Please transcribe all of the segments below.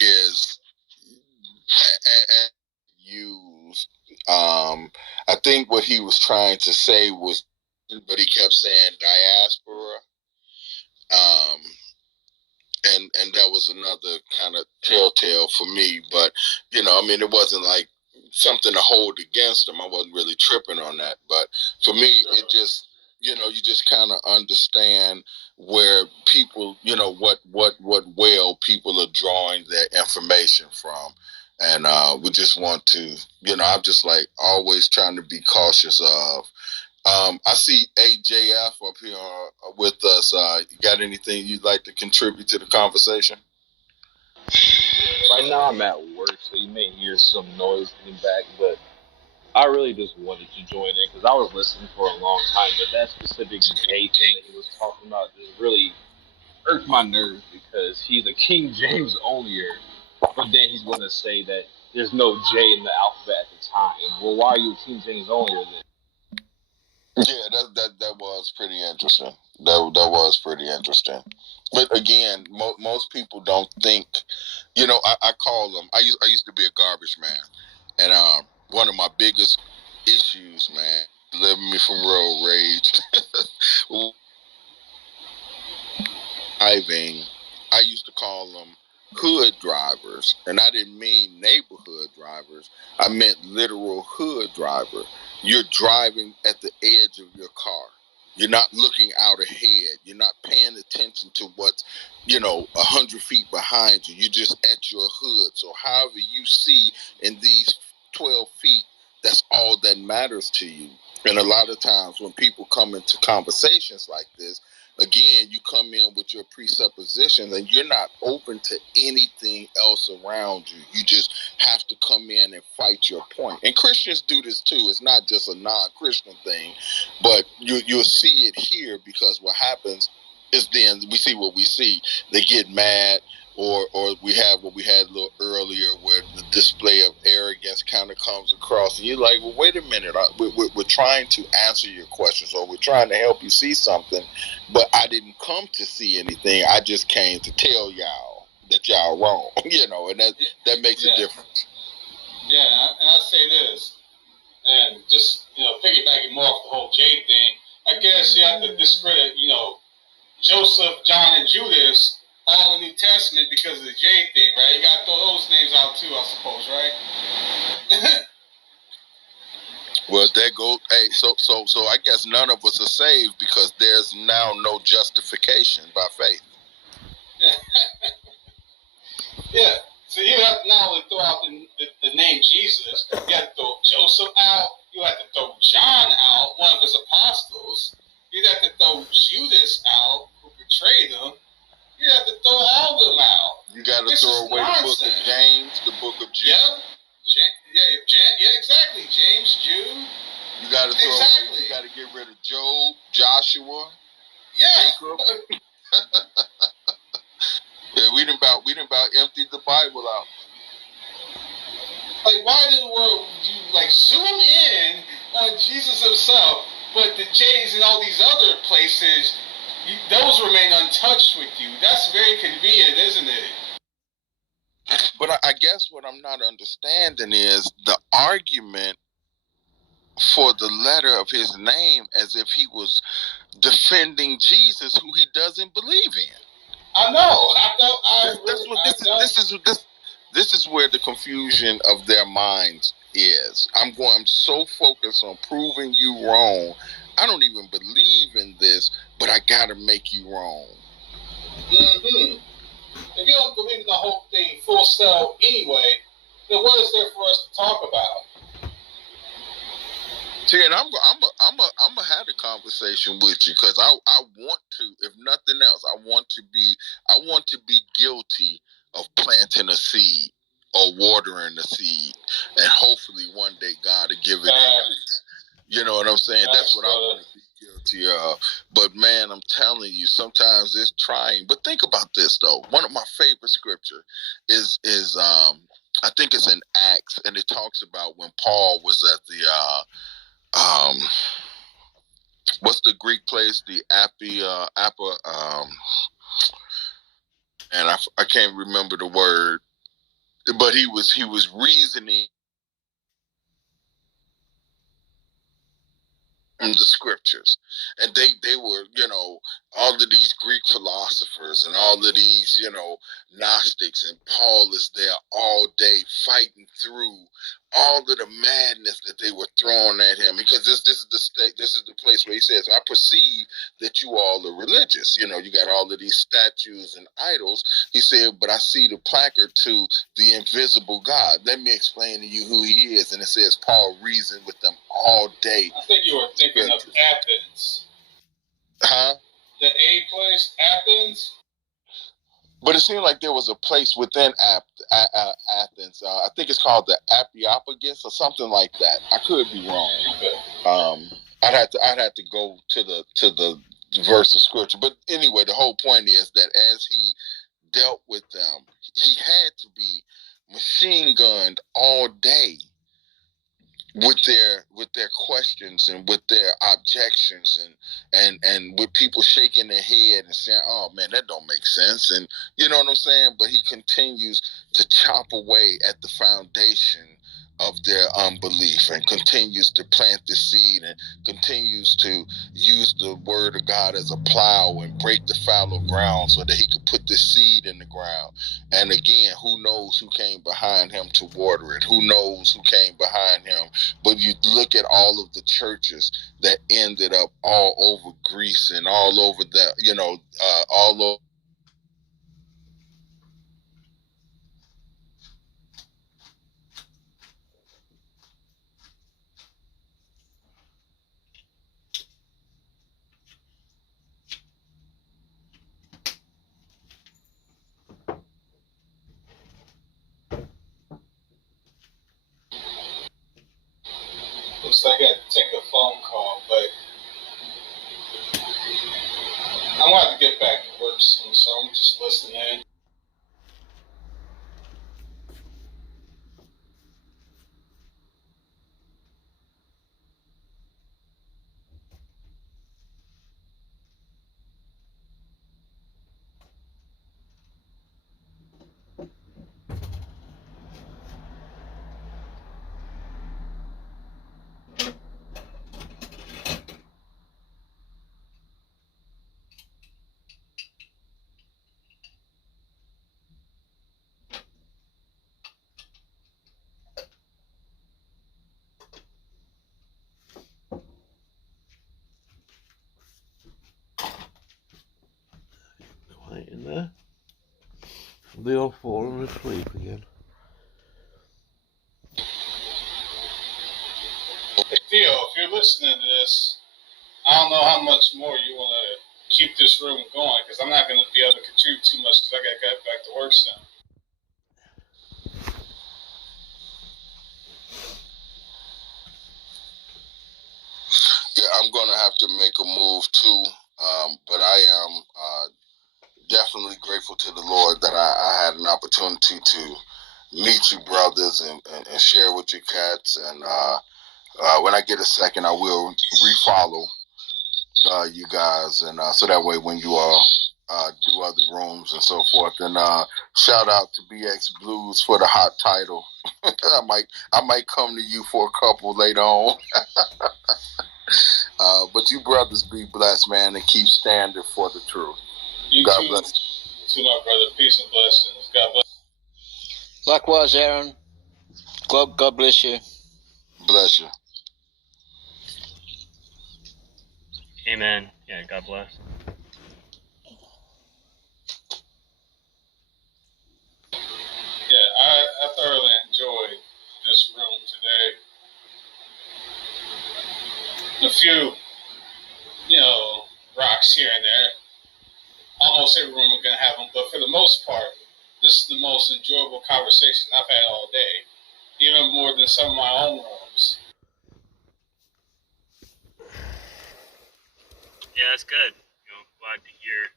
is used. I think what he was trying to say was, but he kept saying diaspora. Um, and that was another kind of telltale for me. But I mean, it wasn't like something to hold against him. I wasn't really tripping on that. But for me, it just you just kind of understand where people, what well people are drawing their information from. And we just want to, I'm just like always trying to be cautious of. I see AJF up here with us. You got anything you'd like to contribute to the conversation? Right now I'm at work, so you may hear some noise in the back, but I really just wanted to join in because I was listening for a long time, but that specific Jay thing that he was talking about just really irked my nerves because he's a King James onlyer, but then he's going to say that there's no J in the alphabet at the time. Well, why are you a King James onlyer then? Yeah, that was pretty interesting. That was pretty interesting. But again, most people don't think. I call them. I used to be a garbage man, and one of my biggest issues, man, living me from road rage. Driving, I used to call them hood drivers, and I didn't mean neighborhood drivers. I meant literal hood driver. You're driving at the edge of your car. You're not looking out ahead. You're not paying attention to what's, 100 feet behind you. You're just at your hood. So however you see in these 12 feet, that's all that matters to you. And a lot of times when people come into conversations like this, again, you come in with your presuppositions and you're not open to anything else around you. You just have to come in and fight your point. And Christians do this too. It's not just a non-Christian thing, but you'll see it here because what happens is then we see what we see. They get mad, or we have what we had a little earlier where the display of arrogance kind of comes across and you're like, well, wait a minute, we're trying to answer your questions or we're trying to help you see something, but I didn't come to see anything. I just came to tell y'all that y'all wrong. And that makes a difference. Yeah, and I say this, and just piggybacking more off the whole Jade thing. I guess you have to discredit Joseph, John, and Judas all in the New Testament because of the Jade thing, right? You got to throw those names out too, I suppose, right? Well, there go. Hey, so I guess none of us are saved because there's now no justification by faith. Yeah. So you have to not only throw out the name Jesus, you have to throw Joseph out. You have to throw John out, one of his apostles. You have to throw Judas out, who betrayed him. You have to throw all of them out. You got to throw away the book of James, the book of Jude. Yep. Yeah, exactly. James, Jude. You got to throw away. You got to get rid of Job, Joshua, Jacob. Yeah, we didn't about emptied the Bible out. Like, why in the world would you zoom in on Jesus himself, but the J's and all these other places, those remain untouched with you? That's very convenient, isn't it? But I guess what I'm not understanding is the argument for the letter of his name as if he was defending Jesus, who he doesn't believe in. I know. This is where the confusion of their minds is. I'm so focused on proving you wrong. I don't even believe in this, but I gotta make you wrong. Mm-hmm. If you don't believe in the whole thing full sell anyway, then what is there for us to talk about? See, and I'm gonna have a conversation with you because I want to, if nothing else, I want to be guilty of planting a seed or watering a seed, and hopefully one day God will give it increase. You know what I'm saying? That's what I want to be guilty of. But man, I'm telling you, sometimes it's trying. But think about this though. One of my favorite scripture is I think it's in Acts, and it talks about when Paul was at the what's the Greek place? The and I can't remember the word, but he was reasoning from the scriptures, and they were, all of these Greek philosophers and all of these, Gnostics, and Paul is there all day fighting through all of the madness that they were throwing at him, because this is the state, this is the place where he says, I perceive that you all are religious. You got all of these statues and idols. He said, but I see the placard to the invisible God. Let me explain to you who he is. And it says Paul reasoned with them all day. I think you were thinking of Athens. Huh? The A place, Athens? But it seemed like there was a place within Athens. I think it's called the Areopagus or something like that. I could be wrong. I'd have to go to the verse of scripture. But anyway, the whole point is that as he dealt with them, he had to be machine gunned all day with their questions and with their objections, and with people shaking their head and saying, oh man, that don't make sense, and you know what I'm saying. But he continues to chop away at the foundation of their unbelief, and continues to plant the seed, and continues to use the word of God as a plow and break the fallow ground so that he could put the seed in the ground. And again, who knows who came behind him to water it? Who knows who came behind him? But you look at all of the churches that ended up all over Greece and all over all over. Looks like I got to take a phone call, but I'm going to have to get back to work soon, so I'm just listening in. Right in there. They all fallen asleep again. Hey, Theo, if you're listening to this, I don't know how much more you want to keep this room going, because I'm not going to be able to contribute too much because I got to get back to work soon. Yeah, I'm going to have to make a move too, but I am definitely grateful to the Lord that I had an opportunity to meet you brothers and share with you cats. And when I get a second, I will refollow you guys, and so that way when you all do other rooms and so forth. And shout out to BX Blues for the hot title. I might come to you for a couple later on. But you brothers be blessed, man, and keep standing for the truth. God bless you. To my brother, peace and blessings. God bless. Likewise, Aaron. God bless you. Bless you. Amen. Yeah, God bless. Yeah, I thoroughly enjoyed this room today. A few, rocks here and there. Almost every room we're going to have them, but for the most part, this is the most enjoyable conversation I've had all day, even more than some of my own rooms. Yeah, that's good. Glad to hear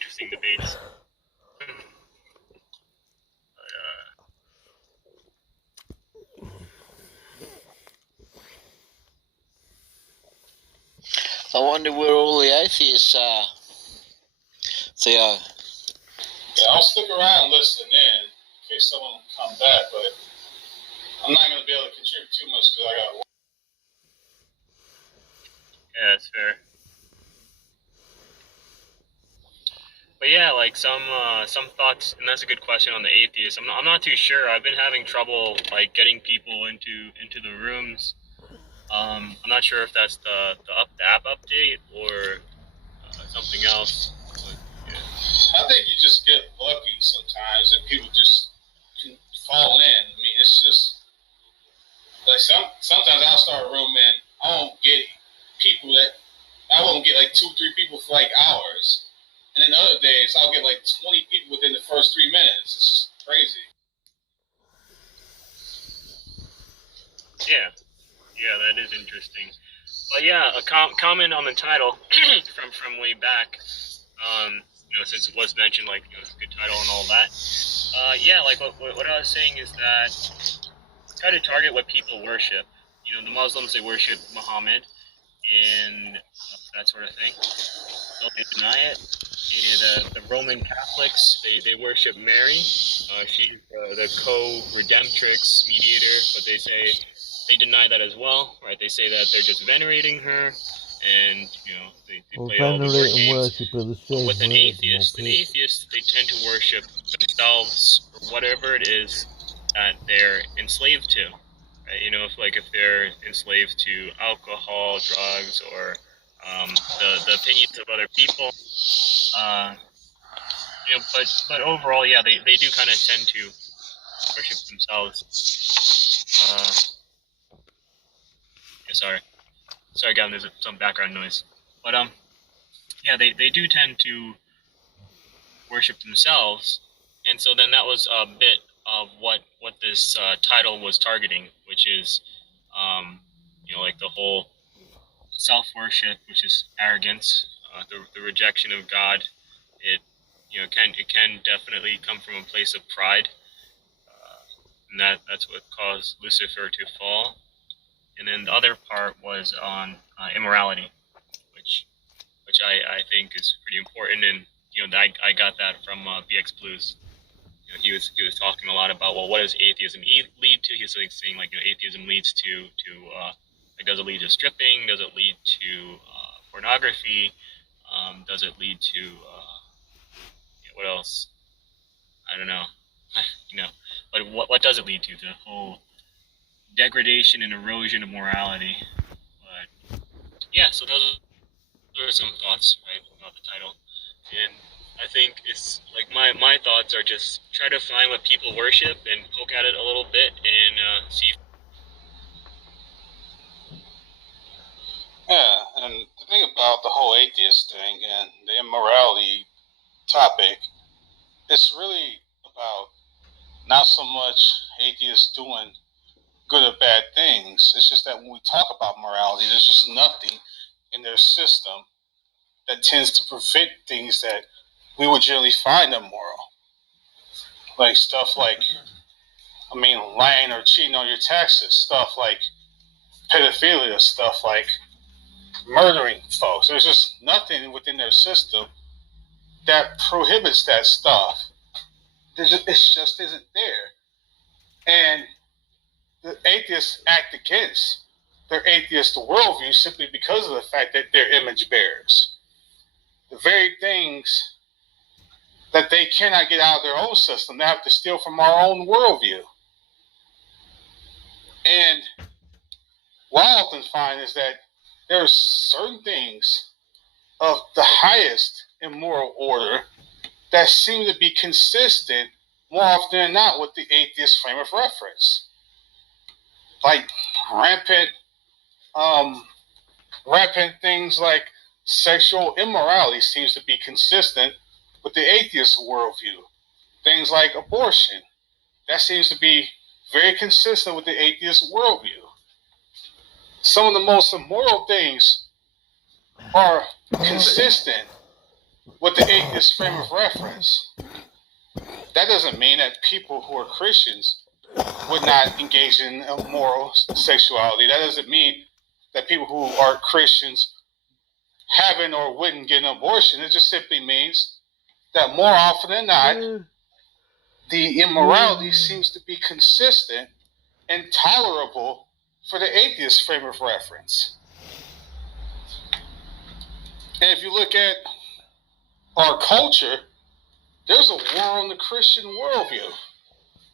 interesting debates. I wonder where all the atheists are. Say aye. Yeah, I'll stick around and listen in case someone come back, but I'm not going to be able to contribute too much because I got to work. Yeah, that's fair. But yeah, like some thoughts, and that's a good question on the atheists. I'm not too sure. I've been having trouble like getting people into the rooms. I'm not sure if that's the app update or something else. But, yeah. I think you just get lucky sometimes and people just can fall in. I mean, it's just like sometimes I'll start a room and I won't get people that I won't get like 2-3 people for like hours. And then other days, I'll get like 20 people within the first 3 minutes. It's crazy. Yeah, that is interesting. But yeah, a comment on the title from way back. Since it was mentioned, like it's a good title and all that. Yeah, like what I was saying is that try to target what people worship. The Muslims, they worship Muhammad and that sort of thing. So they deny it. The Roman Catholics, they worship Mary. She's the co-redemptrix mediator, but they say they deny that as well, right? They say that they're just venerating her, and they play all the word games. But with an atheist, they tend to worship themselves or whatever it is that they're enslaved to. Right? If they're enslaved to alcohol, drugs, or the opinions of other people. But overall, yeah, they do kind of tend to worship themselves. Sorry, Gavin. There's some background noise, but yeah, they do tend to worship themselves, and so then that was a bit of what this title was targeting, which is, like the whole self-worship, which is arrogance, the rejection of God. It can definitely come from a place of pride, and that's what caused Lucifer to fall. And then the other part was on immorality, which I think is pretty important. And I got that from BX Blues. He was talking a lot about, well, what does atheism lead to? He's saying like atheism leads to does it lead to stripping? Does it lead to pornography? Does it lead to what else? I don't know. But what does it lead to? The whole degradation and erosion of morality. But yeah, so those are some thoughts, right, about the title. And I think it's like my thoughts are just try to find what people worship and poke at it a little bit and see. Yeah, and the thing about the whole atheist thing and the immorality topic, it's really about not so much atheists doing good or bad things. It's just that when we talk about morality, there's just nothing in their system that tends to prevent things that we would generally find immoral. Like stuff like, lying or cheating on your taxes, stuff like pedophilia, stuff like murdering folks. There's just nothing within their system that prohibits that stuff. It just isn't there. And the atheists act against their atheist worldview simply because of the fact that they're image bearers. The very things that they cannot get out of their own system, they have to steal from our own worldview. And what I often find is that there are certain things of the highest immoral order that seem to be consistent more often than not with the atheist frame of reference. Like rampant things like sexual immorality seems to be consistent with the atheist worldview. Things like abortion, that seems to be very consistent with the atheist worldview. Some of the most immoral things are consistent with the atheist frame of reference. That doesn't mean that people who are Christians would not engage in immoral sexuality. That doesn't mean that people who are Christians haven't or wouldn't get an abortion. It just simply means that more often than not, the immorality seems to be consistent and tolerable for the atheist frame of reference. And if you look at our culture, there's a war on the Christian worldview.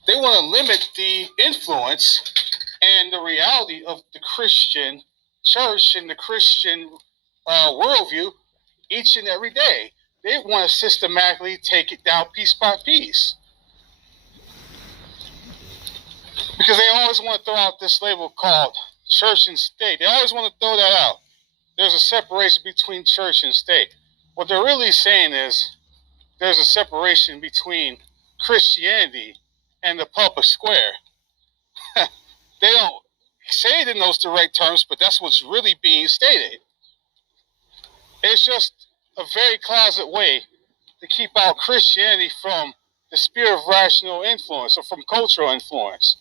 They want to limit the influence and the reality of the Christian church and the Christian worldview each and every day. They want to systematically take it down piece by piece. Because they always want to throw out this label called church and state. They always want to throw that out. There's a separation between church and state. What they're really saying is there's a separation between Christianity and the public square. They don't say it in those direct terms, but that's what's really being stated. It's just a very closet way to keep out Christianity from the sphere of rational influence or from cultural influence.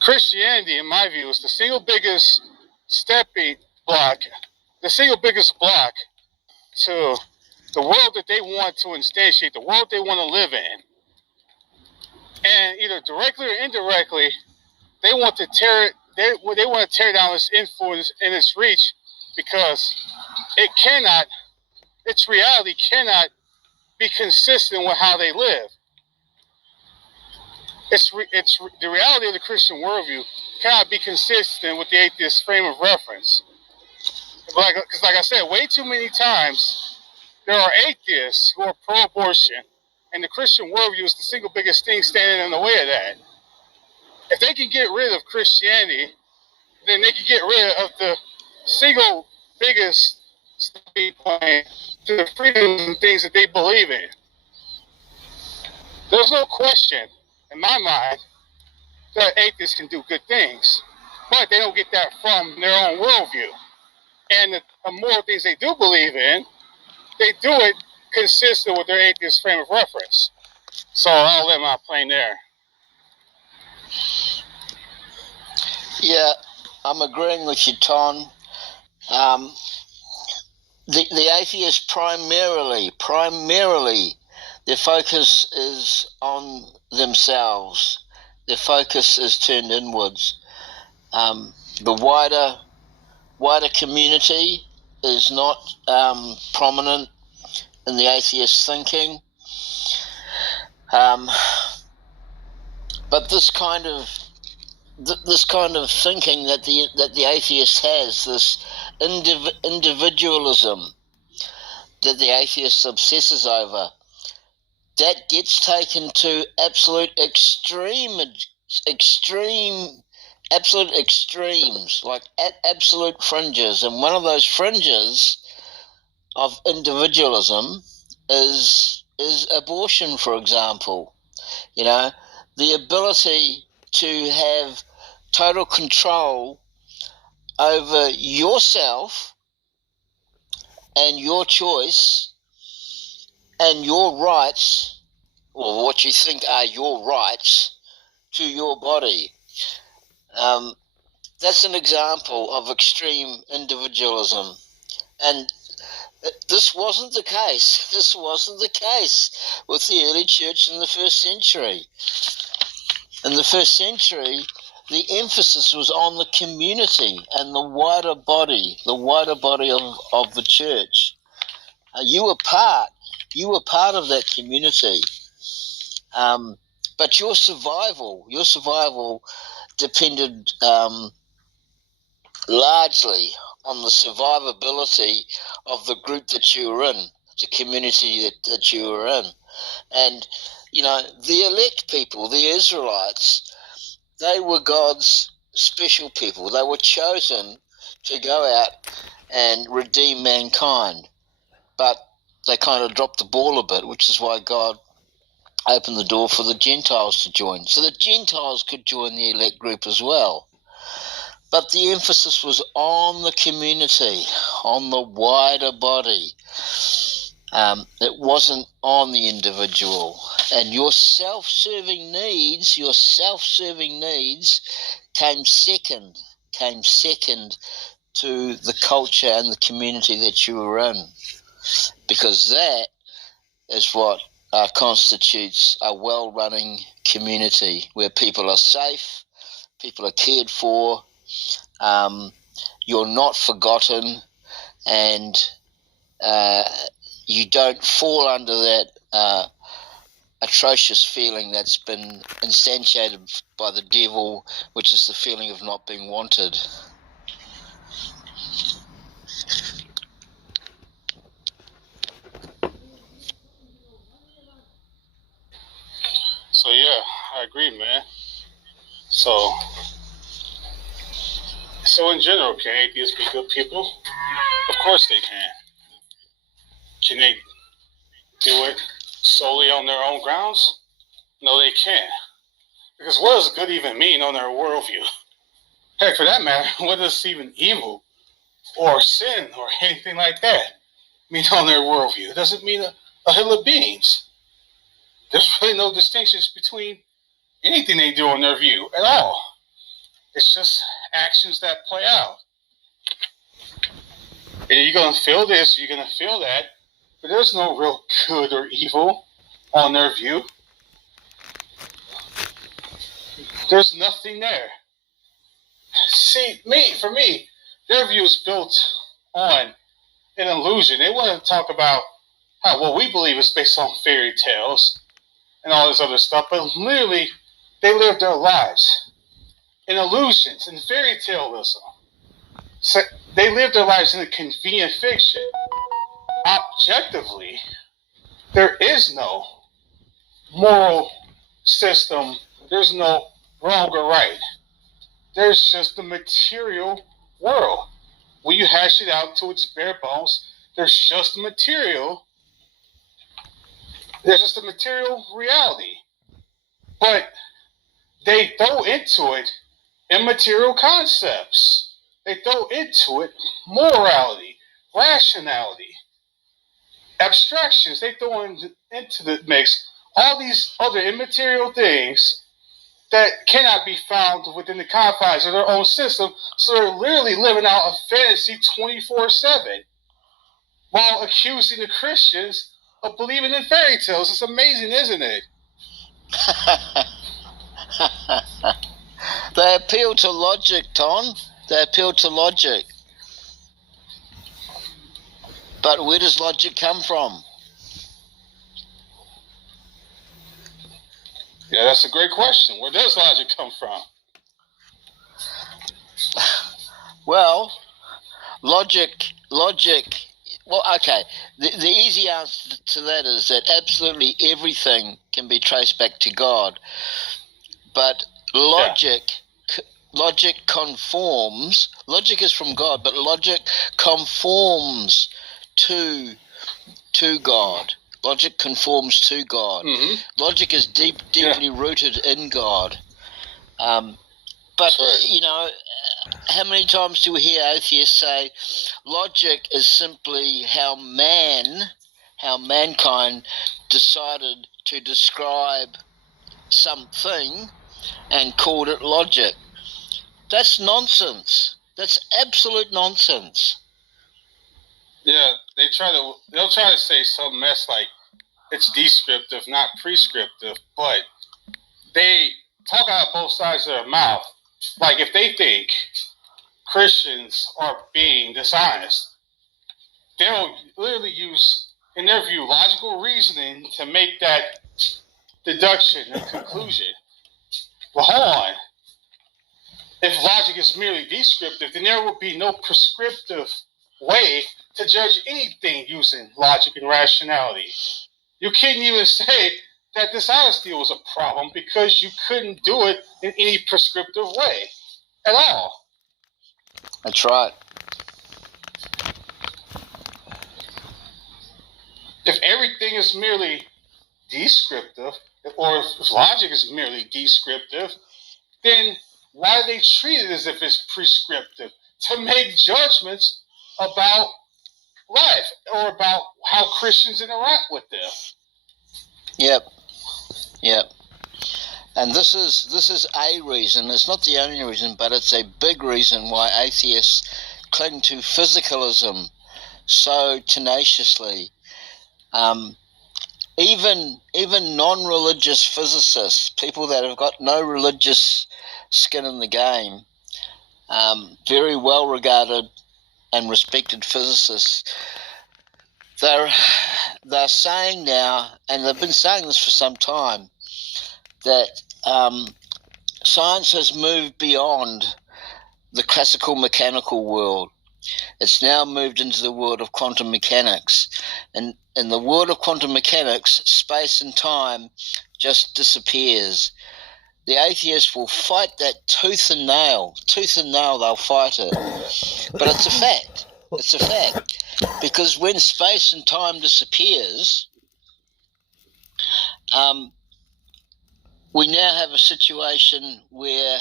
Christianity, in my view, is the single biggest stepping block, the single biggest block to the world that they want to instantiate, the world they want to live in. And either directly or indirectly, they want to tear down its influence and its reach, because its reality cannot be consistent with how they live. The reality of the Christian worldview cannot be consistent with the atheist frame of reference. Because like I said, way too many times there are atheists who are pro-abortion, and the Christian worldview is the single biggest thing standing in the way of that. If they can get rid of Christianity, then they can get rid of the single biggest stepping point to the freedoms and things that they believe in. There's no question, in my mind, that atheists can do good things, but they don't get that from their own worldview. And the more things they do believe in, they do it consistent with their atheist frame of reference. So I'll let my plane there. Yeah, I'm agreeing with you, Ton. The atheists primarily, their focus is on themselves. Their focus is turned inwards. The wider community is not prominent in the atheist thinking. But this kind of thinking that the atheist has, this individualism that the atheist obsesses over, that gets taken to absolute extremes, like absolute fringes. And one of those fringes of individualism is abortion, for example. You know, the ability to have total control over yourself and your choice and your rights, or what you think are your rights, to your body. That's an example of extreme individualism. And this wasn't the case. This wasn't the case with the early church in the first century. In the first century, the emphasis was on the community and the wider body of the church. You were part of that community. But your survival depended largely on the survivability of the group that you were in, the community that you were in. And, you know, the elect people, the Israelites, they were God's special people. They were chosen to go out and redeem mankind. But they kind of dropped the ball a bit, which is why God opened the door for the Gentiles to join. So the Gentiles could join the elect group as well. But the emphasis was on the community, on the wider body. It wasn't on the individual. And your self-serving needs came second to the culture and the community that you were in. Because that is what constitutes a well-running community where people are safe, people are cared for, you're not forgotten, and you don't fall under that atrocious feeling that's been instantiated by the devil, which is the feeling of not being wanted. So yeah, I agree, man. So in general, can atheists be good people? Of course they can. Can they do it solely on their own grounds? No, they can't. Because what does good even mean on their worldview? Heck, for that matter, what does even evil or sin or anything like that mean on their worldview? It doesn't mean a hill of beans. There's really no distinctions between anything they do in their view at all. It's just actions that play out. And you're going to feel this, you're going to feel that, but there's no real good or evil on their view. There's nothing there. See, for me, their view is built on an illusion. They want to talk about how what we believe is based on fairy tales and all this other stuff, but literally, they live their lives in illusions, in fairy taleism. So they live their lives in a convenient fiction. Objectively, there is no moral system. There's no wrong or right. There's just the material world. When you hash it out to its bare bones, there's just the material. There's just the material reality. But they throw into it immaterial concepts. They throw into it morality, rationality, abstractions. They throw into the mix all these other immaterial things that cannot be found within the confines of their own system. So they're literally living out a fantasy 24/7 while accusing the Christians of believing in fairy tales. It's amazing, isn't it? They appeal to logic, Ton. They appeal to logic. But where does logic come from? Yeah, that's a great question. Where does logic come from? Well, logic, well, okay. The easy answer to that is that absolutely everything can be traced back to God. But logic conforms, logic is from God, but logic conforms to God. Logic conforms to God. Mm-hmm. Logic is deeply rooted in God. But, you know, how many times do we hear atheists say logic is simply how mankind decided to describe something and called it logic? That's nonsense. That's absolute nonsense. Yeah, they'll try to say some mess like it's descriptive, not prescriptive, but they talk out both sides of their mouth. Like if they think Christians are being dishonest, they'll literally use, in their view, logical reasoning to make that deduction and conclusion. Well, hold on. If logic is merely descriptive, then there will be no prescriptive way to judge anything using logic and rationality. You couldn't even say that dishonesty was a problem because you couldn't do it in any prescriptive way at all. That's right. If everything is merely descriptive, or if logic is merely descriptive, then why do they treat it as if it's prescriptive? To make judgments about life or about how Christians interact with them. Yep. And this is a reason. It's not the only reason, but it's a big reason why atheists cling to physicalism so tenaciously. even non-religious physicists, people that have got no religious skin in the game, very well regarded and respected physicists, they're saying now, and they've been saying this for some time, that science has moved beyond the classical mechanical world. It's now moved into the world of quantum mechanics. And in the world of quantum mechanics, space and time just disappears. The atheists will fight that tooth and nail. Tooth and nail, they'll fight it. But it's a fact. It's a fact. Because when space and time disappears, we now have a situation where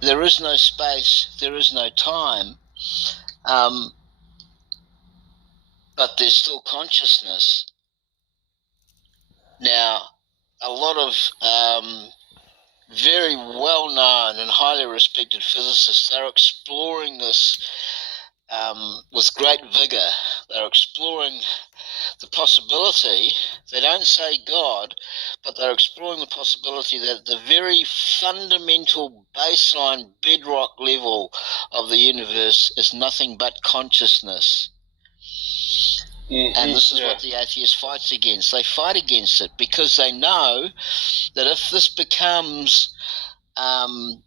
there is no space, there is no time, but there's still consciousness. Now, a lot of very well-known and highly respected physicists, they're exploring this with great vigor. They're exploring the possibility, they don't say God, but they're exploring the possibility that the very fundamental baseline bedrock level of the universe is nothing but consciousness. Mm-hmm. And this is what the atheist fights against. They fight against it because they know that if this becomes common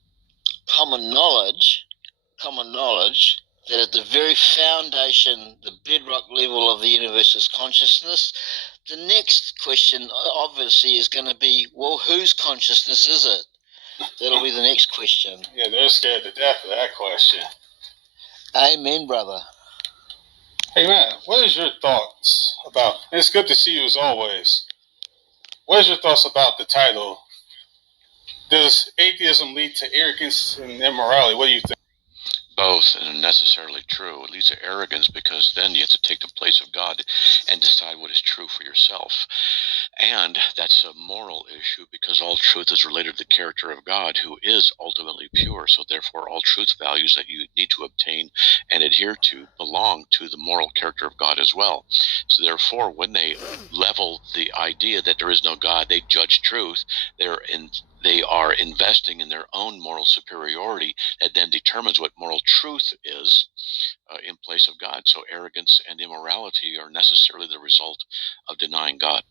knowledge, that at the very foundation, the bedrock level of the universe is consciousness, the next question obviously is going to be, well, whose consciousness is it? That'll be the next question. Yeah, they're scared to death of that question. Amen, brother. Hey, Matt, what is your thoughts about, and it's good to see you as always, what is your thoughts about the title, does atheism lead to arrogance and immorality? What do you think? Both, and necessarily true. It leads to arrogance because then you have to take the place of God and decide what is true for yourself. And that's a moral issue because all truth is related to the character of God, who is ultimately pure. So therefore, all truth values that you need to obtain and adhere to belong to the moral character of God as well. So therefore, when they level the idea that there is no God, they judge truth, they are investing in their own moral superiority that then determines what moral truth is in place of God. So arrogance and immorality are necessarily the result of denying God.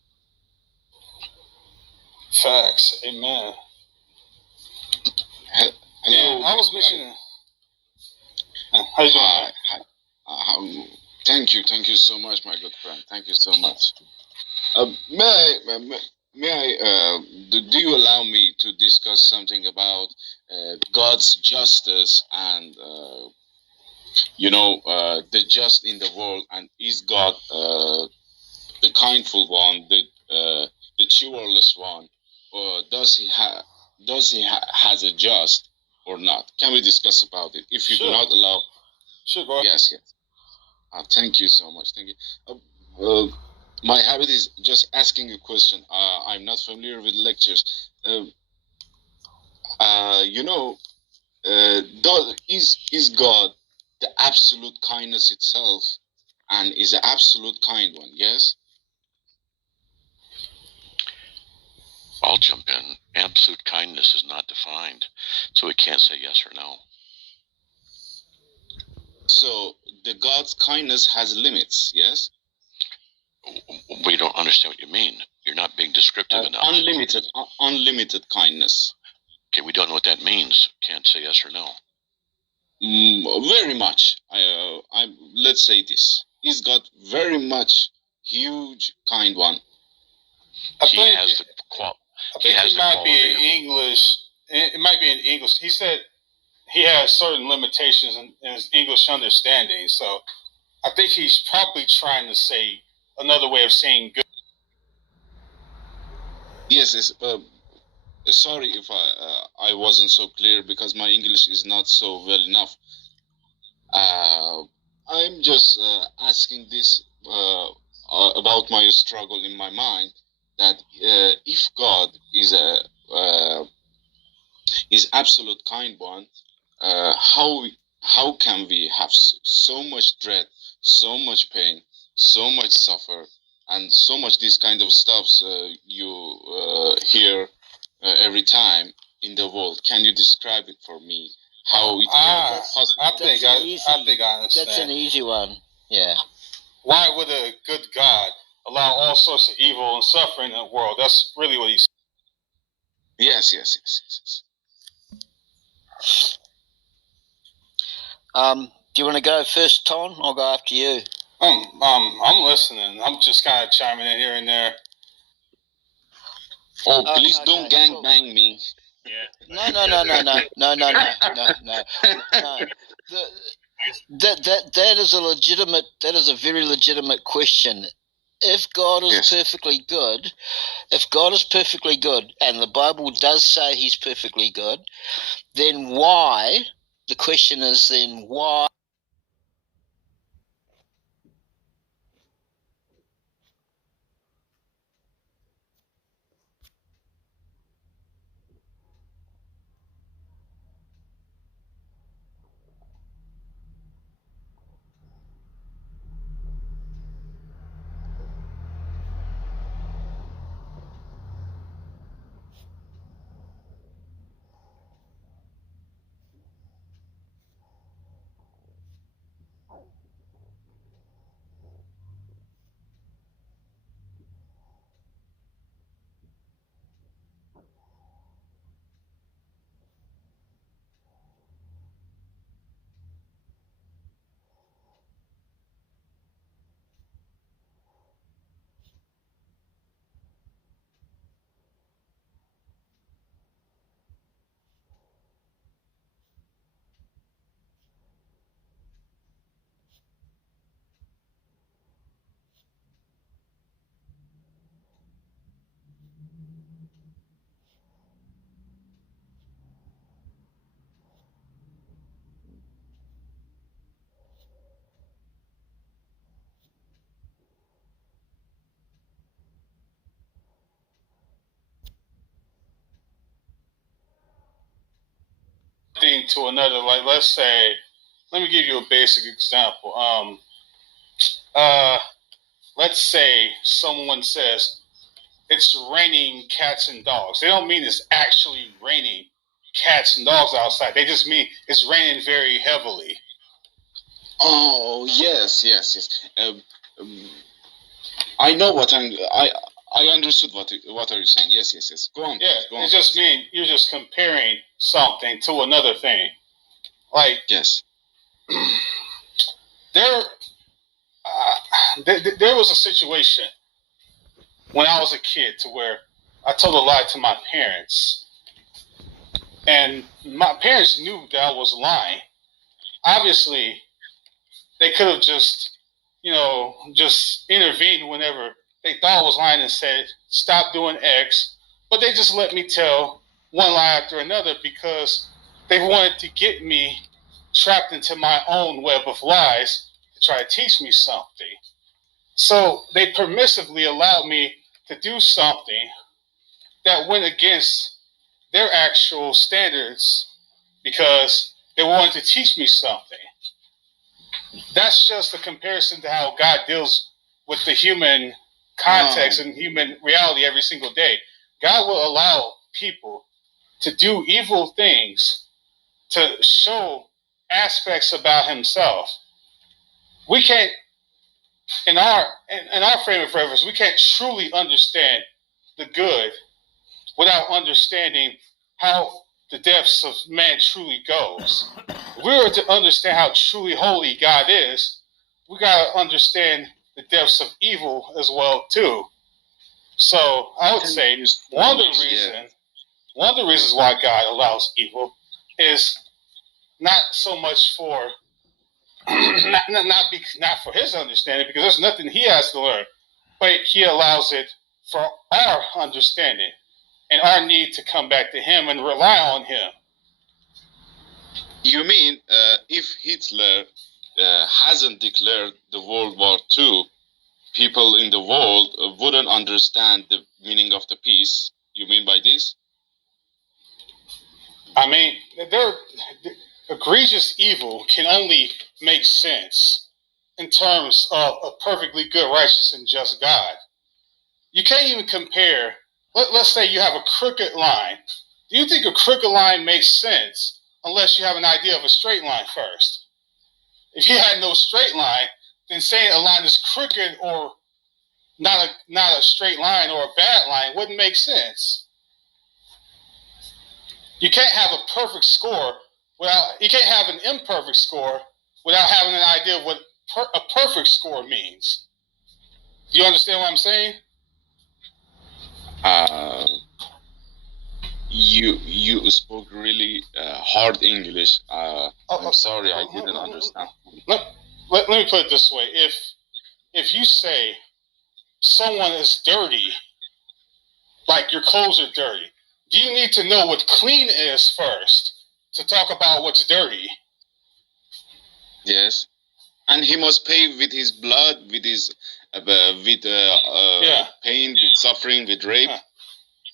Facts. Amen. Hello. I was mentioning. How you doing? Hi. Thank you so much, my good friend. Thank you so much. Do you allow me to discuss something about God's justice and the just in the world, and is God the kindful one, the chivalrous one, or does he has a just or not? Can we discuss about it? If you do not allow, sure, go ahead. yes. Thank you so much. Thank you. My habit is just asking a question. I'm not familiar with lectures. Is God the absolute kindness itself, and is an absolute kind one? Yes. I'll jump in. Absolute kindness is not defined, so we can't say yes or no. So the God's kindness has limits, yes? We don't understand what you mean. You're not being descriptive enough. Unlimited kindness. Okay, we don't know what that means. Can't say yes or no. Very much. Let's say this. He's got very much huge kind one. It might be in English. It might be in English. He said he has certain limitations in his English understanding. So I think he's probably trying to say another way of saying good. Yes. Sorry if I wasn't so clear because my English is not so well enough. I'm just asking this about my struggle in my mind, that if God is absolute kind one, how can we have so much dread, so much pain, so much suffer, and so much these kind of stuffs you hear every time in the world. Can you describe it for me? How it possible? I think I understand. That's an easy one. Yeah. Why would a good God allow all sorts of evil and suffering in the world? That's really what he's. Yes. Do you want to go first, Ton? I'll go after you. I'm listening. I'm just kind of chiming in here and there. Oh, please don't gang bang me. Yeah. No. That is a very legitimate question. If God is perfectly good, and the Bible does say he's perfectly good, then why? The question is then why? Thing to another, like let's say, let me give you a basic example. Let's say someone says it's raining cats and dogs. They don't mean it's actually raining cats and dogs outside. They just mean it's raining very heavily. Oh yes. I know what I understood what are you saying. Yes. Go on. Yeah, Go on. it just means you're just comparing something to another thing. Like yes. There was a situation when I was a kid to where I told a lie to my parents, and my parents knew that I was lying. Obviously, they could have just intervened whenever they thought I was lying and said, "Stop doing X," but they just let me tell one lie after another because they wanted to get me trapped into my own web of lies to try to teach me something. So they permissively allowed me to do something that went against their actual standards because they wanted to teach me something. That's just a comparison to how God deals with the human context and human reality every single day. God will allow people to do evil things to show aspects about himself. We can't, in our frame of reference, we can't truly understand the good without understanding how the depths of man truly goes. If we were to understand how truly holy God is, we got to understand the depths of evil as well too. So I would say one of the reasons why God allows evil is not so much for not for his understanding, because there's nothing he has to learn, but he allows it for our understanding and our need to come back to him and rely on him. You mean if Hitler hasn't declared the World War II, people in the world wouldn't understand the meaning of the peace? You mean by this? I mean, egregious evil can only make sense in terms of a perfectly good, righteous, and just God. You can't even compare. Let's say you have a crooked line. Do you think a crooked line makes sense unless you have an idea of a straight line first? If you had no straight line, then saying a line is crooked or not a straight line or a bad line wouldn't make sense. You can't have a perfect score you can't have an imperfect score without having an idea of what a perfect score means. Do you understand what I'm saying? You spoke really hard English. I'm sorry, I didn't understand. Let me put it this way: if you say someone is dirty, like your clothes are dirty, do you need to know what clean is first to talk about what's dirty? Yes, and he must pay with his blood, with his pain, with suffering, with rape.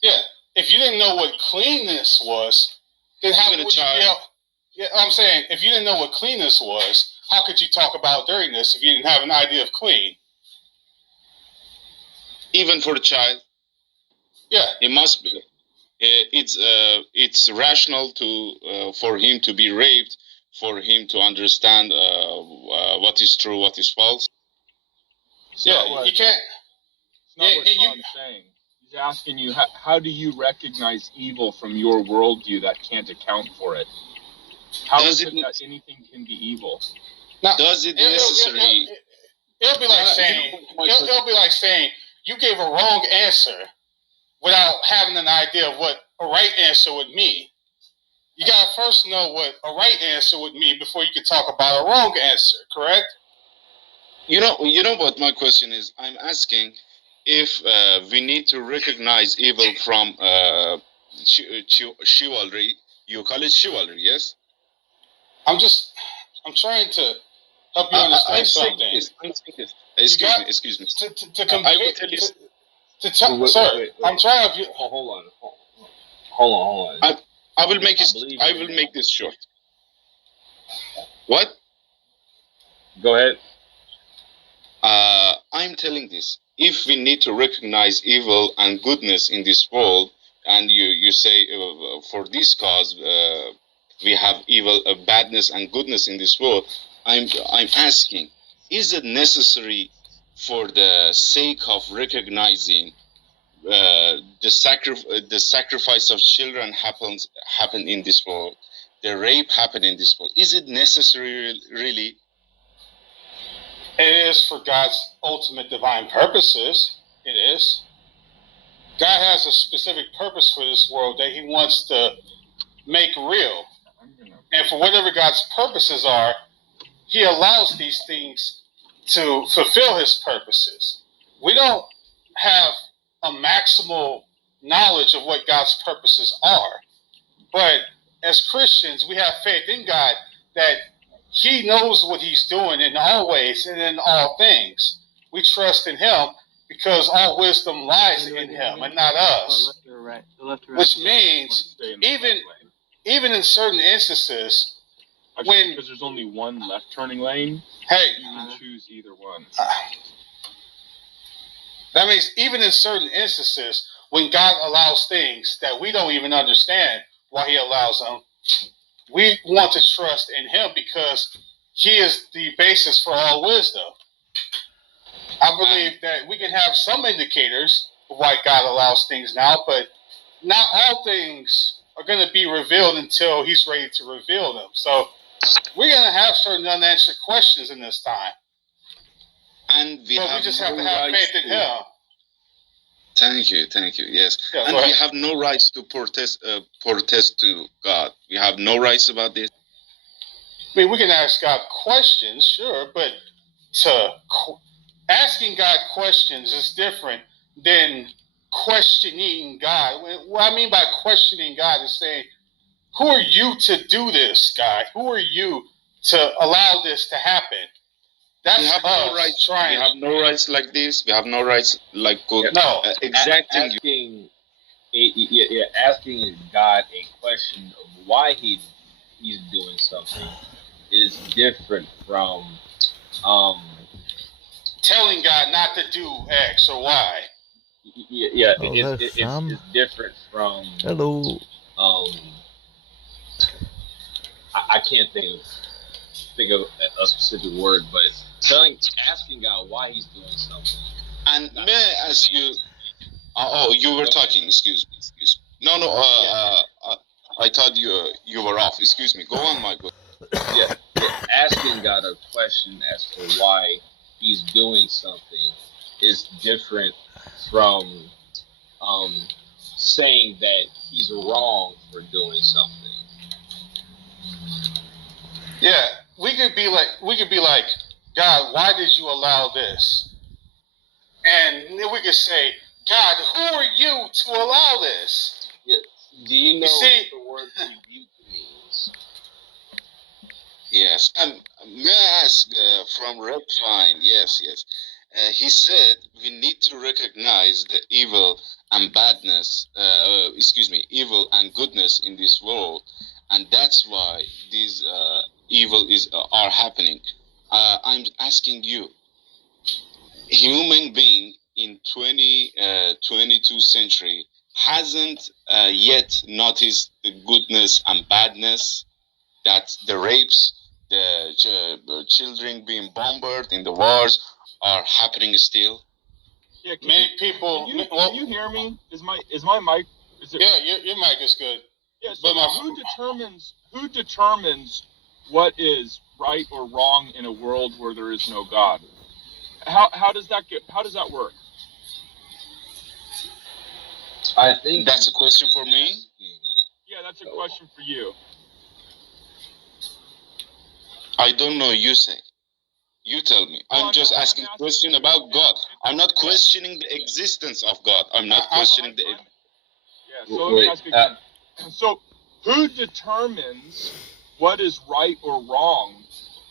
Yeah. If you didn't know what cleanness was, then how would you be able? Yeah, I'm saying if you didn't know what cleanness was, how could you talk about dirtiness if you didn't have an idea of clean? Even for the child. Yeah. It must be. It's rational for him to be raped, for him to understand what is true, what is false. Yeah, you can't. It's not what Tom's saying. He's asking you, how do you recognize evil from your worldview that can't account for it? How is it that anything can be evil? Now, does it necessarily? It'll be like saying you gave a wrong answer without having an idea of what a right answer would mean. You gotta first know what a right answer would mean before you can talk about a wrong answer. Correct? You know what my question is? I'm asking if we need to recognize evil from chivalry. You call it chivalry, yes? I'm trying to help you understand something. I'm saying this. Excuse me. I will tell you. Sir, I'm trying to. Hold on. I will make this short. What? Go ahead. I'm telling this. If we need to recognize evil and goodness in this world, and you say for this cause we have evil, badness and goodness in this world, I'm asking, is it necessary for the sake of recognizing the sacrifice of children happen in this world, the rape happen in this world? Is it necessary really? It is for God's ultimate divine purposes. It is. God has a specific purpose for this world that He wants to make real. And for whatever God's purposes are, He allows these things to fulfill His purposes. We don't have a maximal knowledge of what God's purposes are. But as Christians, we have faith in God that He knows what He's doing in all ways and in all things. We trust in Him because all wisdom lies in Him and not us. Which means even in certain instances, because there's only one left turning lane, you can choose either one. That means even in certain instances, when God allows things that we don't even understand why He allows them, we want to trust in Him because He is the basis for all wisdom. I believe that we can have some indicators of why God allows things now, but not all things are going to be revealed until He's ready to reveal them. So we're going to have certain unanswered questions in this time. And we just have to have faith in Him. Thank you. Yes, and we have no rights to protest to God. We have no rights about this. I mean, we can ask God questions, sure, but asking God questions is different than questioning God. What I mean by questioning God is saying, who are you to do this, God? Who are you to allow this to happen? That's we have no rights. We have no rights like this. We have no rights like exacting. Asking God a question of why he's doing something is different from telling God not to do X or Y. Yeah, Oh, that's Sam. it's different from Hello. I can't think of a specific word, but asking God why He's doing something. And may I ask you? Oh, you were talking. Excuse me. No. I thought you were off. Excuse me. Go on, Michael. Yeah, asking God a question as to why He's doing something is different from saying that He's wrong for doing something. Yeah, we could be like, God, why did you allow this? And then we could say, God, who are you to allow this? Yeah. Do you know what the word rebuke means? Yes, and may I ask from Redfine? Yes. He said we need to recognize the evil and badness. Evil and goodness in this world, and that's why these evil are happening. I'm asking you, human being in 22nd century hasn't yet noticed the goodness and badness, that the rapes, the children being bombarded in the wars are happening still. Yeah, Many people. Can you hear me? Is my mic? Yeah, your mic is good. Yeah. So who determines what is right or wrong in a world where there is no God? How does that work? I think that's a question for me. Yeah, that's a question for you. I don't know. You say. You tell me. I'm just asking a question about God. I'm not questioning the existence of God. I'm not questioning the. Yeah. So let me ask again. So, who determines what is right or wrong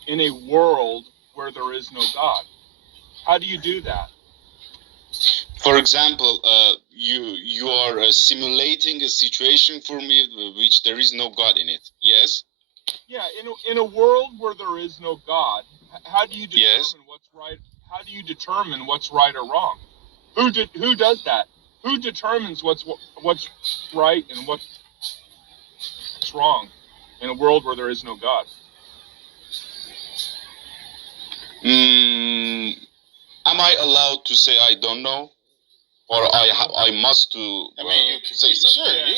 in a world where there is no God? How do you do that? For example, you are simulating a situation for me which there is no God in it. Yes. Yeah, in a world where there is no God, how do you determine what's right? How do you determine what's right or wrong? Who does that? Who determines what's right and what's wrong in a world where there is no God? Am I allowed to say I don't know, or I must to? I mean, you can say something. Sure, you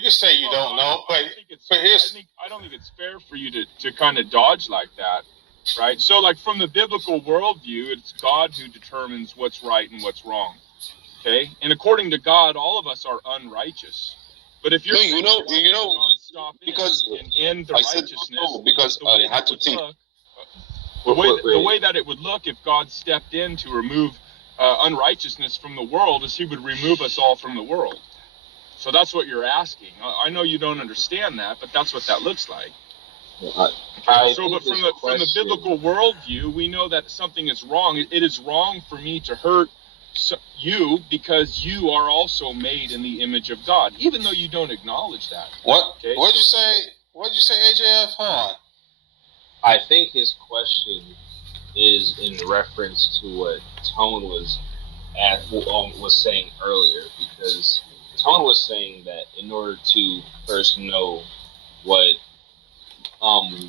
can say you don't know, but I don't think it's fair for you to kind of dodge like that, right? So, like from the biblical worldview, it's God who determines what's right and what's wrong. Okay, and according to God, all of us are unrighteous. But if you're because and end the righteousness, because I had to think. The way that it would look if God stepped in to remove unrighteousness from the world is He would remove us all from the world. So that's what you're asking. I know you don't understand that, but that's what that looks like. But from the biblical worldview, we know that something is wrong. It is wrong for me to hurt you because you are also made in the image of God, even though you don't acknowledge that. What? Okay? What'd you say? What'd you say, AJF? Hold on. I think his question is in reference to what Tone was saying earlier, because Tone was saying that in order to first know what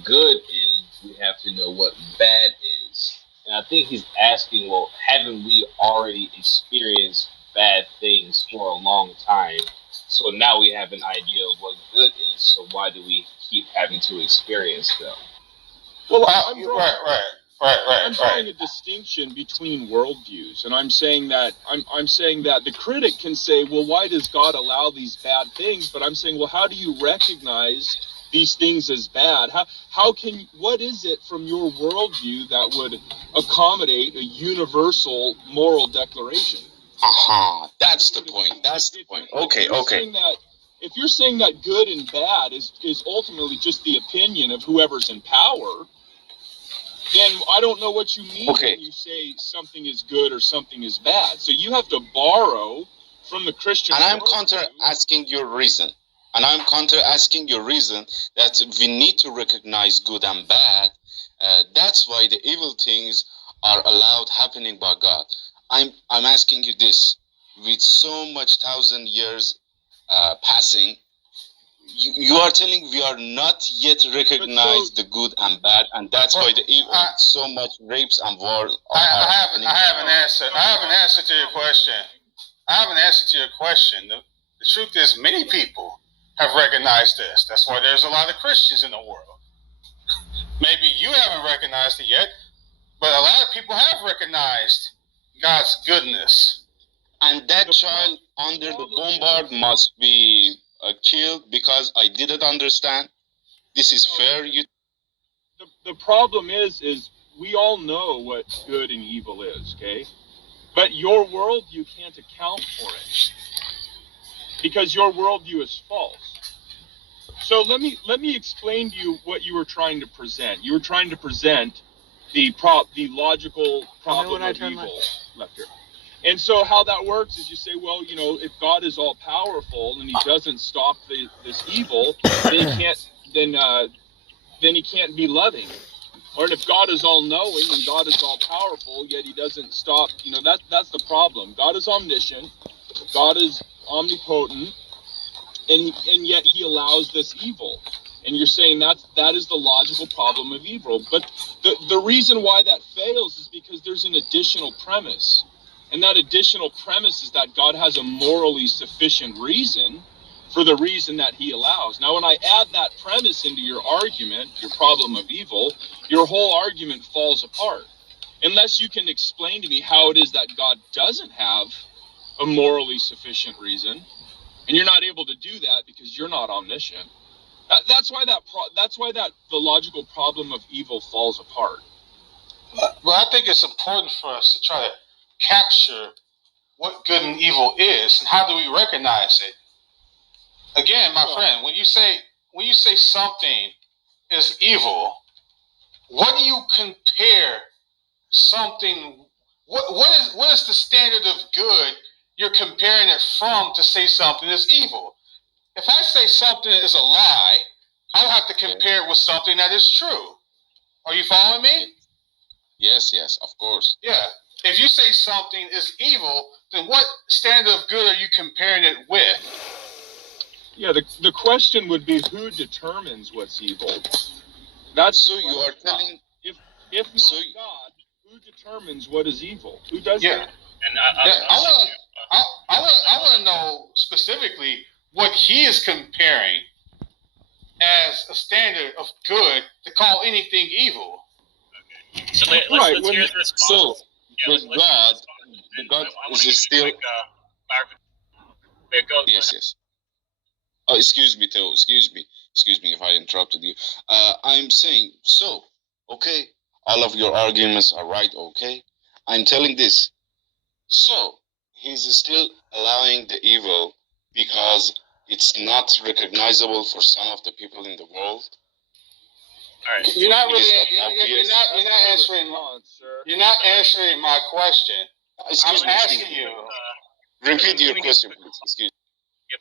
good is, we have to know what bad is. And I think he's asking, well, haven't we already experienced bad things for a long time? So now we have an idea of what good is, so why do we keep having to experience them? Well, I'm drawing a distinction between worldviews, and I'm saying that the critic can say, well, why does God allow these bad things? But I'm saying, well, how do you recognize these things as bad? What is it from your worldview that would accommodate a universal moral declaration? That's the point. Okay. If you're saying that good and bad is ultimately just the opinion of whoever's in power, then I don't know what you mean when you say something is good or something is bad. So you have to borrow from the Christian. And I'm asking your reason. That we need to recognize good and bad. That's why the evil things are allowed happening by God. I'm asking you this: with so much 1,000 years passing, you are telling we are not yet recognized the good and bad, and that's why the evil, so much rapes and wars are happening. I have an answer. I have an answer to your question. I have an answer to your question. The truth is, many people have recognized this. That's why there's a lot of Christians in the world. Maybe you haven't recognized it yet, but a lot of people have recognized God's goodness. And that child under the bombard must be killed because I didn't understand. This is fair. The problem is we all know what good and evil is, okay? But your worldview can't account for it because your worldview is false. So let me explain to you what you were trying to present. You were trying to present the logical problem of evil. Left here. And so how that works is you say, well, you know, if God is all powerful and He doesn't stop this evil, then He can't be loving. Or if God is all knowing and God is all powerful, yet He doesn't stop, you know, that's the problem. God is omniscient, God is omnipotent, and yet He allows this evil. And you're saying that is the logical problem of evil. But the reason why that fails is because there's an additional premise. And that additional premise is that God has a morally sufficient reason for the reason that He allows. Now, when I add that premise into your argument, your problem of evil, your whole argument falls apart. Unless you can explain to me how it is that God doesn't have a morally sufficient reason, and you're not able to do that because you're not omniscient. That's why the logical problem of evil falls apart. Well, I think it's important for us to try to capture what good and evil is and how do we recognize it. Again, my friend, when you say something is evil, what do you compare something? What is the standard of good you're comparing it from to say something is evil? If I say something is a lie, I'll have to compare it with something that is true. Are you following me? Yes, of course. Yeah. If you say something is evil, then what standard of good are you comparing it with? Yeah, the question would be who determines what's evil? That's so you are telling. If not so, God, who determines what is evil? Who does that? And I want to know specifically what He is comparing as a standard of good to call anything evil. Okay. So let's hear the response. So with God is still. Yes. Oh, excuse me, Theo. Excuse me if I interrupted you. I'm saying so. Okay, all of your arguments are right. Okay, I'm telling this. So He's still allowing the evil because it's not recognizable for some of the people in the world. All right. You're not answering my question. Excuse me. Asking you. Repeat your question, please. Excuse me. Yeah,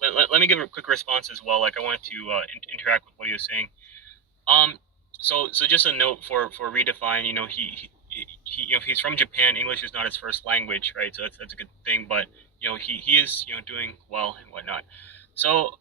but let me give a quick response as well. Like I wanted to interact with what he was saying. So just a note for Redefine. You know, he you know, he's from Japan. English is not his first language, right? So that's a good thing. But you know, he is, you know, doing well and whatnot. So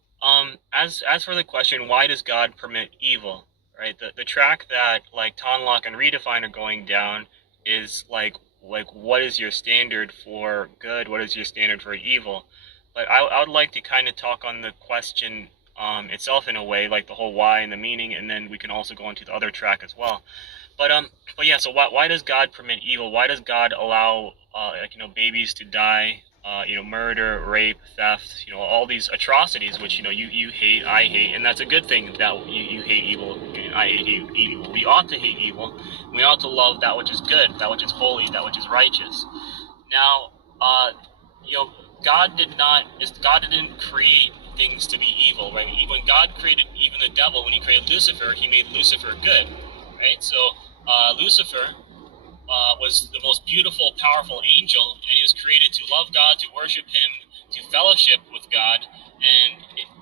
as for the question, why does God permit evil? Right. The track that like Tonlock and Redefine are going down is like what is your standard for good? What is your standard for evil? But I would like to kind of talk on the question itself in a way, like the whole why and the meaning, and then we can also go into the other track as well. But yeah, so why does God permit evil? Why does God allow like, you know, babies to die? You know, murder, rape, theft, you know, all these atrocities, which, you know, you hate, I hate, and that's a good thing that you hate evil, and I hate evil. We ought to hate evil. We ought to love that which is good, that which is holy, that which is righteous. Now, you know, God didn't create things to be evil, right? When God created even the devil, when He created Lucifer, He made Lucifer good, right? So Lucifer was the most beautiful, powerful angel, and he was created to love God, to worship Him, to fellowship with God.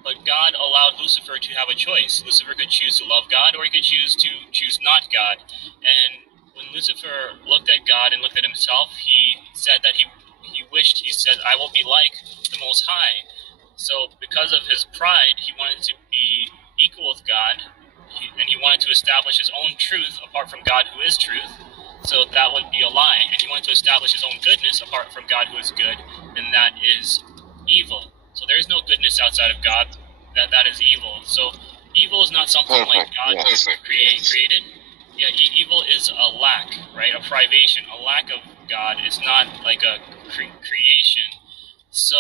But God allowed Lucifer to have a choice. Lucifer could choose to love God, or he could choose to choose not God. And when Lucifer looked at God and looked at himself, he said that he said, I will be like the Most High. So because of his pride, he wanted to be equal with God, and he wanted to establish his own truth apart from God who is truth. So that would be a lie. And he wanted to establish his own goodness apart from God who is good, and that is evil. So there is no goodness outside of God. That is evil. So evil is not something like God created. Yeah, evil is a lack, right? A privation, a lack of God. It's not like a creation. So,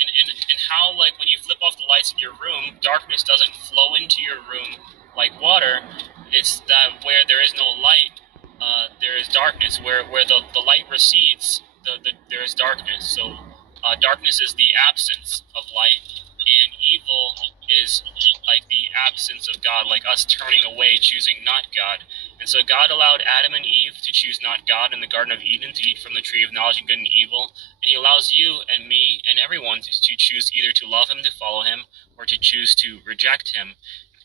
in how, like, when you flip off the lights in your room, darkness doesn't flow into your room like water. It's that where there is no light, there is darkness. Where the light recedes, there is darkness. So, darkness is the absence of light, and evil is like the absence of God, like us turning away, choosing not God. And so God allowed Adam and Eve to choose not God in the Garden of Eden, to eat from the tree of knowledge of good and evil. And he allows you and me and everyone to choose either to love him, to follow him, or to choose to reject him.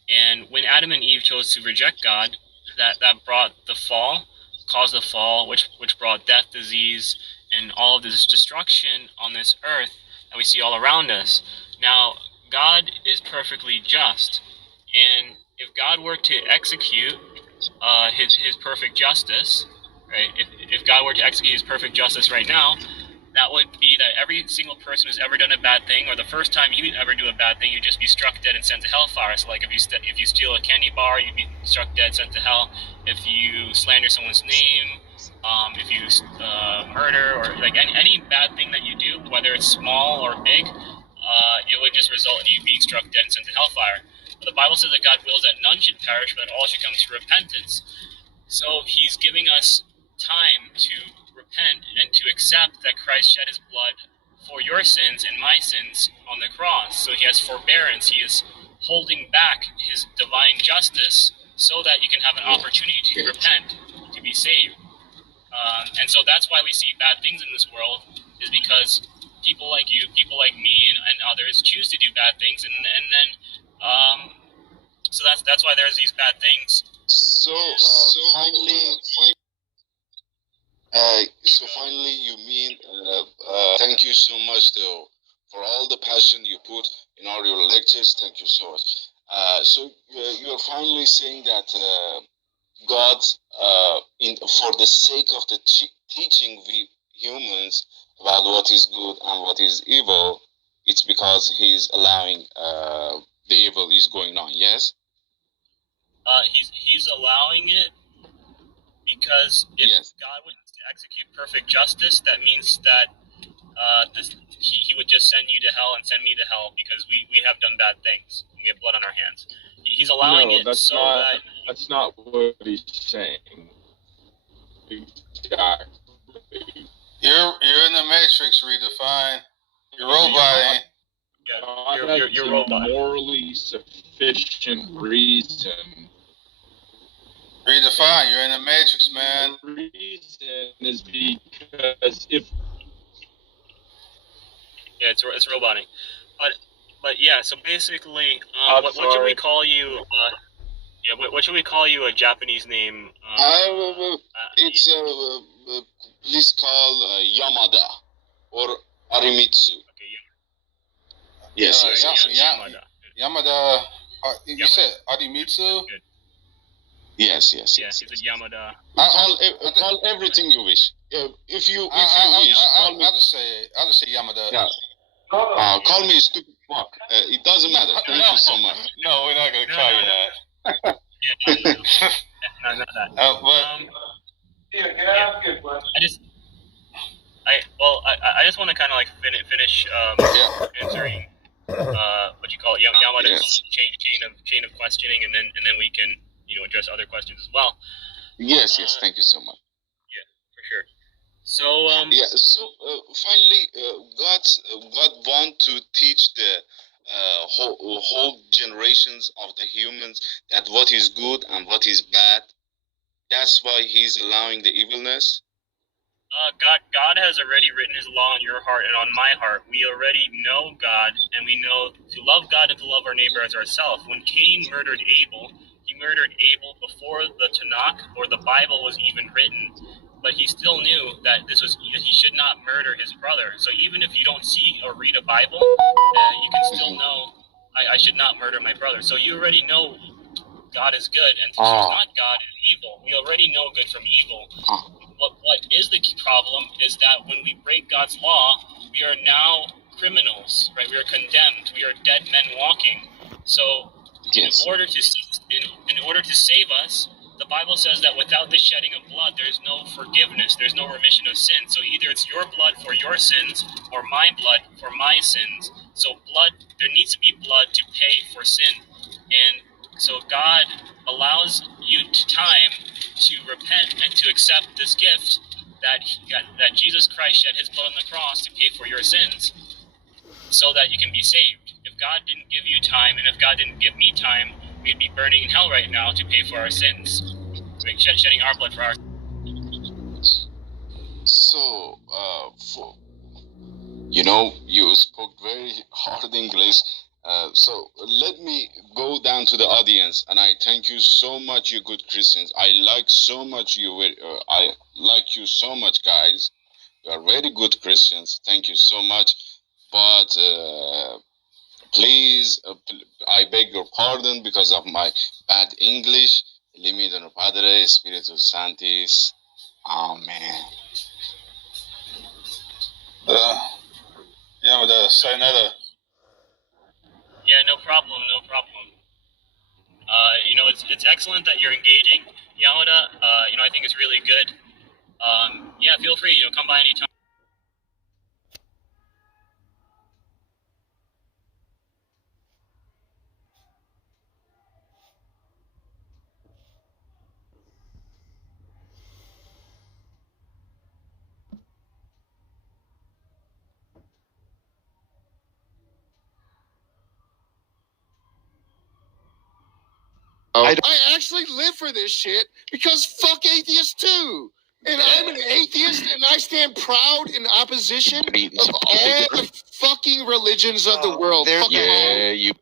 And when Adam and Eve chose to reject God, that brought the fall, caused the fall, which brought death, disease, and all of this destruction on this earth that we see all around us. Now, God is perfectly just, and if God were to execute his perfect justice, right? If God were to execute his perfect justice right now, that would be that every single person who's ever done a bad thing, or the first time you ever do a bad thing, you'd just be struck dead and sent to hellfire. So, like, if you steal a candy bar, you'd be struck dead, sent to hell. If you slander someone's name, if you murder, or like any bad thing that you do, whether it's small or big, it would just result in you being struck dead and sent to hellfire. But the Bible says that God wills that none should perish, but that all should come to repentance. So he's giving us time to repent and to accept that Christ shed his blood for your sins and my sins on the cross. So he has forbearance. He is holding back his divine justice so that you can have an opportunity to repent, to be saved. And so that's why we see bad things in this world, is because people like you, people like me, and others choose to do bad things, and then so that's why there's these bad things. So finally, you mean thank you so much though for all the passion you put in all your lectures. Thank you so much. So you're finally saying that God, for the sake of the teaching we humans about what is good and what is evil, it's because he's allowing the evil is going on. Yes. He's allowing it because if God would execute perfect justice, that means that he would just send you to hell and send me to hell, because we have done bad things. We have blood on our hands. He's allowing it that's so not, that... That's not what he's saying. Exactly. You're in the Matrix, Redefine. You're roboting. Yeah, you're robot. Morally sufficient reason. Redefine. You're in the Matrix, man. The reason is because if... Yeah, it's roboting. But yeah, so basically, what should we call you? What should we call you? A Japanese name? It's please call Yamada or Arimitsu. Okay, Yes. Yamada. Yamada. You said Arimitsu? Good. Yes. Yeah, he said Yamada. Call everything you wish. If you wish, I'll just say Yamada. Yeah. Call me a stupid fuck. It doesn't matter. Thank you so much. No, we're not gonna call you that. No, not that. I just want to kind of like finish answering what you call it, Yamada's chain of questioning, and then we can address other questions as well. Yes. Thank you so much. Yeah, for sure. So finally, God want to teach the whole generations of the humans that what is good and what is bad. That's why he's allowing the evilness. God has already written his law on your heart and on my heart. We already know God, and we know to love God and to love our neighbor as ourselves. When Cain murdered Abel, He murdered Abel before the Tanakh or the Bible was even written. But he still knew that he should not murder his brother. So even if you don't see or read a Bible, you can still know I should not murder my brother. So you already know God is good and to choose not God is evil. We already know good from evil. What is the problem is that when we break God's law, we are now criminals, right? We are condemned. We are dead men walking. So in order to save us, the Bible says that without the shedding of blood, there's no forgiveness. There's no remission of sin. So either it's your blood for your sins or my blood for my sins. So there needs to be blood to pay for sin. And so God allows you time to repent and to accept this gift that Jesus Christ shed his blood on the cross to pay for your sins so that you can be saved. If God didn't give you time, and if God didn't give me time, we'd be burning in hell right now to pay for our sins. Shedding our blood for our So, you spoke very hard English. So let me go down to the audience, and I thank you so much, you good Christians. I like so much I like you so much, guys. You are very good Christians. Thank you so much. But please, I beg your pardon because of my bad English. Limido Padre, Spiritus Sanctis. Amen. Sayonara. Yeah, no problem. It's excellent that you're engaging, Yahuda. I think it's really good. Yeah, feel free. Come by anytime. I actually live for this shit because fuck atheists too. And I'm an atheist and I stand proud in opposition of all the fucking religions of the world. Fuck Yeah, you.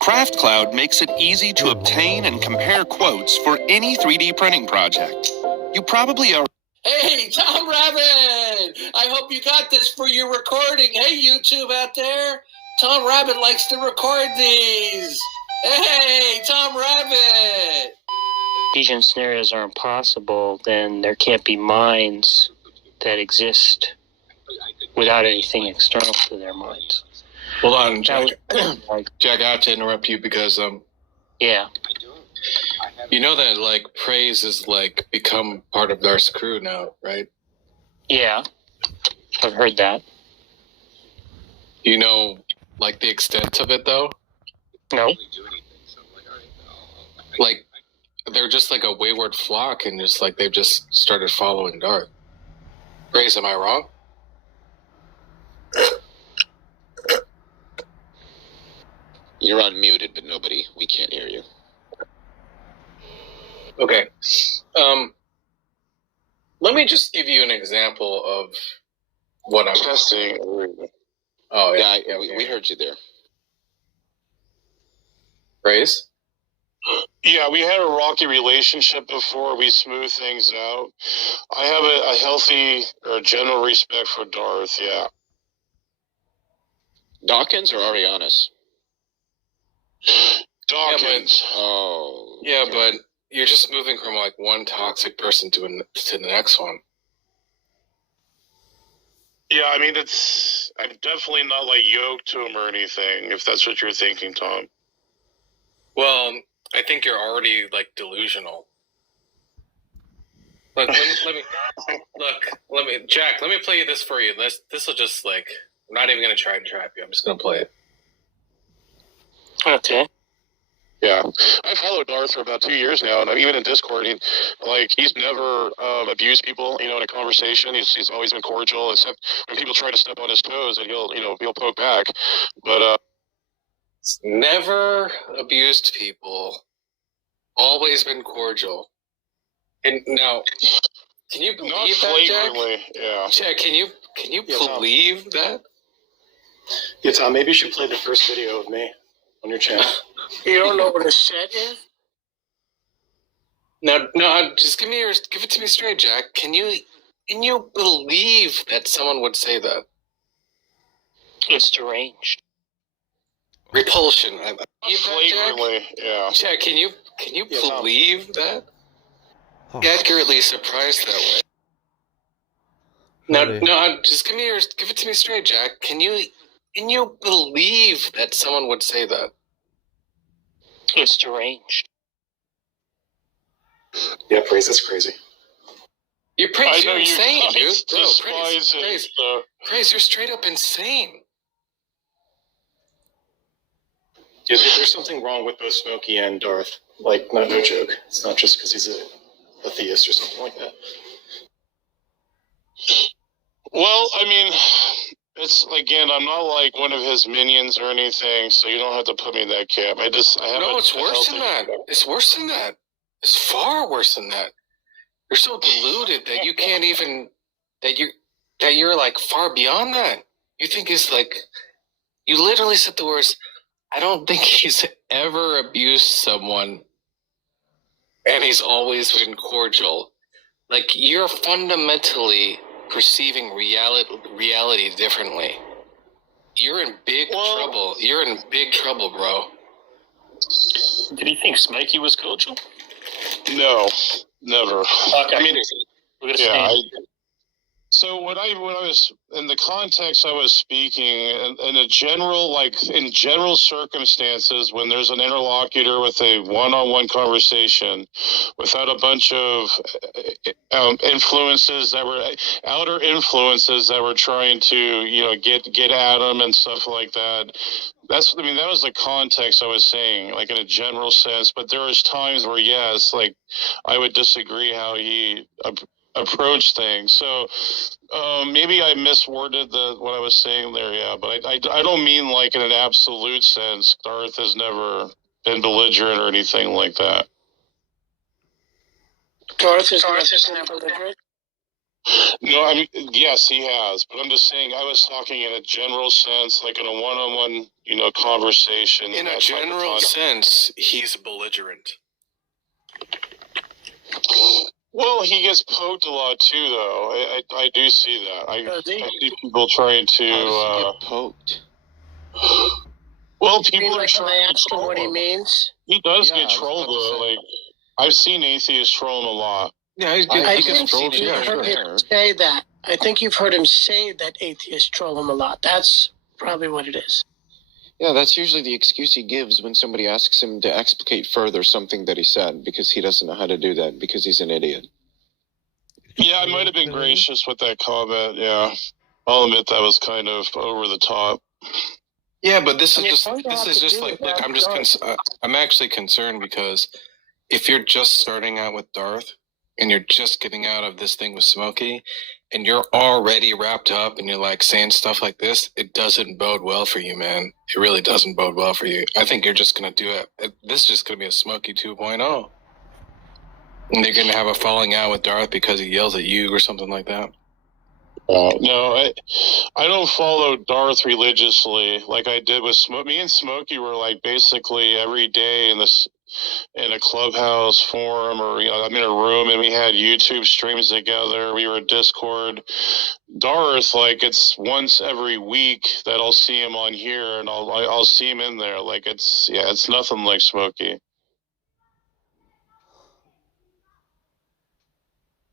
CraftCloud makes it easy to obtain and compare quotes for any 3D printing project. You probably are. Hey, Tom Rabbit! I hope you got this for your recording. Hey, YouTube out there. Tom Rabbit likes to record these. Hey, Tom Rabbit! Fusion scenarios are impossible, then there can't be minds that exist without anything external to their minds. Hold on, Jack. Jack, I have to interrupt you because yeah. You know that praise is become part of Darth's crew now, right? Yeah, I've heard that. You know, the extent of it though? No. They're just a wayward flock, and just they've just started following Darth. Praise, am I wrong? You're unmuted, but we can't hear you. Okay. Let me just give you an example of what I'm testing. Oh, yeah, we heard you there. Praise? Yeah, we had a rocky relationship before. We smoothed things out. I have a healthy or general respect for Darth, yeah. Dawkins or Arianas? Dawkins. Yeah, but you're just moving from one toxic person to the next one. Yeah, I mean, I'm definitely not yoked to him or anything, if that's what you're thinking, Tom. Well, I think you're already delusional. Look, let me, Jack, let me play this for you. This will just I'm not even gonna try and trap you. I'm just gonna play it. Okay. Yeah, I followed Darth for about 2 years now, and I'm even in Discord. He's never abused people, in a conversation. He's always been cordial, except when people try to step on his toes, and he'll poke back. But never abused people. Always been cordial. And now, Can you believe Not that, flagrantly, Jack? yeah. Jack, can you believe that? Yeah, Tom, maybe you should play the first video of me on your channel. You don't know what a set is? No, just give it to me straight, Jack. Can you believe that someone would say that? It's deranged. Repulsion. I believe that, Flagrantly, yeah. Jack, can you believe that? Accurately surprised that way. No, just give it to me straight, Jack. Can you believe that someone would say that? It's deranged. Yeah, Praise, that's crazy. You're insane, dude. Bro, Praise, Praise, you're straight up insane. Yeah, there's something wrong with both Smokey and Darth. Like, no joke. It's not just because he's a theist or something like that. Well, I mean, it's, again, I'm not like one of his minions or anything, so you don't have to put me in that camp. It's worse than that. It's worse than that. It's far worse than that. You're so deluded that you can't even, that you're like far beyond that. You think it's like, you literally said the words, I don't think he's ever abused someone and he's always been cordial. Like, you're fundamentally perceiving reality differently. You're in big trouble. You're in big trouble, bro. Did he think Smokey was cordial? No, never. Okay. I mean, We're gonna yeah. stand. So when I was in the context I was speaking in general circumstances, when there's an interlocutor with a one-on-one conversation, without a bunch of influences that were outer influences that were trying to get at them and stuff like that. That was the context I was saying, like in a general sense. But there was times where, yes, like I would disagree how he approach things. So maybe I misworded what I was saying there, yeah. But I don't mean like in an absolute sense. Darth has never been belligerent or anything like that. Darth is never belligerent? No, I mean, yes, he has. But I'm just saying I was talking in a general sense, like in a one-on-one, conversation. In a general sense, he's belligerent. Well, he gets poked a lot too, though. I do see that. I see people trying to get poked. Well, people are like when I trying asked to him troll what he him. means? He does get trolled though. Like I've seen atheists troll him a lot. Yeah, he's good. I think you've heard him say that. I think you've heard him say that atheists troll him a lot. That's probably what it is. Yeah, that's usually the excuse he gives when somebody asks him to explicate further something that he said, because he doesn't know how to do that because he's an idiot. Yeah, I might have been gracious with that comment. Yeah, I'll admit that was kind of over the top. Yeah, but this is just like I'm actually concerned because if you're just starting out with Darth and you're just getting out of this thing with Smokey and you're already wrapped up and you're like saying stuff like this, it doesn't bode well for you, man. It really doesn't bode well for you. I think you're just going to do it. This is just going to be a Smokey 2.0. And you're going to have a falling out with Darth because he yells at you or something like that. No, I don't follow Darth religiously like I did with Smokey. Me and Smokey were like basically every day in a clubhouse forum, or I'm in a room and we had YouTube streams together. We were Discord. Darth, like it's once every week that I'll see him on here, and I'll see him in there. Like it's nothing like Smokey.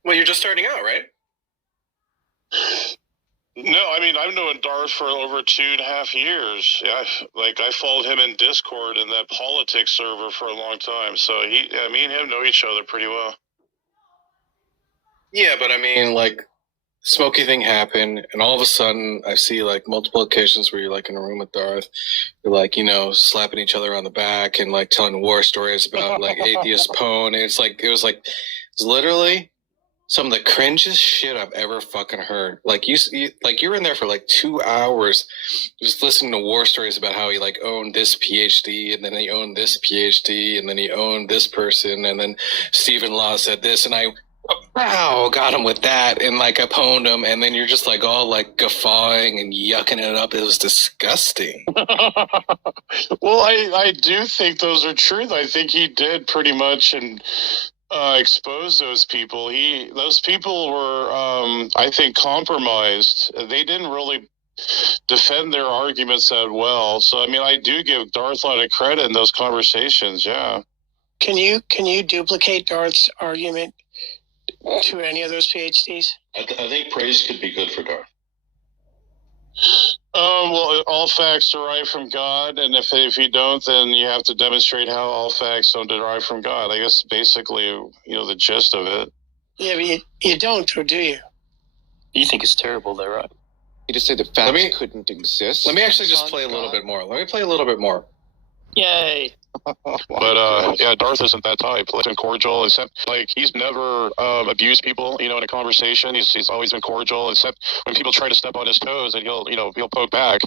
Well, you're just starting out, right? No, I mean, I've known Darth for over 2.5 years. Yeah, I followed him in Discord in that politics server for a long time. So me and him know each other pretty well. Yeah, but I mean, like, Smokey thing happened, and all of a sudden, I see, like, multiple occasions where you're, like, in a room with Darth. You're, like, slapping each other on the back and, like, telling war stories about, like, atheist pwn. And it was literally some of the cringiest shit I've ever fucking heard. Like you were in there for like 2 hours, just listening to war stories about how he like owned this PhD, and then he owned this PhD, and then he owned this person, and then Stephen Law said this, and wow, got him with that, and like I pwned him, and then you're just like all like guffawing and yucking it up. It was disgusting. Well, I do think those are true. I think he did pretty much and expose those people. Those people were, I think, compromised. They didn't really defend their arguments that well. So, I mean, I do give Darth a lot of credit in those conversations. Yeah. Can you duplicate Darth's argument to any of those PhDs? I think praise could be good for Darth. Well, all facts derive from God, and if you don't, then you have to demonstrate how all facts don't derive from God. I guess basically, the gist of it. Yeah, but you don't, or do you? You think it's terrible, though, right? You just say the facts couldn't exist. Let me actually just play a little bit more. Let me play a little bit more. Yay. But yeah, Darth isn't that type. Like, and cordial, except like he's never abused people. In a conversation, he's always been cordial. Except when people try to step on his toes, and he'll poke back.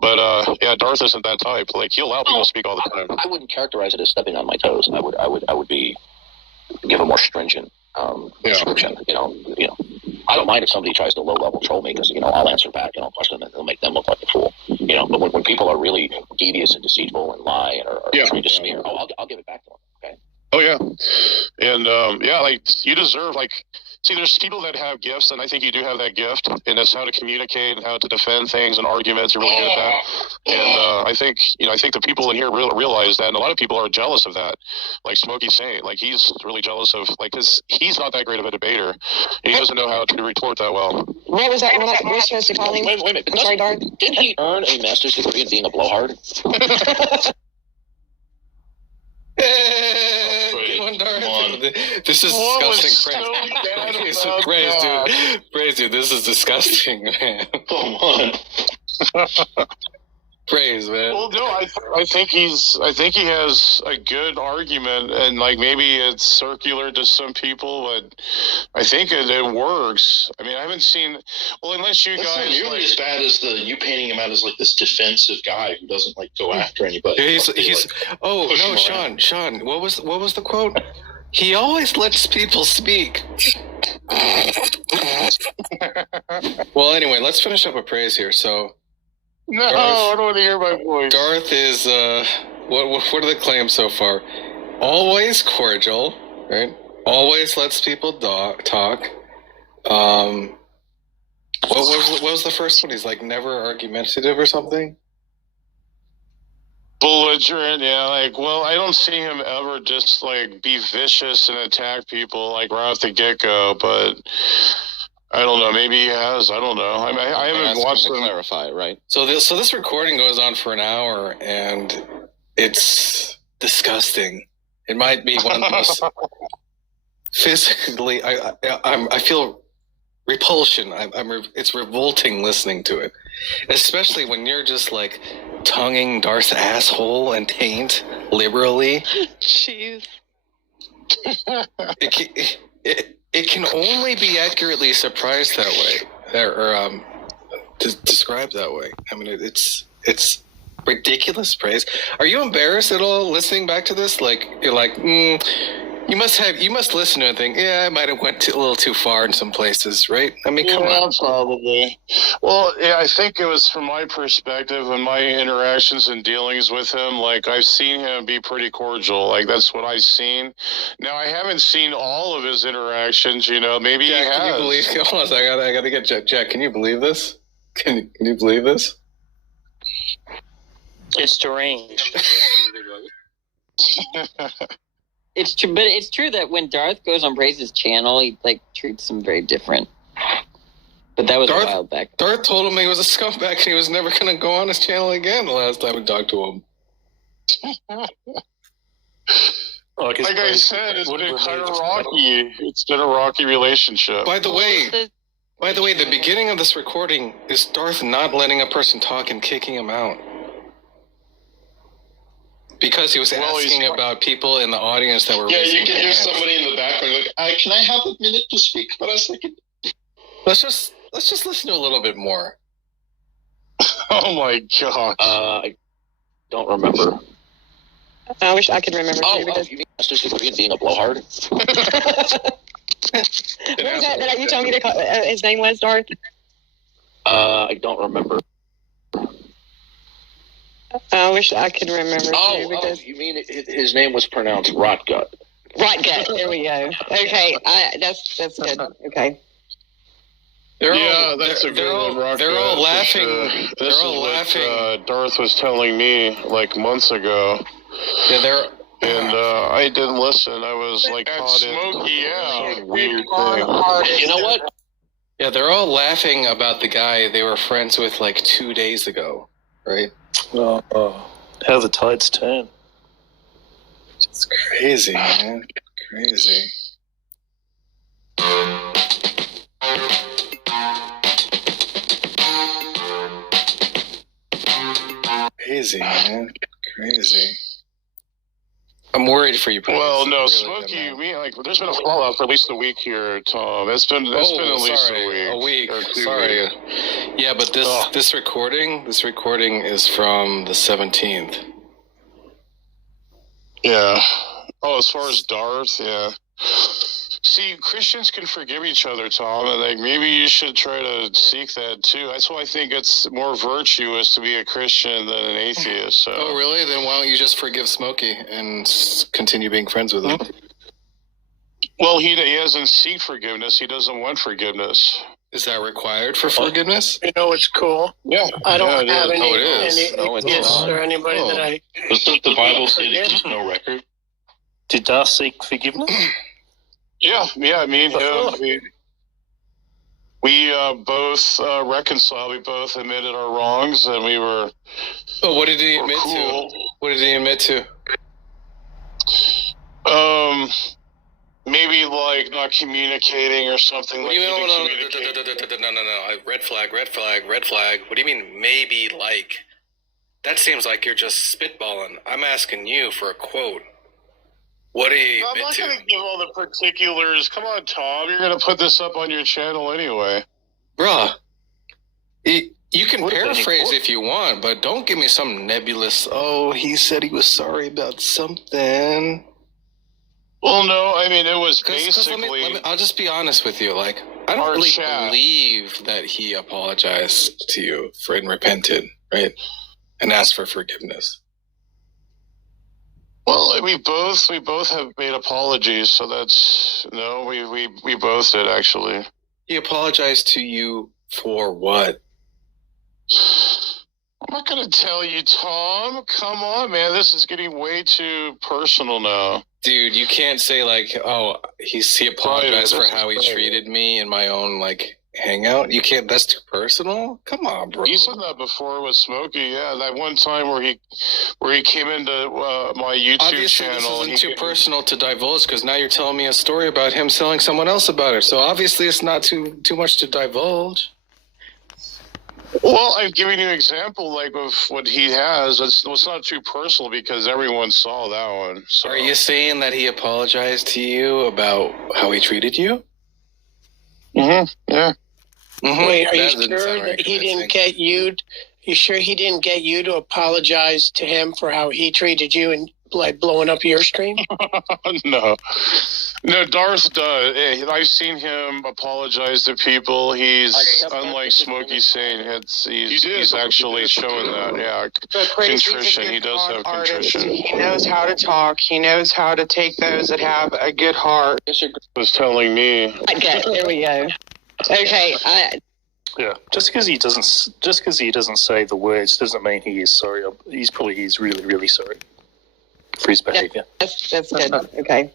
But yeah, Darth isn't that type. Like he'll allow people to speak all the time. I wouldn't characterize it as stepping on my toes. I would give a more stringent description. I don't mind if somebody tries to low-level troll me because, I'll answer back and I'll question them and it'll make them look like a fool. But when people are really devious and deceitful and lie and are trying to smear, I'll give it back to them, okay? Oh, yeah. And, yeah, like, you deserve, see, there's people that have gifts, and I think you do have that gift, and that's how to communicate and how to defend things and arguments. You're really good at that. And I think the people in here realize that, and a lot of people are jealous of that. Like Smokey's saying, like, he's really jealous of, because he's not that great of a debater. He doesn't know how to retort that well. What was that? What was supposed to call him? Wait a minute. I'm sorry, Darth. Didn't he earn a master's degree in being a blowhard? This is disgusting. Praise, dude. This is disgusting, man. Come on. Praise, man. Well, no, I think he has a good argument, and like maybe it's circular to some people, but I think it works. I mean, I haven't seen. Well, unless you That's guys not nearly as bad as you painting him out as like this defensive guy who doesn't go after anybody. Sean. What was the quote? He always lets people speak. Well, anyway, let's finish up a praise here. So. No, I don't want to hear my voice. Darth is what are the claims so far? Always cordial, right? Always lets people talk. What was the first one? He's like never argumentative or something. Belligerent, yeah. I don't see him ever just be vicious and attack people right at the get-go, but I don't know. Maybe he has. I don't know. I haven't watched him clarify, right? So this recording goes on for an hour, and it's disgusting. It might be one of the most physically. I feel repulsion. It's revolting listening to it, especially when you're just tonguing Darth's asshole and taint liberally. Jeez. It can only be accurately surprised that way, or described that way. I mean, it's ridiculous praise. Are you embarrassed at all listening back to this? You're like, you must listen to it and think, yeah, I might have went a little too far in some places, right? I mean, come on. Probably. Well, yeah, I think it was from my perspective and my interactions and dealings with him. I've seen him be pretty cordial. That's what I've seen. Now, I haven't seen all of his interactions. Maybe Jack, he has. Can you believe? Hold on a second. I got to get Jack. Can you believe this? Can you believe this? It's deranged. It's true, but it's true that when Darth goes on Braze's channel, he treats him very different. But that was a while back. Darth told him he was a scumbag and he was never going to go on his channel again the last time I talked to him. Like I said, it's been kind of rocky. It's been a rocky relationship. By the way, the beginning of this recording is Darth not letting a person talk and kicking him out. Because he was asking about people in the audience that were raising you can hear hands. somebody in the background can I have a minute to speak for a second? Let's just listen to a little bit more. Oh my god. I don't remember. I wish I could remember. You mean master's degree in being a blowhard? What was that you told me to call, his name was, Darth? I don't remember. I wish I could remember too. Oh, you mean his name was pronounced Rotgut? Rotgut. There we go. Okay, that's good. Okay. That's a good one, Rocket. They're all laughing. This is what Darth was telling me like months ago. Yeah, and I didn't listen. I was like caught in some weird thing. You know what? Yeah, they're all laughing about the guy they were friends with like 2 days ago, right? Oh, how the tides turn. It's crazy, man. Crazy. Crazy, man. Crazy. I'm worried for you. Well, no, Smokey, there's been a fallout for at least a week here, Tom. It's been at least a week. A week. Or 2 Sorry. weeks. Yeah, but this recording is from the 17th. Yeah. Oh, as far as Darth, yeah. See, Christians can forgive each other, Tom, and maybe you should try to seek that too. That's why I think it's more virtuous to be a Christian than an atheist. So. Oh, really? Then why don't you just forgive Smokey and continue being friends with him? Well, he doesn't seek forgiveness. He doesn't want forgiveness. Is that required for forgiveness? You know what's cool? Yeah. I don't have any atheists or anybody that I... Doesn't the Bible say to keep no record? Did Darth seek forgiveness? Yeah, me and him, we both reconciled. We both admitted our wrongs, and we were. Oh, what did he admit to? What did he admit to? Maybe like not communicating or something. What do you mean? No. Red flag. What do you mean? Maybe like. That seems like you're just spitballing. I'm asking you for a quote. What do you? I'm not going to give all the particulars. Come on, Tom. You're going to put this up on your channel anyway. Bruh. You can paraphrase if you want, but don't give me some nebulous, he said he was sorry about something. Well, no, I mean, it was basically... I'll just be honest with you. Like, I don't really believe that he apologized to you and repented, right? And asked for forgiveness. Well, we both have made apologies, so that's we both did actually. He apologized to you for what? I'm not gonna tell you, Tom. Come on, man. This is getting way too personal now. Dude, you can't say like, he apologized for how he treated me in my own hangout. You can't. That's too personal. Come on, bro. You said that before with Smokey. Yeah, that one time where he came into my YouTube obviously, channel. This isn't too personal to divulge because now you're telling me a story about him telling someone else about it. So obviously, it's not too much to divulge. Well, I'm giving you an example of what he has. It's not too personal because everyone saw that one. So. Are you saying that he apologized to you about how he treated you? Mm-hmm. Yeah. Mm-hmm. Wait, are you sure that he didn't get you? You sure he didn't get you to apologize to him for how he treated you and blowing up your stream? No, Darth does. I've seen him apologize to people. He's unlike Smokey saying he's actually showing that. Yeah, contrition. He does have contrition. He knows how to talk. He knows how to take those that have a good heart. Was telling me. Okay, there we go. Okay, yeah. Just because he doesn't say the words doesn't mean he is sorry. He's really, really sorry for his behavior. That's good. Okay.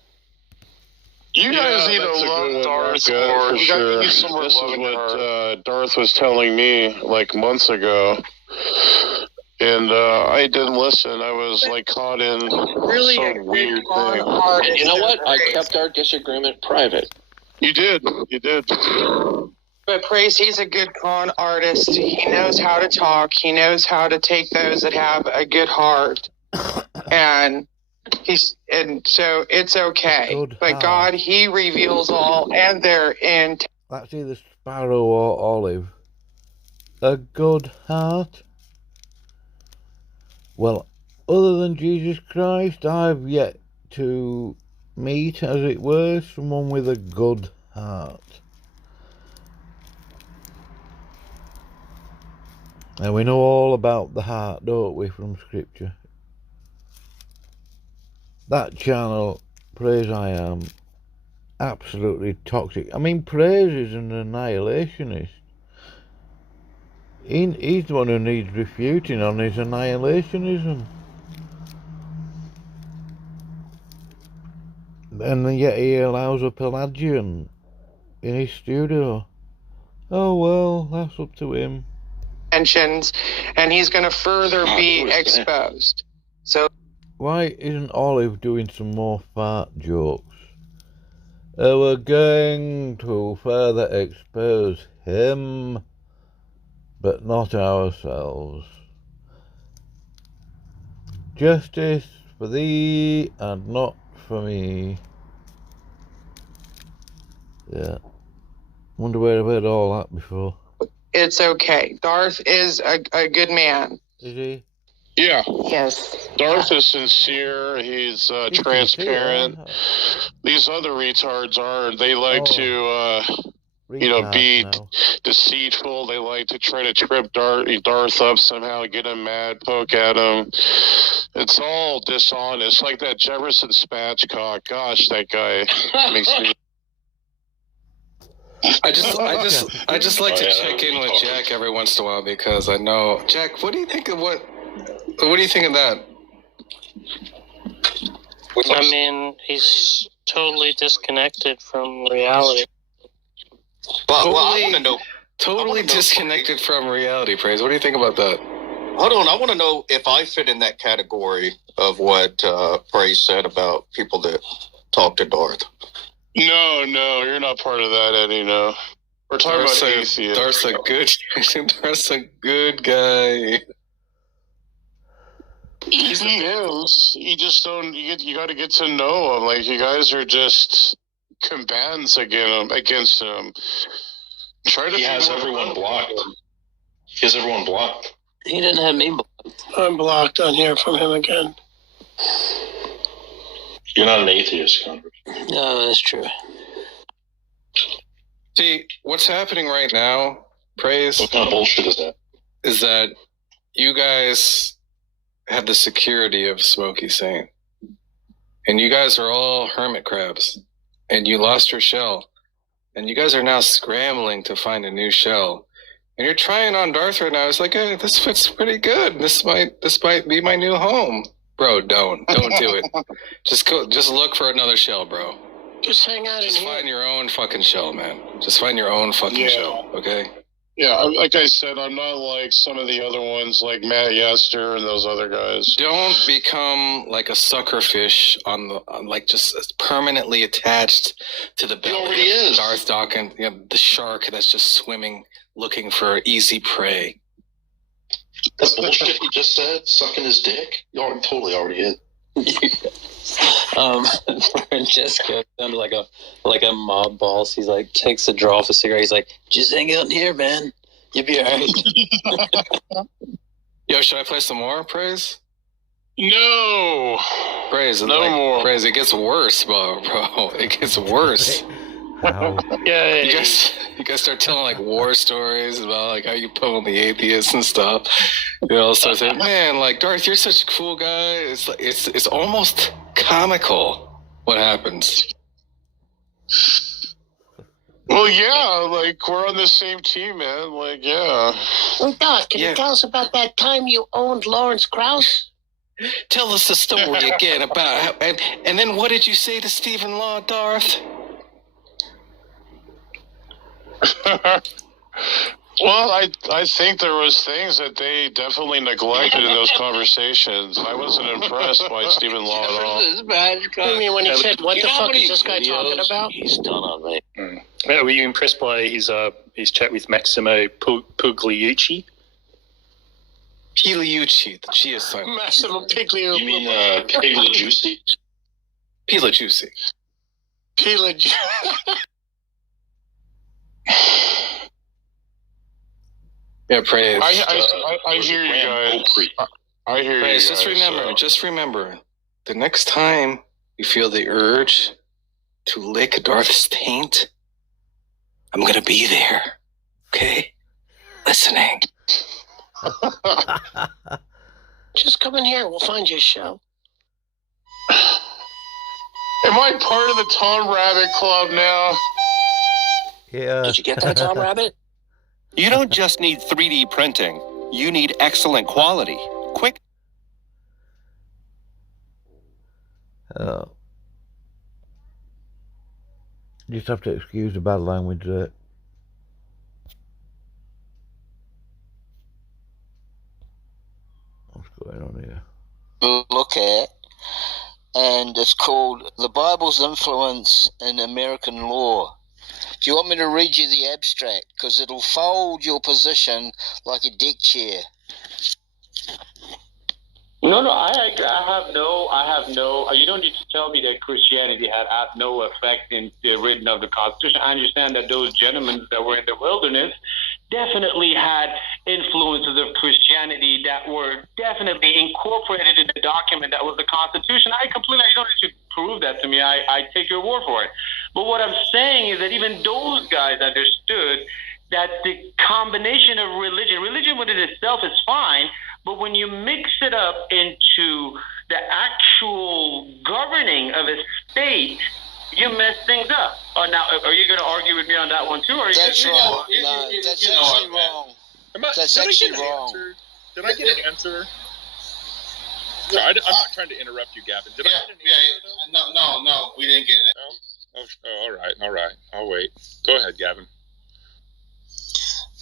You guys need to love Darth more. Sure. This is what Darth was telling me months ago. And I didn't listen. I was caught in some weird thing. You know what? I kept our disagreement private. You did. But Praise, he's a good con artist. He knows how to talk. He knows how to take those that have a good heart. And so it's okay. But God, he reveals all, and they're in. That's either Sparrow or Olive. A good heart? Well, other than Jesus Christ, I've yet to meet, as it were, someone with a good heart. And we know all about the heart, don't we, from Scripture? That channel, Praise I Am, absolutely toxic. I mean, Praise is an annihilationist. He's the one who needs refuting on his annihilationism. And yet he allows a Pelagian in his studio. Oh well, that's up to him. Mentions, and he's going to further be exposed. So why isn't Olive doing some more fart jokes? We're going to further expose him, but not ourselves. Justice for thee and not for me. Yeah. Wonder where I've heard all that before. it's okay. Darth is a good man. Is he? Yeah. Yes. Darth is sincere. He's transparent. These other retards aren't. They like to, be deceitful. They like to try to trip Darth up somehow, get him mad, poke at him. It's all dishonest. Like that Jefferson Spatchcock. Gosh, that guy makes me. I just like to check in with Jack every once in a while because I know Jack. What do you think of what do you think of that? I mean, he's totally disconnected from reality. But I want to know. Totally disconnected from reality, Praise. What do you think about that? Hold on, I want to know if I fit in that category of what Praise said about people that talk to Darth. No, you're not part of that, Eddie. No, we're talking about atheists. Darth's a good guy. He is. You just don't. You got to get to know him. Like you guys are just combatants against him. He has everyone blocked. He has everyone blocked. He didn't have me blocked. I'm blocked on here from him again. You're not an atheist, Congress. No, that's true. See, what's happening right now, Praise? What kind of bullshit is that? Is that you guys have the security of Smokey Saint. And you guys are all hermit crabs. And you lost your shell. And you guys are now scrambling to find a new shell. And you're trying on Darth right now. It's like, hey, this fits pretty good. This might be my new home. Bro, don't do it. Just look for another shell, bro. Just hang out in here. Just find your own fucking shell, man. Just find your own fucking shell, okay? Yeah, like I said, I'm not like some of the other ones, like Matt Yester and those other guys. Don't become like a suckerfish on just permanently attached to the belly. He already is. Darth Dawkins, the shark that's just swimming, looking for easy prey. That bullshit he just said, sucking his dick, you totally already is. Francesco sounded like a mob boss. He's like takes a draw off a cigarette. He's like, just hang out in here, man. You'll be alright. Yo, should I play some more, Praise? No. Praise, more. Praise, it gets worse, bro. It gets worse. Yeah. You guys start telling like war stories about like how you pummel the atheists and stuff. You know, so saying, man, like Darth, you're such a cool guy. It's like it's almost comical what happens. Well, yeah, like we're on the same team, man. Like, yeah. Well, Darth, can you tell us about that time you owned Lawrence Krauss? Tell us the story again about how, and then what did you say to Stephen Law, Darth? Well, I think there was things that they definitely neglected in those conversations. I wasn't impressed by Stephen Law at all. I mean, when he said, "What the fuck is this guy talking about?" He's done on me. Yeah, were you impressed by his chat with Massimo Pugliucci? Pigliucci, the Chia son. Massimo Pigliucci. You mean Pigliucci? Pigliucci. Pigliucci. Yeah, Praise. I hear you guys. I hear you guys. Just remember, the next time you feel the urge to lick Darth's taint, I'm gonna be there. Okay? Listening. Just come in here. We'll find you a show. Am I part of the Tom Rabbit Club now? Yeah. Did you get that, Tom Rabbit? You don't just need 3D printing. You need excellent quality. Quick. You just have to excuse the bad language there. What's going on here? Look at, and it's called The Bible's Influence in American Law. Do you want me to read you the abstract? Because it'll fold your position like a deck chair. No, I have no. You don't need to tell me that Christianity had no effect in the written of the Constitution. I understand that those gentlemen that were in the wilderness definitely had influences of Christianity that were definitely incorporated in the document that was the Constitution. You don't need to prove that to me. I take your word for it. But what I'm saying is that even those guys understood that the combination of religion within itself is fine, but when you mix it up into the actual governing of a state, you mess things up. Now, are you going to argue with me on that one too? Or That's wrong. No, that's actually wrong. That's actually wrong. Did I get an answer? No, I'm not trying to interrupt you, Gavin. Did I get an answer? No, we didn't get it. No? Oh, all right. I'll wait. Go ahead, Gavin.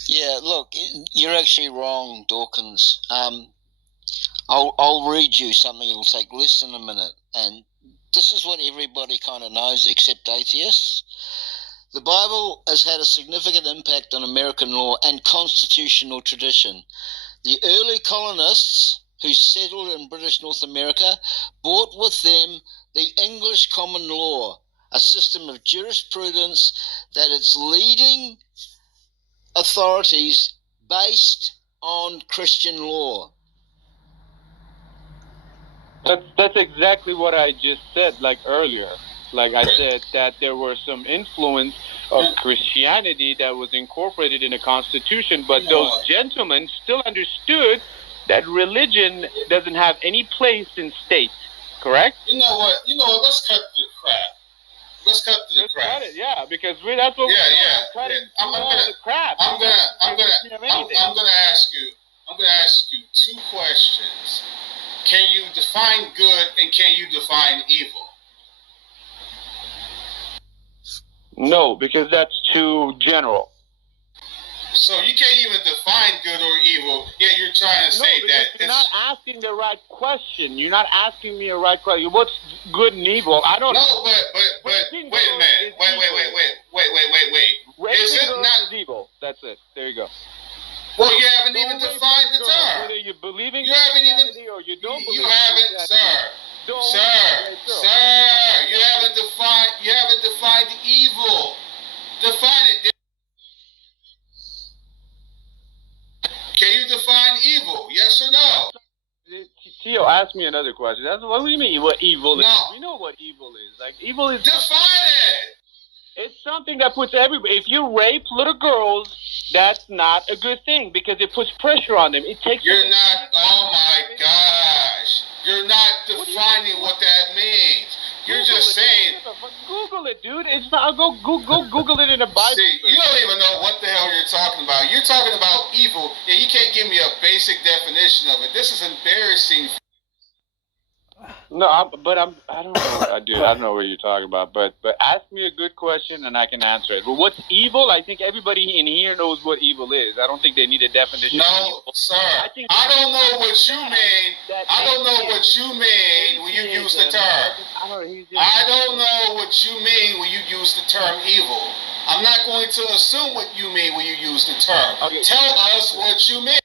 Yeah, look, you're actually wrong, Dawkins. I'll read you something. It'll take less than a minute, and this is what everybody kind of knows except atheists. The Bible has had a significant impact on American law and constitutional tradition. The early colonists who settled in British North America brought with them the English common law, a system of jurisprudence that its leading authorities based on Christian law. That's exactly what I just said, earlier. I said that there were some influence of Christianity that was incorporated in the Constitution, but those gentlemen still understood that religion doesn't have any place in state. Correct? You know what? Let's cut the crap. Let's cut the crap. Cut it, yeah, because that's what we're doing. Cutting all the crap. I'm gonna ask you two questions. Can you define good and can you define evil? No, because that's too general. So you can't even define good or evil, yet you're trying to say that you're not asking the right question. You're not asking me a right question. What's good and evil? I don't know. No, but wait a minute. Wait. Is it not evil? That's it. There you go. Well, you haven't even defined the term. Whether you believe in you haven't even or you don't believe you haven't, sir, you haven't defined evil. Define it. Can you define evil? Yes or no? Tio, ask me another question. What do you mean? What evil is? We know what evil is. Evil is. Define it. It's something that puts everybody. If you rape little girls, that's not a good thing because it puts pressure on them. It takes. You're not. Oh my gosh! You're not defining what that means. You're just saying. Google it, dude. It's not. Go Google it in the Bible. See, you don't even know what the hell you're talking about. You're talking about evil, and you can't give me a basic definition of it. This is embarrassing. No, I don't know, dude. I don't know what you're talking about. But ask me a good question and I can answer it. But what's evil? I think everybody in here knows what evil is. I don't think they need a definition. No, sir. I don't know what you mean. I don't know what you mean when you use the term. I don't know what you mean when you use the term evil. I'm not going to assume what you mean when you use the term. Okay. Tell us what you mean.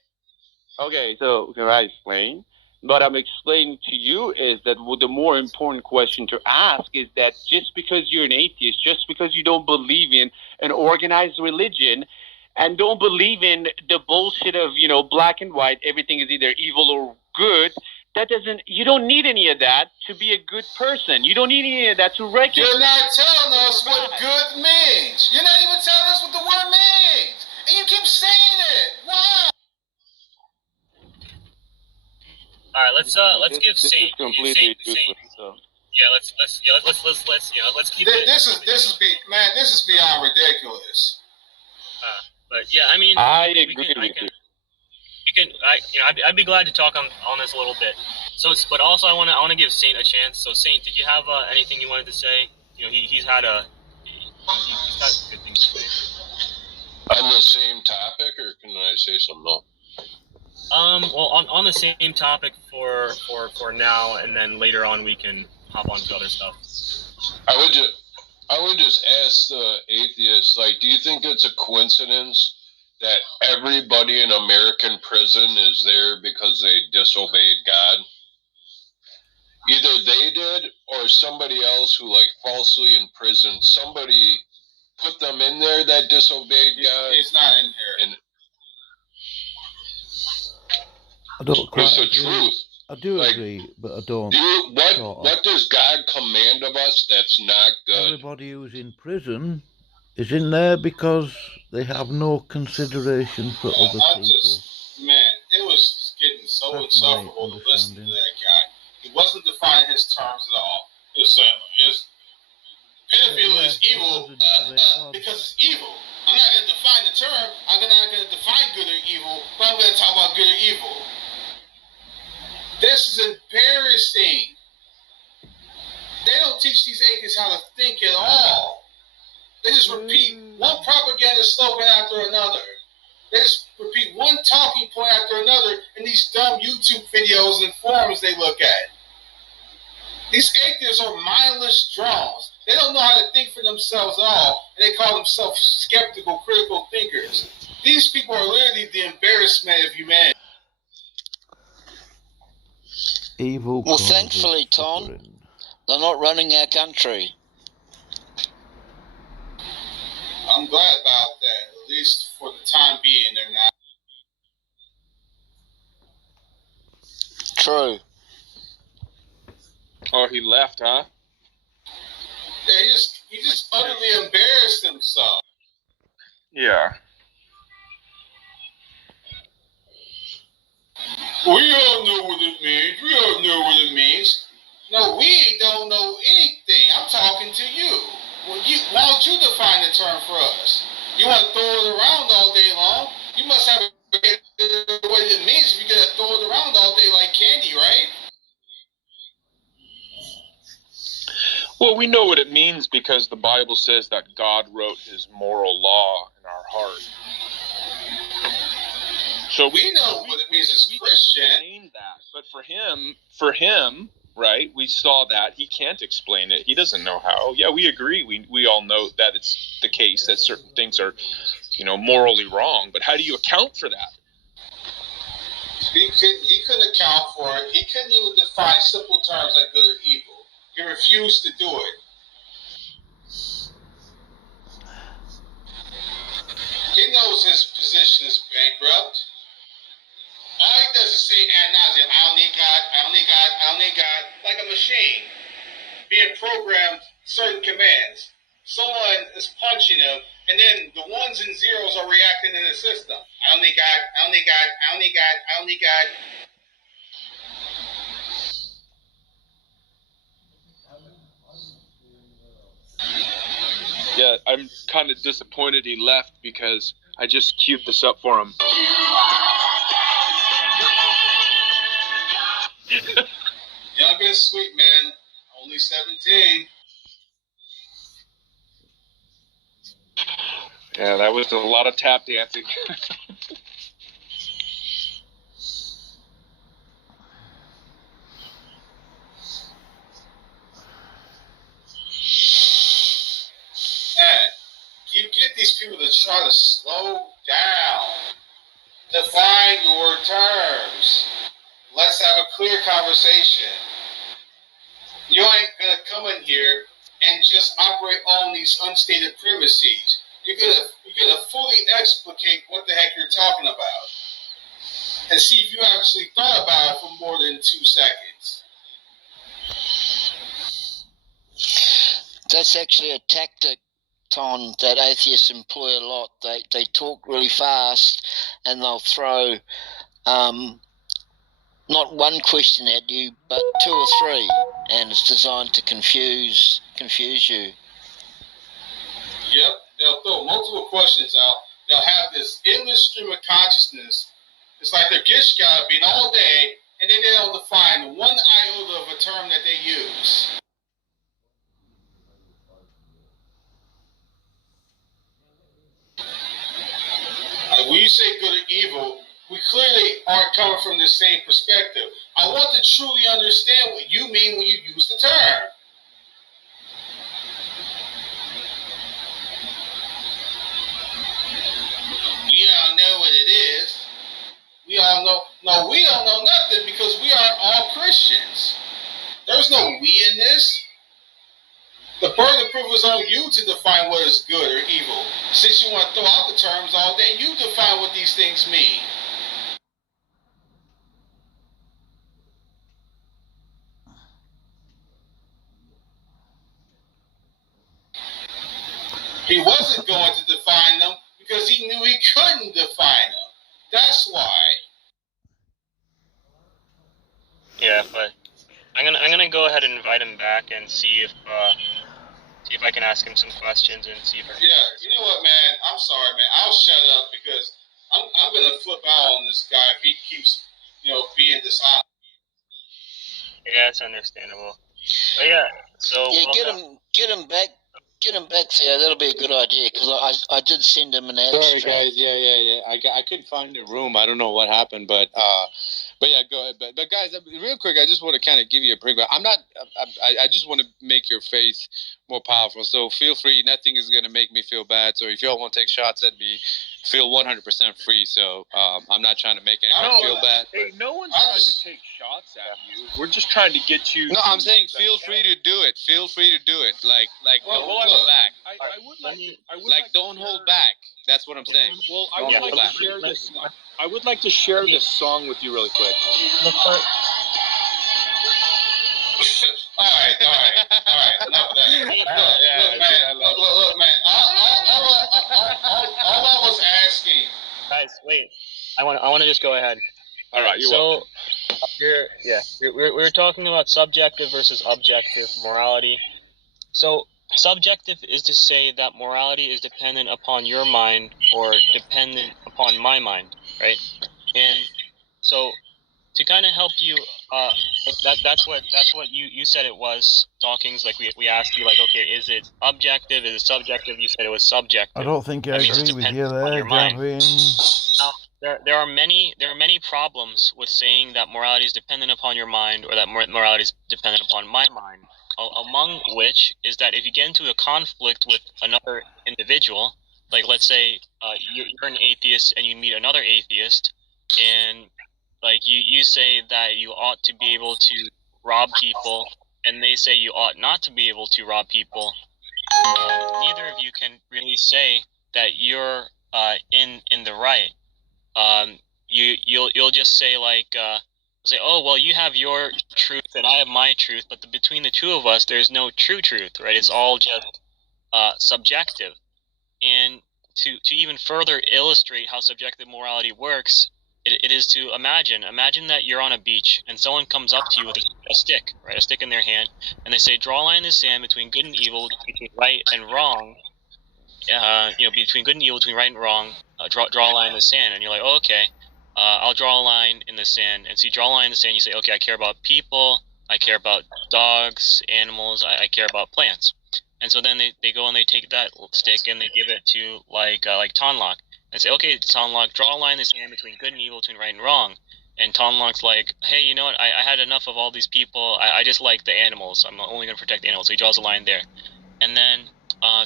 Okay, so can I explain? What I'm explaining to you is that the more important question to ask is that just because you're an atheist, just because you don't believe in an organized religion and don't believe in the bullshit of, black and white, everything is either evil or good, you don't need any of that to be a good person. You don't need any of that to recognize. You're not telling us what good means. You're not even telling us what the him saying it. Wow. All right, let's give Saint. Completely useless. So. Yeah, let's keep it. This is beyond ridiculous. But yeah, I mean, I agree with you. I'd be glad to talk on this a little bit. So, but also I want to give Saint a chance. So, Saint, did you have anything you wanted to say? You know, he's got good things to say. On the same topic, or can I say something else? Well, on the same topic for now, and then later on we can hop on to other stuff. I would just ask the atheists, like, do you think it's a coincidence that everybody in American prison is there because they disobeyed God? Either they did or somebody else who, like, falsely imprisoned somebody, put them in there that disobeyed God. He's not in here. And I don't quite it's the agree. truth. I do agree, but I don't. What does God command of us that's not good? Everybody who's in prison is in there because they have no consideration for other people. It was just getting so insufferable to listen to that guy. He wasn't defining his terms at all. It was pedophilia is evil because it's evil. I'm not going to define the term. I'm not going to define good or evil, but I'm going to talk about good or evil. This is embarrassing. They don't teach these atheists how to think at all. They just repeat one propaganda slogan after another. They just repeat one talking point after another in these dumb YouTube videos and forums they look at. These atheists are mindless drones. They don't know how to think for themselves at all, and they call themselves skeptical, critical thinkers. These people are literally the embarrassment of humanity. Evil. Well, thankfully, Tom, they're not running our country. I'm glad about that. At least for the time being, they're not. True. Oh, he left, huh? Yeah, he just utterly embarrassed himself. Yeah. We all know what it means. We all know what it means. No, we don't know anything. I'm talking to you. Why don't you define the term for us? You want to throw it around all day long? You must have what it means if you're going to throw it around all day like candy, right? Well, we know what it means because the Bible says that God wrote his moral law in our heart. So we know what it means as Christian. That, but for him, right? We saw that he can't explain it. He doesn't know how. Yeah, we agree. We all know that it's the case that certain things are, morally wrong. But how do you account for that? He couldn't account for it. He couldn't even define simple terms like good or evil. He refused to do it. He knows his position is bankrupt. All he does is say ad nauseum, I don't need God, I don't need God, I don't need God, like a machine being programmed certain commands. Someone is punching him, and then the ones and zeros are reacting in the system. I don't need God, I don't need God, I don't need God, I don't need God. Yeah, I'm kind of disappointed he left because I just queued this up for him. Young and sweet, man. Only 17. Yeah, that was a lot of tap dancing. Man, you get these people to try to slow down. Define your terms. Let's have a clear conversation. You ain't gonna come in here and just operate on these unstated premises. You're gonna fully explicate what the heck you're talking about, and see if you actually thought about it for more than 2 seconds. That's actually a tactic Ton, that atheists employ a lot. They talk really fast, and they'll throw not one question at you, but 2 or 3, and it's designed to confuse you. Yep, they'll throw multiple questions out. They'll have this endless stream of consciousness. It's like they're gish gobbling all day, and then they don't define one iota of a term that they use. When you say good or evil, we clearly aren't coming from the same perspective. I want to truly understand what you mean when you use the term. We all know what it is. We all know. No, we don't know nothing because we are all Christians. There's no we in this. The burden of proof is on you to define what is good or evil. Since you want to throw out the terms all day, you define what these things mean. He wasn't going to define them because he knew he couldn't define them. That's why. Yeah, but I'm gonna go ahead and invite him back and see if I can ask him some questions and see if. Yeah, you know what, man? I'm sorry, man. I'll shut up because I'm gonna flip out on this guy if he keeps, being dishonest. Yeah, it's understandable. But yeah, so yeah, get him back. Get him back there. That'll be a good idea because I did send him an abstract. Sorry, guys. Yeah. I couldn't find the room. I don't know what happened, but yeah, go ahead. But guys, real quick, I just want to kind of give you a break. I just want to make your faith more powerful. So feel free. Nothing is going to make me feel bad. So if y'all want to take shots at me, feel 100% free. So I'm not trying to make anyone feel bad. Hey, no one's trying to take shots at you. We're just trying to get you. No, I'm saying feel free to do it. Feel free to do it. Like don't hold back. I would Don't hold back. That's what I'm saying. Well, I would like to share this. I would like to share this song with you really quick. All right. Enough of that. Look, man. All I was asking. Guys, wait. I want to just go ahead. All right. We're talking about subjective versus objective morality. So subjective is to say that morality is dependent upon your mind or dependent upon my mind, right? And so to kind of help you, that's what you said it was, Dawkins. Like we asked you, like, okay, is it objective? Is it subjective? You said it was subjective. I don't think I agree with you there, Gavin. Now, there are many problems with saying that morality is dependent upon your mind or that morality is dependent upon my mind. Among which is that if you get into a conflict with another individual, like let's say you're an atheist and you meet another atheist, and like you say that you ought to be able to rob people, and they say you ought not to be able to rob people, neither of you can really say that you're in the right. You'll just say like. Say, oh, well, you have your truth and I have my truth, but between the two of us, there's no true truth, right? It's all just subjective. And to even further illustrate how subjective morality works, it is to imagine that you're on a beach and someone comes up to you with a stick, right? A stick in their hand, and they say, draw a line in the sand between good and evil, between right and wrong. Between good and evil, between right and wrong, draw a line in the sand. And you're like, oh, okay. I'll draw a line in the sand. And so you draw a line in the sand, you say, okay, I care about people, I care about dogs, animals, I care about plants. And so then they go and they take that stick and they give it to like Tonlock and say, okay, Tonlock, draw a line in the sand between good and evil, between right and wrong. And Tonlock's like, hey, you know what, I had enough of all these people, I just like the animals, I'm only going to protect the animals. So he draws a line there. And then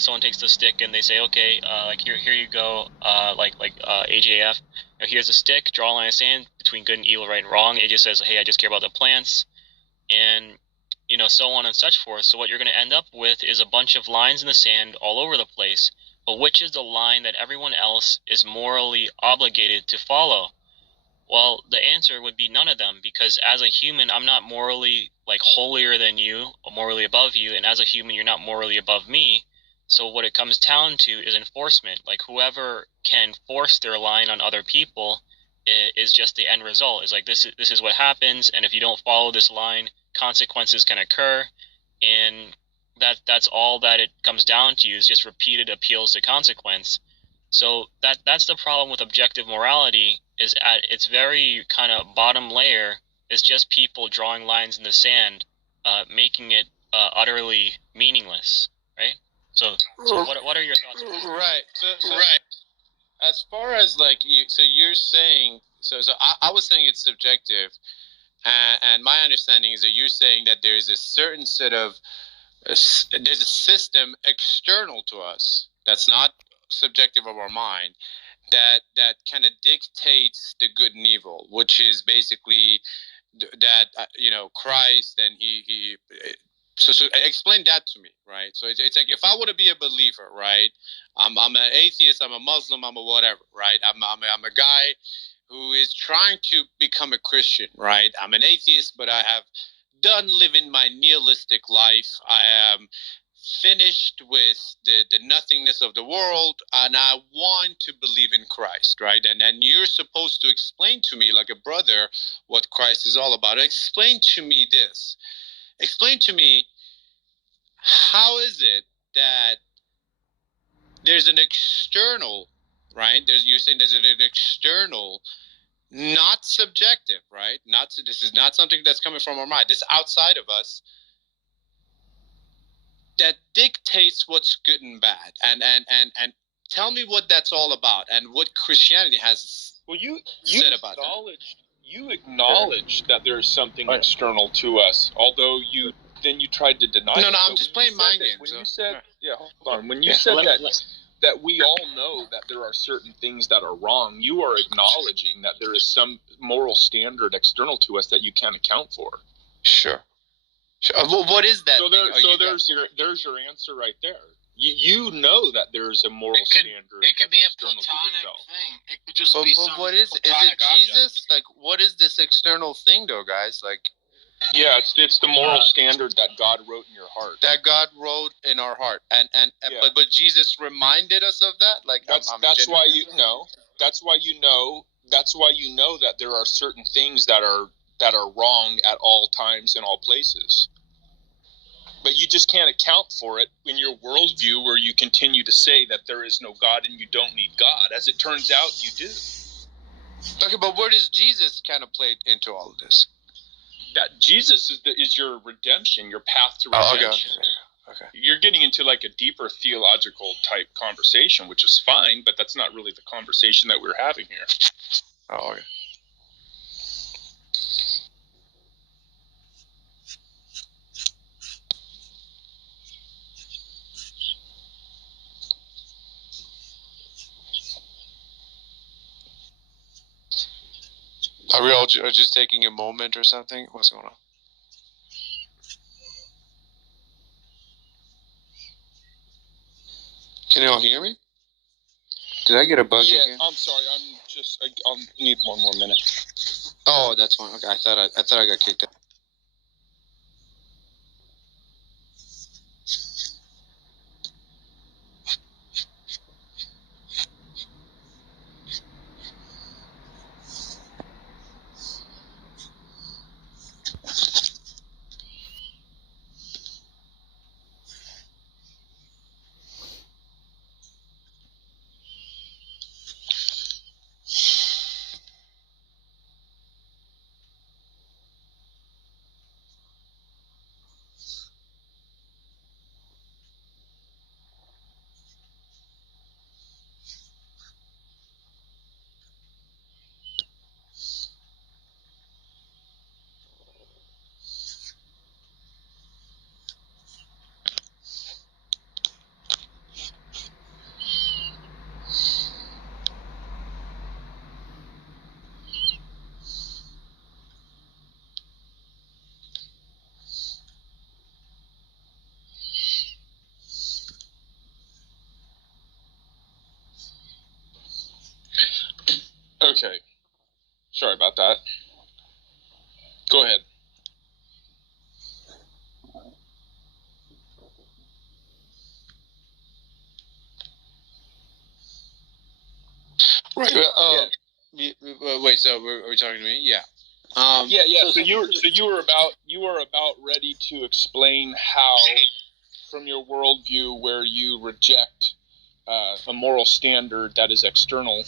someone takes the stick and they say, okay, like here you go, AJF. Here's a stick, draw a line of sand between good and evil, right and wrong. It just says, hey, I just care about the plants, and so on and such forth. So what you're going to end up with is a bunch of lines in the sand all over the place. But which is the line that everyone else is morally obligated to follow? Well, the answer would be none of them, because as a human, I'm not morally holier than you or morally above you, and as a human, you're not morally above me. So what it comes down to is enforcement. Like whoever can force their line on other people is just the end result. Is like this is what happens, and if you don't follow this line, consequences can occur, and that's all that it comes down to is just repeated appeals to consequence. So that's the problem with objective morality, is at its very kind of bottom layer is just people drawing lines in the sand, making it utterly meaningless, right? So what are your thoughts on that? Right. So right. As far as like you're saying, I was saying it's subjective, and my understanding is that you're saying that there's a certain set of there's a system external to us that's not subjective of our mind that kind of dictates the good and evil, which is basically that Christ, and he so explain that to me, right? So it's like, if I were to be a believer, right? I'm an atheist, I'm a Muslim, I'm a whatever, right? I'm a guy who is trying to become a Christian, right? I'm an atheist, but I have done living my nihilistic life. I am finished with the nothingness of the world, and I want to believe in Christ, right? And you're supposed to explain to me, like a brother, what Christ is all about. Explain to me this. Explain to me, how is it that there's an external, right? You're saying there's an external, not subjective, right? This is not something that's coming from our mind. This outside of us that dictates what's good and bad. And tell me what that's all about, and what Christianity has said about that. You acknowledge that there's something external to us, although you tried to deny it. No, I'm just playing mind games. When you said, hold on. When you said that we all know that there are certain things that are wrong, you are acknowledging that there is some moral standard external to us that you can't account for. Sure. Well, what is that? There's your answer right there. You know that there's a moral standard. It could be a platonic thing. It could just be something. What is it? Jesus? Like, what is this external thing, though, guys? Like, yeah, it's the moral standard that God wrote in your heart. That God wrote in our heart, but Jesus reminded us of that. Like, that's why you know. That's why you know that there are certain things that are wrong at all times in all places. But you just can't account for it in your worldview, where you continue to say that there is no God and you don't need God. As it turns out, you do. Okay, but where does Jesus kind of play into all of this? That Jesus is your redemption, your path to redemption. Okay. You're getting into like a deeper theological type conversation, which is fine, but that's not really the conversation that we're having here. Oh, okay. Are we all just taking a moment or something? What's going on? Can you all hear me? Did I get a bug again? I'm sorry. I'll need one more minute. Oh, that's fine. Okay, I thought I got kicked out. Okay. Sorry about that. Go ahead. Right. Wait. So are we talking to me? Yeah. Yeah. So you were about ready to explain how, from your worldview, where you reject a moral standard that is external,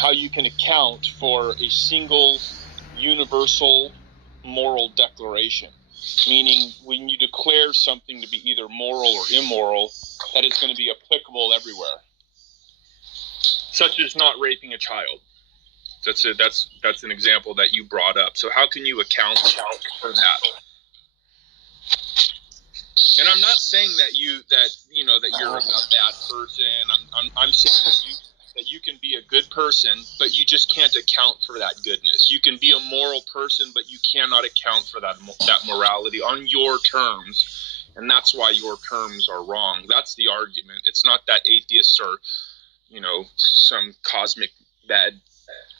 how you can account for a single universal moral declaration, meaning when you declare something to be either moral or immoral, that it's going to be applicable everywhere, such as not raping a child. That's an example that you brought up. So how can you account for that? And I'm not saying that you're a bad person. I'm saying that you can be a good person, but you just can't account for that goodness. You can be a moral person, but you cannot account for that morality on your terms, and that's why your terms are wrong. That's the argument. It's not that atheists are, some cosmic bad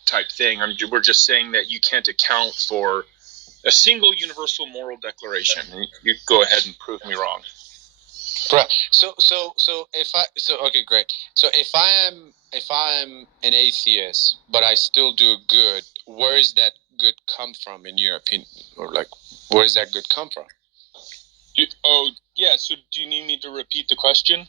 type thing. We're just saying that you can't account for a single universal moral declaration. You go ahead and prove me wrong. Right. So okay, great. So if I am an atheist, but I still do good, where is that good come from in your opinion, or like, where does that good come from? So do you need me to repeat the question?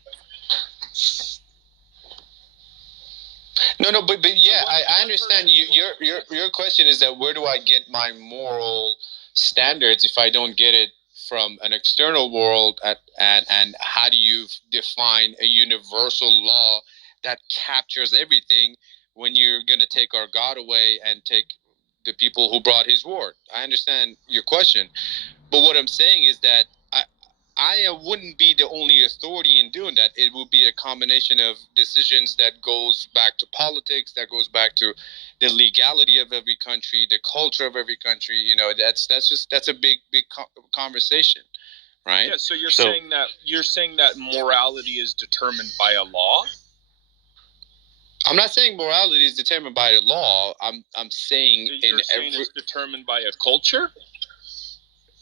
No, but yeah, I understand. Your question is that where do I get my moral standards if I don't get it from an external world, and how do you define a universal law that captures everything when you're going to take our God away and take the people who brought his word? I understand your question, but what I'm saying is that I wouldn't be the only authority in doing that. It would be a combination of decisions that goes back to politics, that goes back to the legality of every country, the culture of every country. That's a big conversation, right? Yeah. So you're saying that morality is determined by a law? I'm not saying morality is determined by the law. I'm saying it's determined by a culture.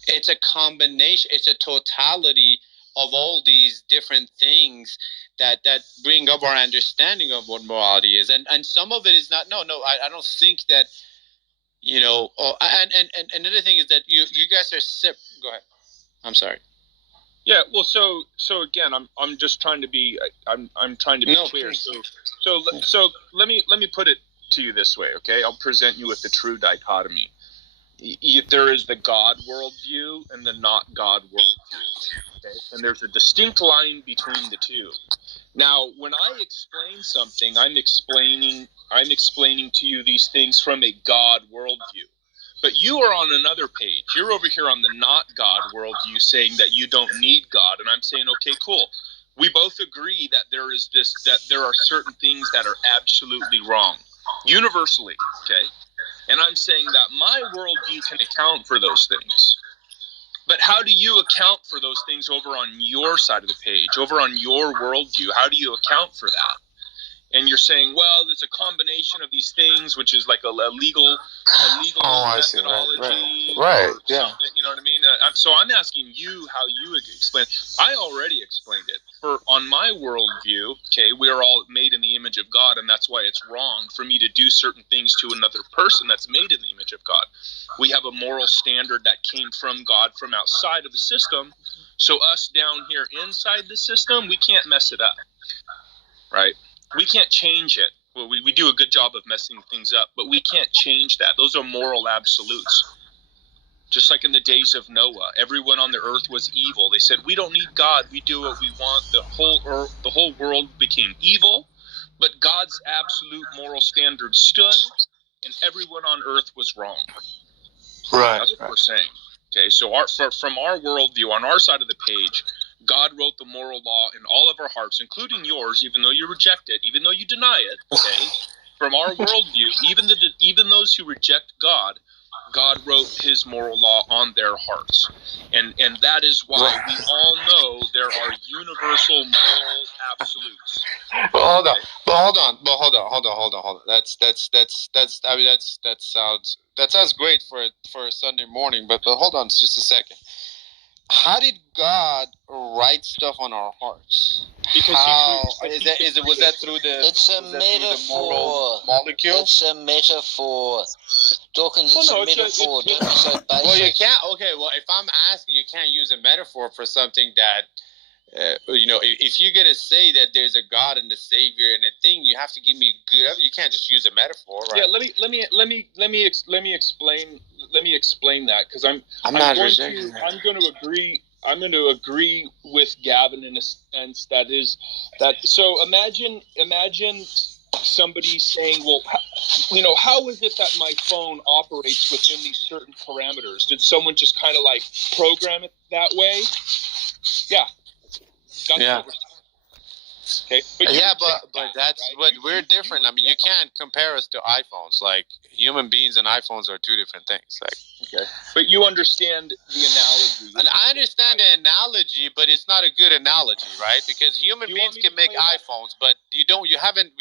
It's a combination. It's a totality of all these different things that bring up our understanding of what morality is, and some of it is not. No, I don't think that. And another thing is that you guys are Go ahead. I'm sorry. Yeah. Well, so again, I'm just trying to be. I'm trying to be clear. So let me put it to you this way, okay? I'll present you with the true dichotomy. There is the God worldview and the not God worldview, okay? And there's a distinct line between the two. Now, when I explain something, I'm explaining to you these things from a God worldview. But you are on another page. You're over here on the not God worldview, saying that you don't need God, and I'm saying, okay, cool. We both agree that there are certain things that are absolutely wrong, universally, okay? And I'm saying that my worldview can account for those things. But how do you account for those things over on your side of the page, over on your worldview? How do you account for that? And you're saying, well, there's a combination of these things, which is like a legal methodology. Right. Yeah. You know what I mean? So I'm asking you how you would explain. I already explained it. On my worldview, okay, we're all made in the image of God, and that's why it's wrong for me to do certain things to another person that's made in the image of God. We have a moral standard that came from God from outside of the system. So us down here inside the system, we can't mess it up, right? We can't change it. Well, we do a good job of messing things up, but we can't change that. Those are moral absolutes. Just like in the days of Noah, everyone on the earth was evil. They said, we don't need God. We do what we want. The whole world became evil, but God's absolute moral standard stood, and everyone on earth was wrong. Right. That's what we're saying. Okay, so from our worldview, on our side of the page, God wrote the moral law in all of our hearts, including yours, even though you reject it, even though you deny it. Okay, from our worldview, even those who reject God, God wrote His moral law on their hearts, and that is why we all know there are universal moral absolutes. Hold on. That sounds great for a Sunday morning, but hold on just a second. how did God write stuff on our hearts? Because was that through the? It's a metaphor. Molecule. It's a metaphor. Dawkins, it's a metaphor. Don't be so basic. Well, you can't. Okay, well, if I'm asking, you can't use a metaphor for something that. If you're gonna say that there's a God and a Savior and a thing, you have to give me good evidence. You can't just use a metaphor, right? Yeah, let me explain that, because I'm going to agree with Gavin in a sense so imagine somebody saying, well, how is it that my phone operates within these certain parameters? Did someone just kind of like program it that way? Yeah. Yeah. Okay. But we're different. I mean, you can't compare us to iPhones. Like, human beings and iPhones are two different things. Like, okay. But you understand the analogy. And I understand the analogy, but it's not a good analogy, right? Because human beings can make iPhones, but we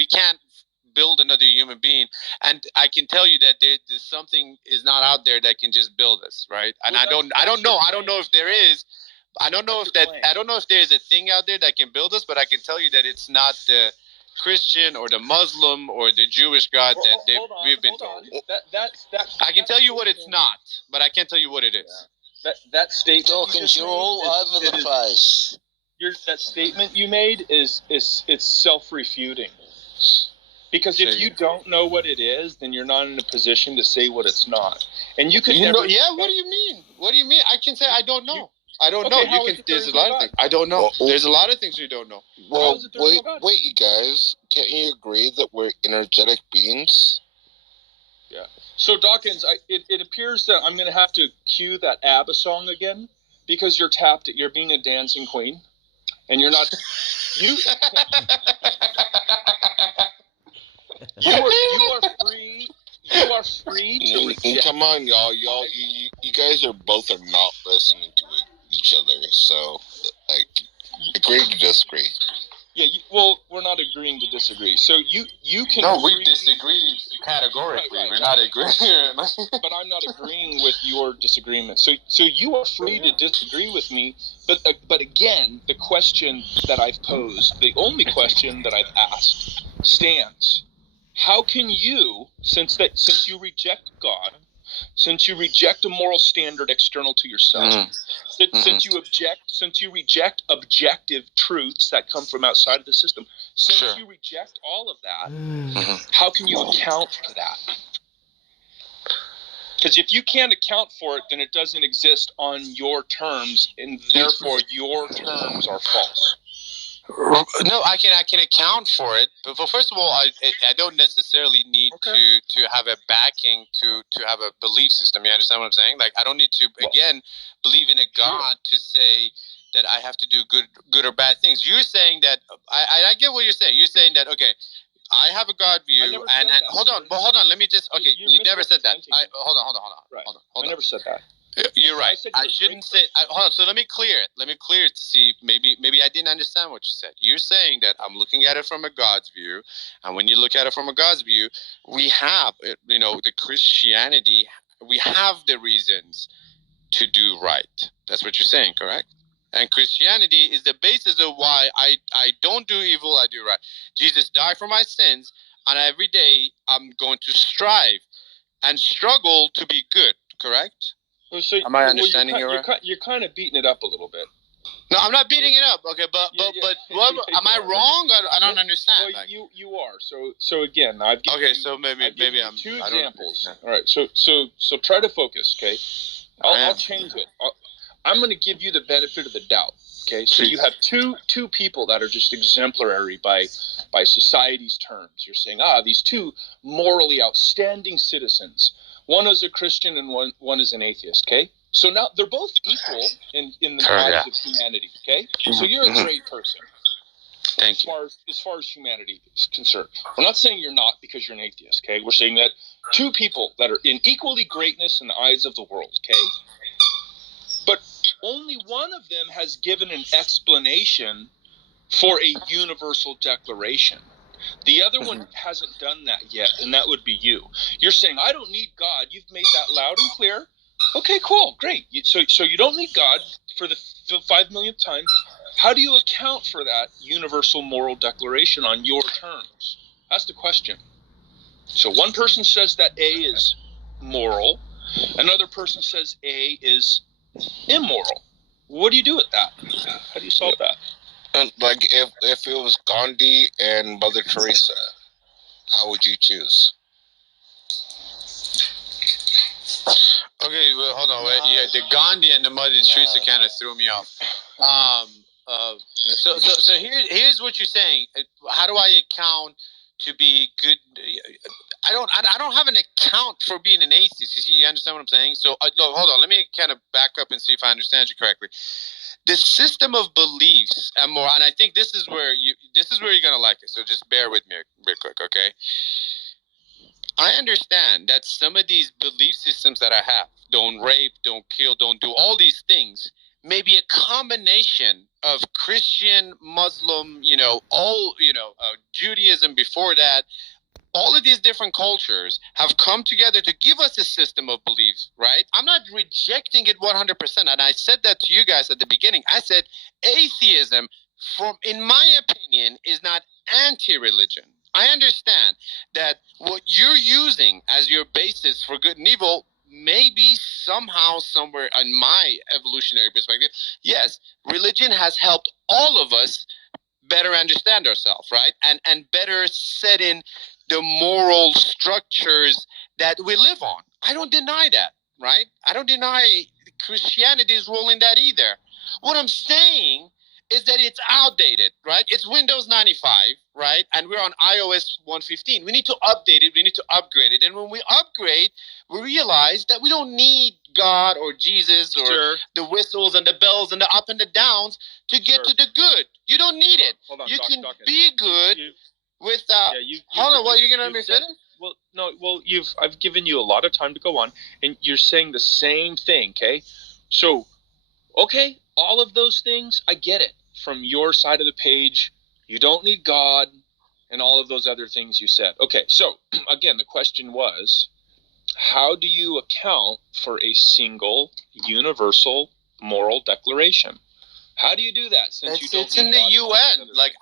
can't build another human being. And I can tell you that there's something is not out there that can just build us, right? And I don't know if there is. I don't know if there's a thing out there that can build us, but I can tell you that it's not the Christian or the Muslim or the Jewish God we've been told. I can tell you what it's not, but I can't tell you what it is. That statement, Dawkins, you're all over the place. That statement you made is self-refuting. Because if you don't know what it is, then you're not in a position to say what it's not. And you can what do you mean? What do you mean? I can say I don't know. I don't know. There's a lot of things. I don't know. There's a lot of things you don't know. Well, wait, you guys. Can't you agree that we're energetic beings? Yeah. So, Dawkins, it appears that I'm going to have to cue that ABBA song again, because you're being a dancing queen, and you're not. You are free. You are free to reject. Come on, y'all. You guys are not listening to each other. So, agree to disagree. Yeah. We're not agreeing to disagree. So you can. No, we disagree categorically. Right. We're not agreeing. But I'm not agreeing with your disagreement. So you are free to disagree with me. But again, the question that I've posed, the only question that I've asked, stands. How can you, since you reject God, since you reject a moral standard external to yourself, since you reject objective truths that come from outside of the system, since you reject all of that, how can you account for that? Because if you can't account for it, then it doesn't exist on your terms, and therefore your terms are false. No, I can account for it, but first of all, I don't necessarily need to have a backing to have a belief system. You understand what I'm saying? Like, I don't need to believe in a God to say that I have to do good or bad things. You're saying that I get what you're saying. You're saying that I have a God view, and hold on. Let me just You never said that. Hold on. Right. I never said that. You're right. I shouldn't say. Hold on. So let me clear it. Let me clear it to see. Maybe I didn't understand what you said. You're saying that I'm looking at it from a God's view, and when you look at it from a God's view, we have, the Christianity. We have the reasons to do right. That's what you're saying, correct? And Christianity is the basis of why I don't do evil. I do right. Jesus died for my sins, and every day I'm going to strive and struggle to be good. Correct? So, am I understanding you right? You're kind of beating it up a little bit. No, I'm not beating it up. Okay, but am I wrong? I don't understand. Well, you are. So again, I've given maybe I'm two examples. All right. So try to focus. Okay. I'll change it. I'm going to give you the benefit of the doubt. Okay. So you have two people that are just exemplary by society's terms. You're saying, these two morally outstanding citizens. One is a Christian and one is an atheist, okay? So now they're both equal in the eyes of humanity, okay? So you're a great person. Thank you. As far as humanity is concerned. We're not saying you're not because you're an atheist, okay? We're saying that two people that are in equally greatness in the eyes of the world, okay? But only one of them has given an explanation for a universal declaration. The other one hasn't done that yet, and that would be you. You're saying, I don't need God. You've made that loud and clear. Okay, cool, great. So you don't need God for the 5 millionth time. How do you account for that universal moral declaration on your terms? That's the question. So one person says that A is moral. Another person says A is immoral. What do you do with that? How do you solve that? And like if it was Gandhi and Mother Teresa, how would you choose? Okay, well, hold on. Wait. Yeah, the Gandhi and the Mother Teresa kind of threw me off. So here's what you're saying. How do I account to be good? I don't have an account for being an atheist. You understand what I'm saying? So look, hold on. Let me kind of back up and see if I understand you correctly. The system of beliefs and more, and I think this is where you're gonna like it. So just bear with me real quick, okay? I understand that some of these belief systems that I have, don't rape, don't kill, don't do all these things, may be a combination of Christian, Muslim, Judaism before that. All of these different cultures have come together to give us a system of beliefs, right? I'm not rejecting it 100%. And I said that to you guys at the beginning. I said atheism, in my opinion, is not anti-religion. I understand that what you're using as your basis for good and evil may be somehow, somewhere, in my evolutionary perspective, yes, religion has helped all of us better understand ourselves, right? And better set in the moral structures that we live on. I don't deny that, right? I don't deny Christianity's role in that either. What I'm saying is that it's outdated, right? It's Windows 95, right? And we're on iOS 115. We need to update it. We need to upgrade it. And when we upgrade, we realize that we don't need God or Jesus or the whistles and the bells and the up and the downs to get to the good. You don't need it. Hold on, you Doc, can Doc, be good without. Hold on, what, you're going to let me finish? Well, no, I've given you a lot of time to go on, and you're saying the same thing, okay? So, okay, all of those things, I get it. From your side of the page, you don't need God and all of those other things you said. Okay, so, again, the question was, how do you account for a single, universal moral declaration? How do you do that? Since it's in the UN. Like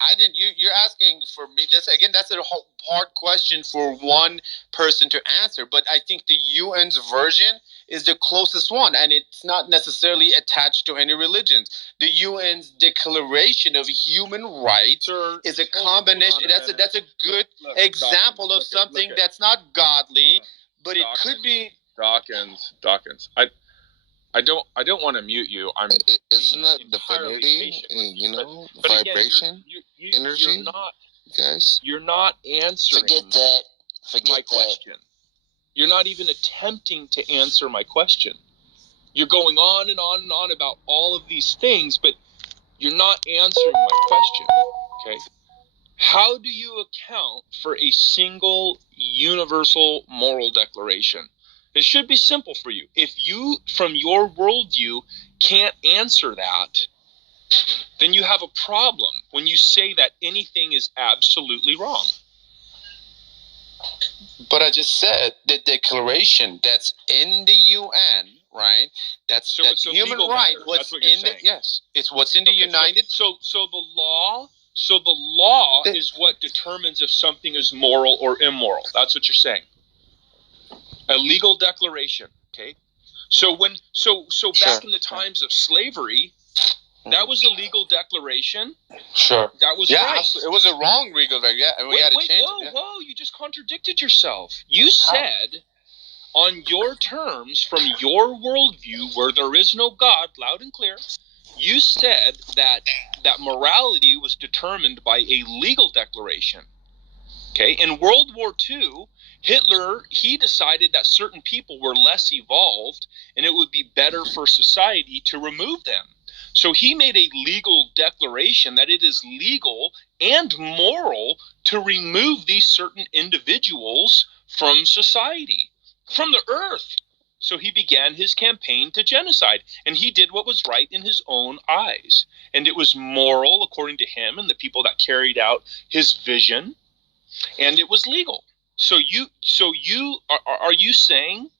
you're asking for me. That's a whole hard question for one person to answer. But I think the UN's version is the closest one, and it's not necessarily attached to any religions. The UN's Declaration of Human Rights is a combination. That's a good example of something that's not godly, but it could be. Dawkins. I don't want to mute you. Isn't that divinity? Vibration, energy. You're not answering. Forget my question. You're not even attempting to answer my question. You're going on and on and on about all of these things, but you're not answering my question. Okay. How do you account for a single universal moral declaration? It should be simple for you. If you, from your worldview, can't answer that, then you have a problem when you say that anything is absolutely wrong. But I just said the declaration that's in the UN, right? That's human right. What's in the yes, it's what's in the United. So the law. So the law is what determines if something is moral or immoral. That's what you're saying. A legal declaration, okay? So back in the times of slavery, that was a legal declaration. Sure. That was right. Absolutely. It was a wrong legal declaration. And we had to change it. Whoa, you just contradicted yourself. You said on your terms, from your worldview, where there is no God, loud and clear, you said that morality was determined by a legal declaration. Okay? In World War II, Hitler, he decided that certain people were less evolved and it would be better for society to remove them. So he made a legal declaration that it is legal and moral to remove these certain individuals from society, from the earth. So he began his campaign to genocide, and he did what was right in his own eyes. And it was moral according to him and the people that carried out his vision, and it was legal. So are you saying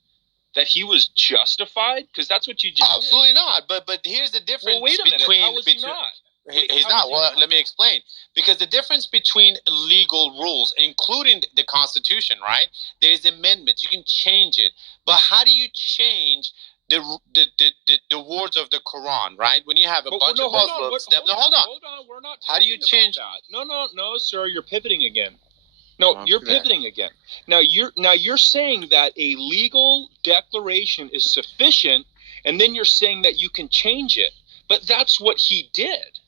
that he was justified? Because that's what you just Absolutely not. But here's the difference. Well, wait a minute. How was he not? He's not. Well, let me explain. Because the difference between legal rules, including the Constitution, right? There's amendments. You can change it. But how do you change the words of the Quran, right? When you have a bunch of Muslims. Hold on. We're not. How do you change that? No, sir. You're pivoting again. No, you're pivoting again. Now you're saying that a legal declaration is sufficient, and then you're saying that you can change it. But that's what he did.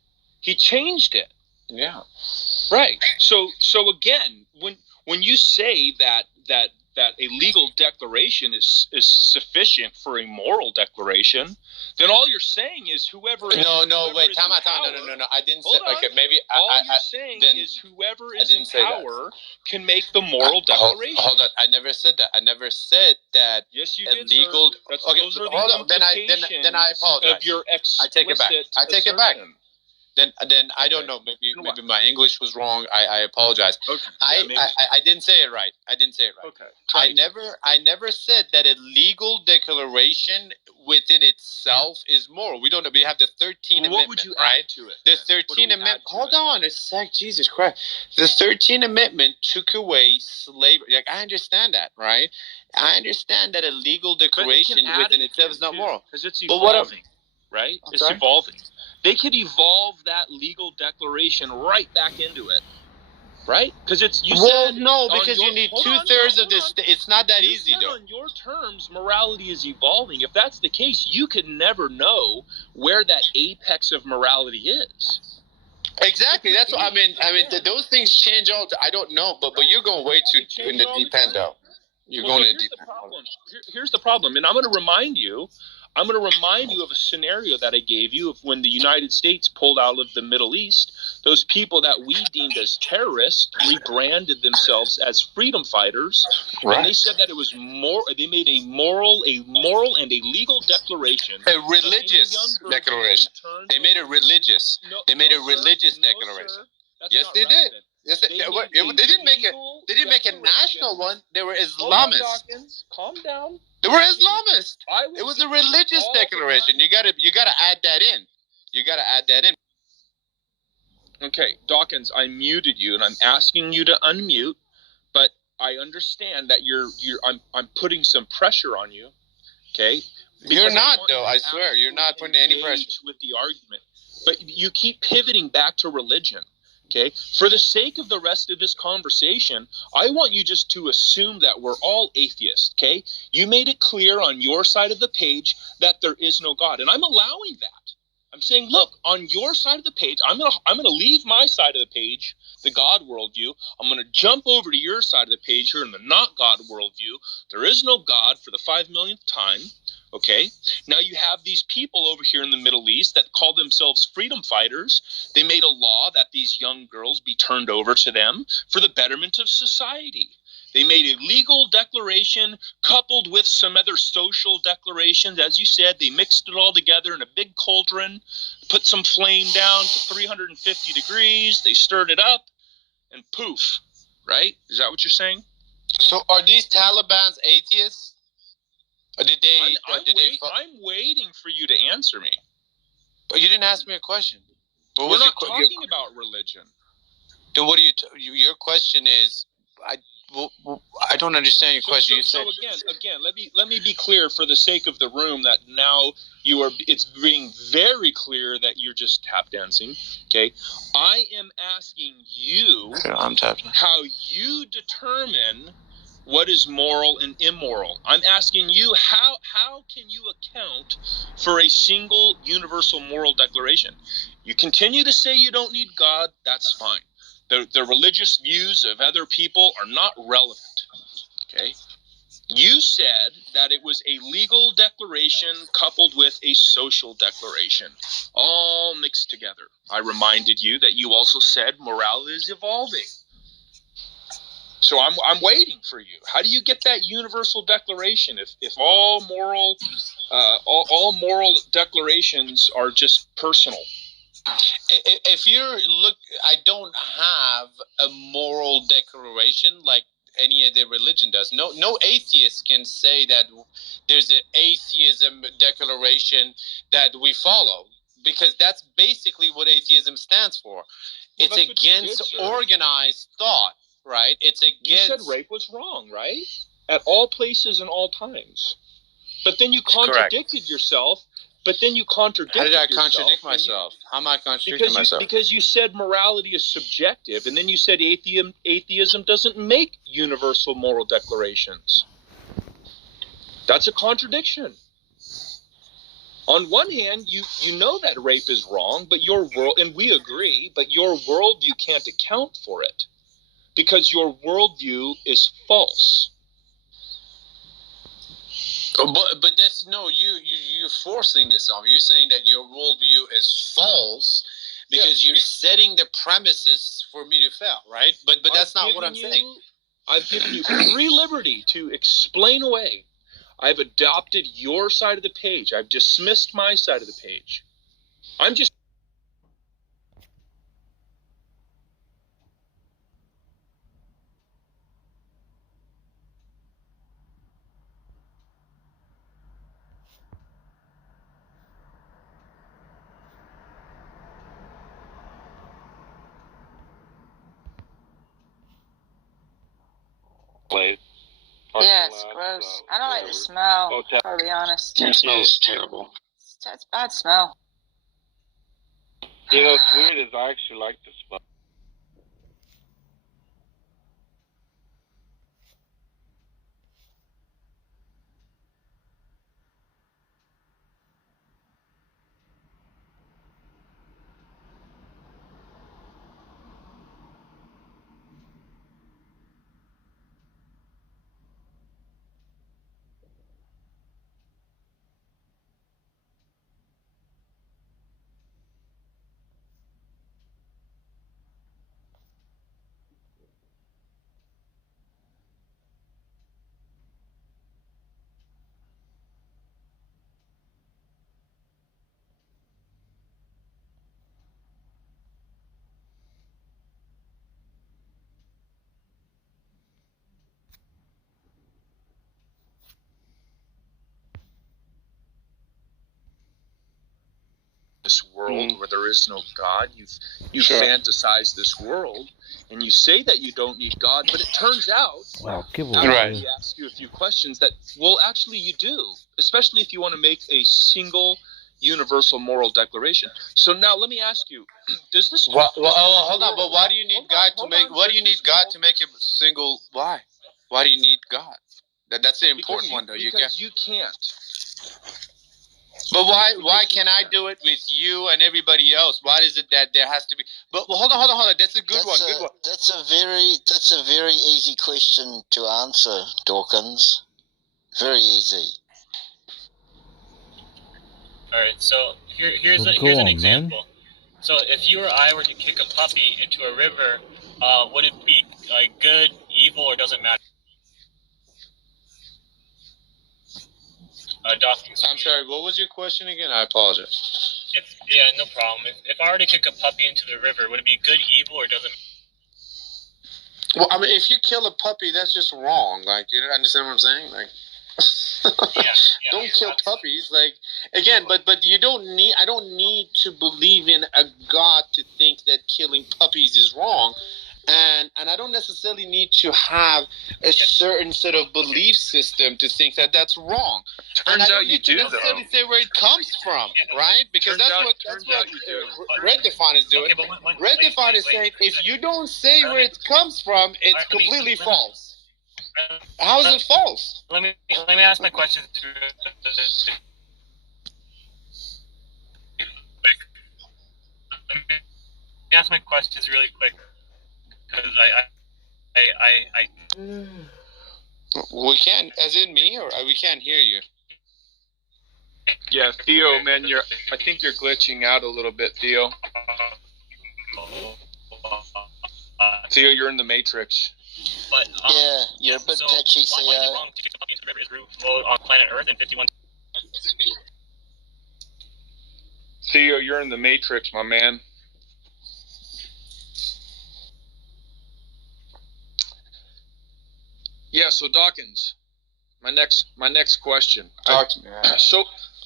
He changed it. Yeah. Right. So again, when you say that a legal declaration is sufficient for a moral declaration, then all you're saying is whoever. Wait, time out. No. I didn't say. Okay, maybe. All you're saying is whoever is in power can make the moral declaration. Hold on. I never said that. I never said that. Yes, you did. Legal. Okay, those are the hold on. Then I apologize. Of your I take it back. I take it back. Then I don't know. Maybe my English was wrong. I apologize. Okay. I didn't say it right. Okay. I never said that a legal declaration within itself is moral. We don't know. We have the 13th Amendment, what would you right? add to it? The 13th Amendment. Hold on a sec. Jesus Christ. The 13th Amendment took away slavery. Like, I understand that, right? I understand that a legal declaration within itself is not moral. Because it's evolving, right? It's evolving. They could evolve that legal declaration right back into it, right? Because it's you said. No, because you need 2/3 of this. It's not that easy, though. On your terms, morality is evolving. If that's the case, you could never know where that apex of morality is. Exactly. That's what I mean. Those things change all. I don't know, but you're going way too in the deep end, though. You're going in the deep end. Here's the problem, and I'm going to remind you of a scenario that I gave you of when the United States pulled out of the Middle East. Those people that we deemed as terrorists rebranded themselves as freedom fighters, and they said that it was more. They made a moral, and a legal declaration. A religious declaration. They made it religious. They made a religious declaration. Yes, they did. Yes, they didn't make it. They didn't make a national one. They were Islamists. Calm down. They were Islamists. It was a religious declaration. You gotta add that in. Okay, Dawkins, I muted you, and I'm asking you to unmute. But I understand that I'm putting some pressure on you. Okay. You're not, though. I swear, you're not putting any pressure with the argument. But you keep pivoting back to religion. Okay, for the sake of the rest of this conversation, I want you just to assume that we're all atheists. Okay, you made it clear on your side of the page that there is no God, and I'm allowing that. I'm saying, look, on your side of the page, I'm gonna leave my side of the page, the God worldview. I'm gonna jump over to your side of the page here in the not God worldview. There is no God for the 5 millionth time. Okay, now you have these people over here in the Middle East that call themselves freedom fighters. They made a law that these young girls be turned over to them for the betterment of society. They made a legal declaration coupled with some other social declarations. As you said, they mixed it all together in a big cauldron, put some flame down to 350 degrees. They stirred it up, and poof, right? Is that what you're saying? So are these Taliban's atheists? Or did they? I'm waiting for you to answer me. But you didn't ask me a question. We're not talking about religion. Then what are your question is? I don't understand your question. So again, let me be clear for the sake of the room that now it's being very clear that you're just tap dancing. Okay, I am asking you how you determine what is moral and immoral. I'm asking you how can you account for a single universal moral declaration? You continue to say you don't need God, that's fine. The religious views of other people are not relevant. Okay? You said that it was a legal declaration coupled with a social declaration, all mixed together. I reminded you that you also said morality is evolving. So I'm waiting for you. How do you get that universal declaration if all moral declarations are just personal? If I don't have a moral declaration like any other religion does. No atheist can say that there's an atheism declaration that we follow, because that's basically what atheism stands for. It's against organized thought, right? It's against. You said rape was wrong, right? At all places and all times. But then you contradicted yourself. But then you contradicted How did I yourself contradict myself? How am I contradicting myself? Because you said morality is subjective, and then you said atheism doesn't make universal moral declarations. That's a contradiction. On one hand, you know that rape is wrong, but your world, and we agree, but your worldview can't account for it because your worldview is false. But that's you're forcing this on me. You're saying that your worldview is false because you're setting the premises for me to fail, right? But that's not what I'm saying. I've given you free liberty to explain away. I've adopted your side of the page. I've dismissed my side of the page. I'm just. Yeah, it's gross. I don't like the smell, to be honest. Your smell is terrible. It's bad smell. You know, what's weird is I actually like the smell. This world where there is no God. You fantasize this world, and you say that you don't need God, but it turns out, after we ask you a few questions, that well, actually, you do. Especially if you want to make a single, universal moral declaration. So now, let me ask you: does this? Hold on. But why do you need God to make? What do you need God to make a single? Why? Why do you need God? That's the important one, though. Because you can't. But why can't I do it with you and everybody else? Why is it that there has to be? But hold on. That's a good one. That's a very easy question to answer, Dawkins. Very easy. All right, so here's an example. Man. So if you or I were to kick a puppy into a river, would it be like good, evil, or doesn't matter? I'm sorry, what was your question again? I apologize. No problem. If I were to kick a puppy into the river, would it be good, evil, or doesn't matter? Well, I mean, if you kill a puppy, that's just wrong. Like, you understand what I'm saying? Like, don't kill puppies. Like, again, but you don't need. I don't need to believe in a God to think that killing puppies is wrong. And I don't necessarily need to have a certain sort of belief system to think that that's wrong. Turns out you do, though. I don't necessarily say where it comes from, right? Because that's what Red Define is doing. Red Define is saying if you don't say where it comes from, it's completely false. How is it false? Let me ask my question. Let me ask my questions really quick. Because we can't, as in me, or we can't hear you. Yeah, Theo, man, I think you're glitching out a little bit, Theo. Theo, you're in the Matrix. But you're a bit patchy, Theo. Why is it wrong to kick the puppy into the river? Is root low on planet Earth in 51? Theo, you're in the Matrix, my man. Yeah. So Dawkins, my next question. Talk to me.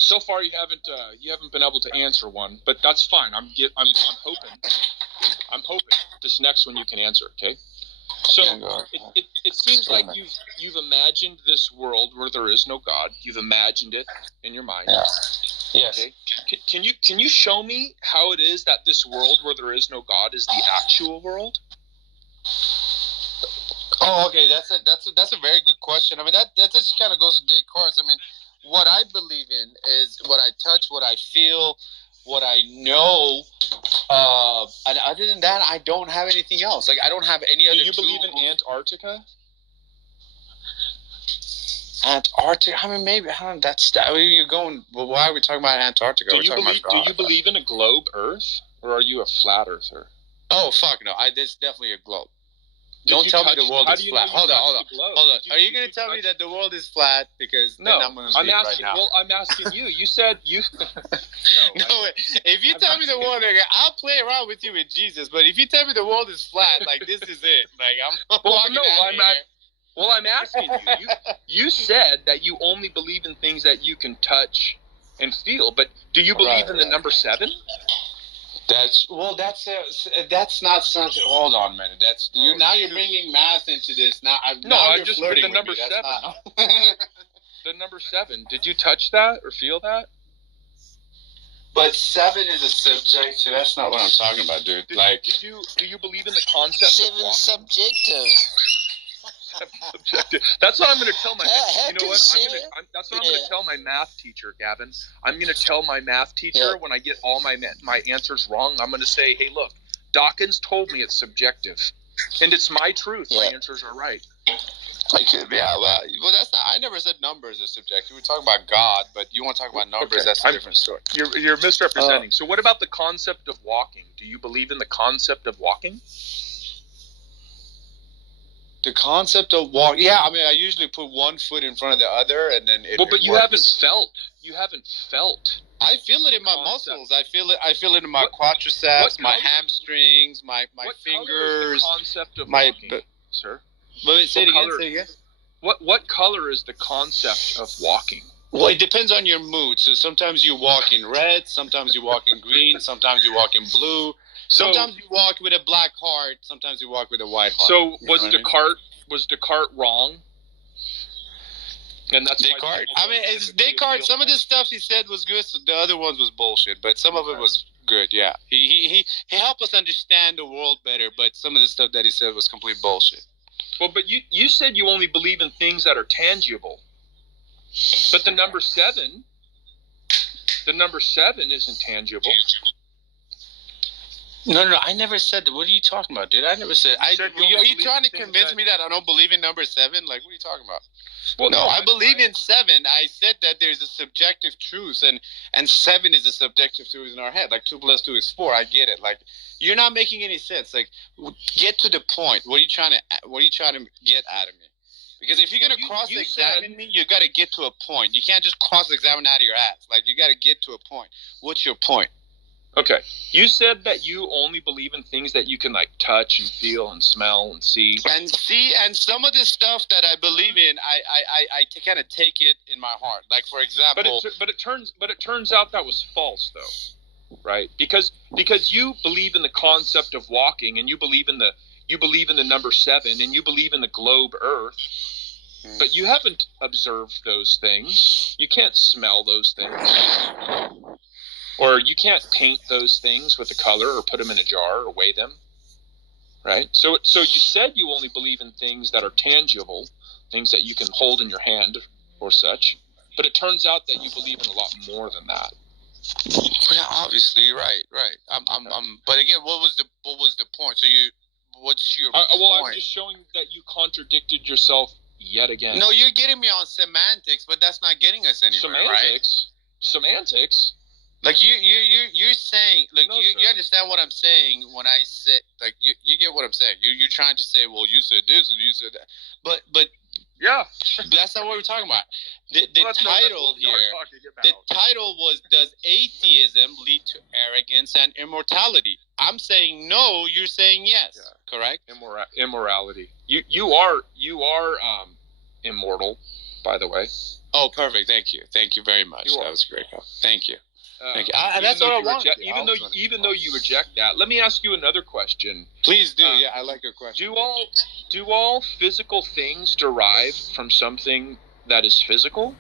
So far you haven't been able to answer one, but that's fine. I'm hoping this next one you can answer. Okay. So it seems like you've imagined this world where there is no God. You've imagined it in your mind. Yeah. Yes. Okay. Can you show me how it is that this world where there is no God is the actual world? Oh, okay. That's a very good question. I mean, that just kind of goes to Descartes. I mean, what I believe in is what I touch, what I feel, what I know. And other than that, I don't have anything else. Like, I don't have any other. Do you believe in Antarctica? Antarctica? I mean, maybe. I don't know. You're going. Well, why are we talking about Antarctica? Do you believe in a globe Earth, or are you a flat earther? Oh, fuck no! It's definitely a globe. Don't tell me the world is flat. Hold on. Are you going to tell me that the world is flat? Because then I'm going to leave right now. Well, I'm asking you. You said you. No, if you tell me the world, I'll play around with you with Jesus. But if you tell me the world is flat, like this is it. Like I'm. Well, I'm asking you. You said that you only believe in things that you can touch and feel. But do you believe in the number 7? That's not something. Hold on a minute. You're bringing math into this. I just put the number 7. The number 7. Did you touch that or feel that? But 7 is a subject. So that's not what I'm talking about, dude. Do you believe in the concept? 7 subjective. Subjective. That's what I'm going to tell my. You know what? That's what I'm going to tell my math teacher, Gavin. I'm going to tell my math teacher when I get all my answers wrong. I'm going to say, "Hey, look, Dawkins told me it's subjective, and it's my truth. My answers are right." Well, that's not. I never said numbers are subjective. We're talking about God, but you want to talk about numbers? Okay. That's a different story. You're misrepresenting. So, what about the concept of walking? Do you believe in the concept of walking? The concept of walk, yeah. I mean, I usually put one foot in front of the other, and then but you haven't felt. You haven't felt. I feel it in my muscles. I feel it in my quadriceps, my hamstrings, my fingers. What color is the concept of walking, sir? Say it again. What color is the concept of walking? Well, it depends on your mood. So sometimes you walk in red, sometimes you walk in green, sometimes you walk in blue. Sometimes you walk with a black heart. Sometimes you walk with a white heart. So was Descartes wrong? And that's Descartes. I mean, it's Descartes. Some of the stuff he said was good. So the other ones was bullshit. But some of it was good. Yeah, he helped us understand the world better. But some of the stuff that he said was complete bullshit. Well, but you said you only believe in things that are tangible. But the number 7 isn't tangible. No, I never said that. What are you talking about, dude? I never said. Are you trying to convince me that I don't believe in number 7? Like, what are you talking about? Well, no, I believe in 7. I said that there's a subjective truth, and 7 is a subjective truth in our head. Like 2 + 2 is 4. I get it. Like, you're not making any sense. Like, get to the point. What are you trying to get out of me? Because if you're gonna cross-examine me, you got to get to a point. You can't just cross-examine out of your ass. Like, you got to get to a point. What's your point? Okay, you said that you only believe in things that you can like touch and feel and smell and see. And some of the stuff that I believe in, I kind of take it in my heart. Like, for example, but it turns out that was false though, right? Because you believe in the concept of walking, and you believe in the number 7, and you believe in the globe Earth. But you haven't observed those things. You can't smell those things. Or you can't paint those things with a color or put them in a jar or weigh them, right? So you said you only believe in things that are tangible, things that you can hold in your hand or such. But it turns out that you believe in a lot more than that. Yeah, obviously, right. But again, what was the point? So what's your point? I'm just showing that you contradicted yourself yet again. No, you're getting me on semantics, but that's not getting us anywhere, Semantics. Like you're saying, like you understand what I'm saying when I say, like you get what I'm saying. You're trying to say, well, you said this and you said that, but yeah, that's not what we're talking about. The title was, does atheism lead to arrogance and immortality? I'm saying no. You're saying yes. Yeah. Correct. Immorality. You are immortal, by the way. Oh, perfect. Thank you very much. That was great. Thank you. Thank you. And that's what I wanted. Even though you reject that, let me ask you another question. Please do. Yeah, I like your question. Do all physical things derive from something that is physical?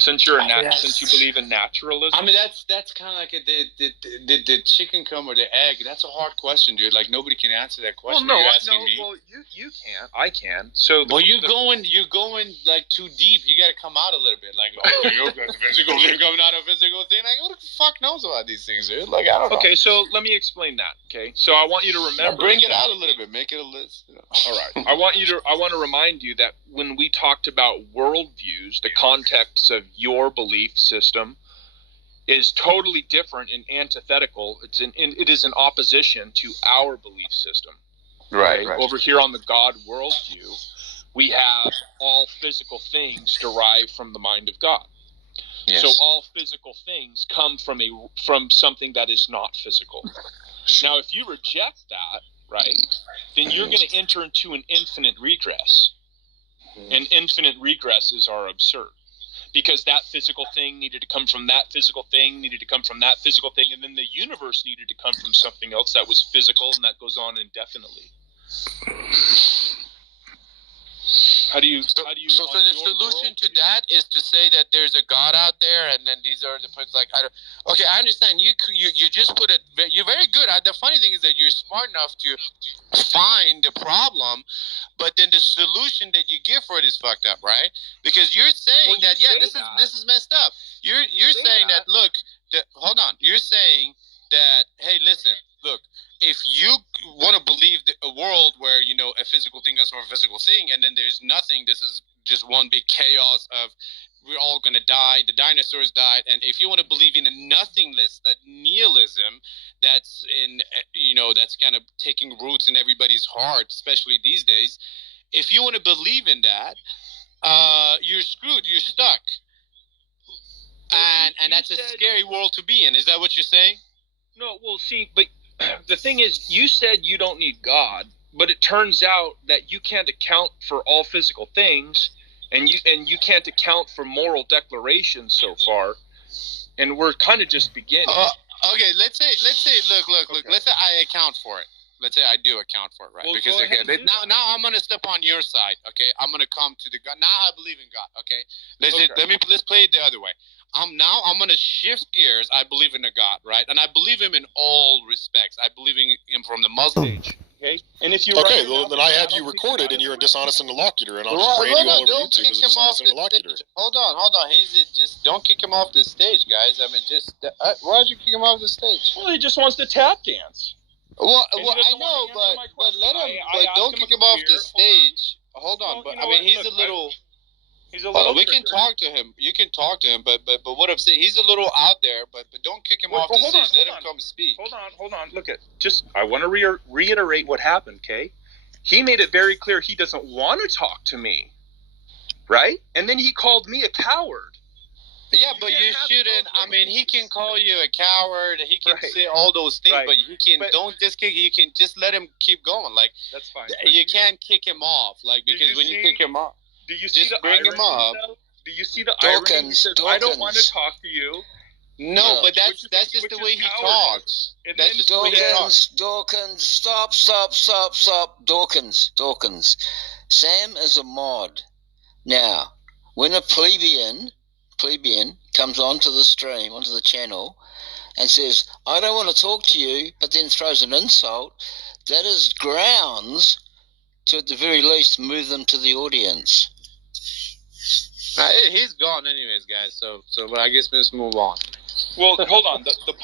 Since since you believe in naturalism, I mean, that's kind of like the chicken come or the egg. That's a hard question, dude. Like nobody can answer that question. Well, You're asking me. Well, you can't. I can. So, you're going like too deep. You got to come out a little bit. Like, okay, physical thing coming out of physical thing. Like, who the fuck knows about these things, dude? Like, I don't know. Okay, so let me explain that. Okay, so I want you to remember. Bring it out a little bit. Make it a list. All right. I want to remind you that when we talked about worldviews, the context of your belief system is totally different and antithetical. It is in opposition to our belief system. Right. Over here on the God worldview, we have all physical things derived from the mind of God. Yes. So all physical things come from something that is not physical. Now, if you reject that, right, then you're going to enter into an infinite regress. And infinite regresses are absurd. Because that physical thing needed to come from that physical thing, needed to come from that physical thing, and then the universe needed to come from something else that was physical, and that goes on indefinitely. How do you? So the solution to that is to say that there's a God out there, and then these are the places like okay, I understand. You just put it. You're very good. The funny thing is that you're smart enough to find the problem, but then the solution that you give for it is fucked up, right? Because you're saying this is messed up. You're saying that look, hold on. You're saying that hey, listen, look. If you want to believe a world where, a physical thing comes from a physical thing and then there's nothing, this is just one big chaos of we're all going to die, the dinosaurs died, and if you want to believe in a nothingness, that nihilism that's that's kind of taking roots in everybody's heart, especially these days, if you want to believe in that, you're screwed, you're stuck. And that's a scary world to be in. Is that what you're saying? No, well, see, but the thing is, you said you don't need God, but it turns out that you can't account for all physical things, and you can't account for moral declarations so far, and we're kind of just beginning. Okay, let's say, look. Let's say I account for it. Let's say I do account for it, right? Well, because again, now I'm gonna step on your side. Okay, I'm gonna come to the God. Now I believe in God. Okay, let's play it the other way. I'm gonna shift gears. I believe in a God, right? And I believe him in all respects. I believe in him from the Muslim age. Okay, and if you then I have you recorded, and you're a dishonest interlocutor, and I'll just brand you all over YouTube as a dishonest interlocutor. Hold on. Just don't kick him off the stage, guys. I mean, why'd you kick him off the stage? Well, he just wants to tap dance. Well, I know, but let him. But don't kick him off the stage. Hold on, but I mean, he's a little. We can talk to him. You can talk to him, but what I'm saying, he's a little out there, but don't kick him off the stage. Let him come speak. Hold on. Look I want to reiterate what happened. Okay, he made it very clear he doesn't want to talk to me, right? And then he called me a coward. Yeah, but you shouldn't. I mean, he can call you a coward. He can say all those things, but you can don't just kick. You can just let him keep going. Like that's fine. You can't kick him off. Like because when you kick him off. Do you see just the bring irony, him up. Though? Do you see the irony? He says, I don't want to talk to you. No, but that's just the way he talks. That's just the way he talks. Dawkins, stop. Dawkins. Sam is a mod. Now, when a plebeian comes onto the stream, onto the channel, and says, I don't want to talk to you, but then throws an insult, that is grounds to, at the very least, move them to the audience. He's gone anyways, guys, so I guess let's move on. Well, hold on. The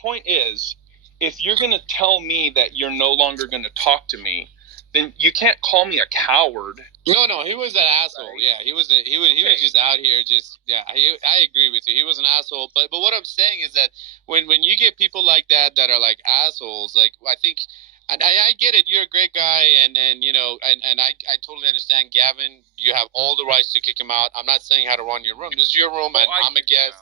point is, if you're going to tell me that you're no longer going to talk to me, then you can't call me a coward. No, he was an asshole. Right. Yeah, he was just out here. I agree with you. He was an asshole. But what I'm saying is that when you get people like that are like assholes, like I think. I get it. You're a great guy, and I totally understand, Gavin. You have all the rights to kick him out. I'm not saying how to run your room. This is your room, and I'm a guest.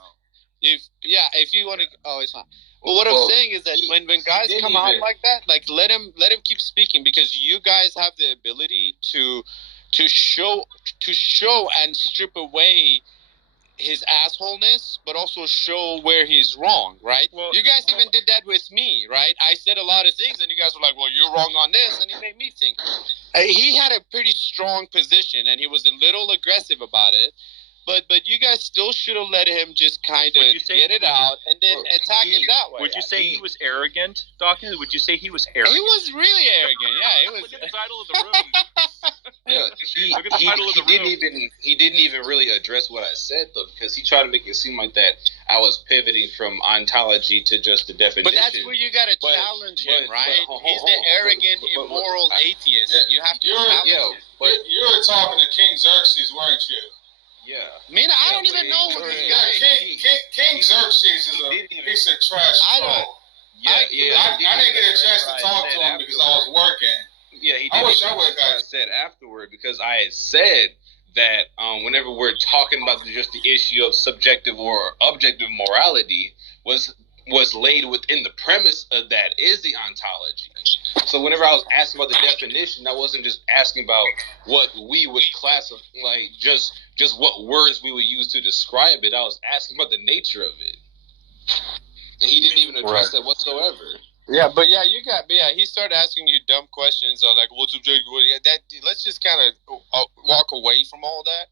if you want to, it's fine. Well, what I'm saying is that when guys come out like that, like let him keep speaking, because you guys have the ability to show and strip away his assholeness, but also show where he's wrong, right? Well, you guys even did that with me, right? I said a lot of things, and you guys were like, "Well, you're wrong on this," and it made me think. He had a pretty strong position, and he was a little aggressive about it. But you guys still should have let him just kind of get it out and then attack him that way. Would you say he was arrogant, Dawkins? Would you say he was arrogant? He was really arrogant. Yeah, it was. Look at the title of the room. Look at the title of the room. He didn't even really address what I said, though, because he tried to make it seem like that I was pivoting from ontology to just the definition. But that's where you got to challenge him, right? He's the arrogant, immoral atheist. You have to challenge him. You were talking to King Xerxes, weren't you? Yeah. Man, I don't even know what this guy. King Xerxes is a piece of trash. I didn't get a chance to talk to him because I was working. Yeah, he did. I wish I would have got said afterward, because I had said that whenever we're talking about just the issue of subjective or objective morality was laid within the premise of that is the ontology. So whenever I was asking about the definition, I wasn't just asking about what we would classify, like just what words we would use to describe it. I was asking about the nature of it, and he didn't even address that whatsoever. Yeah, he started asking you dumb questions like what's objective. Let's just kind of walk away from all that,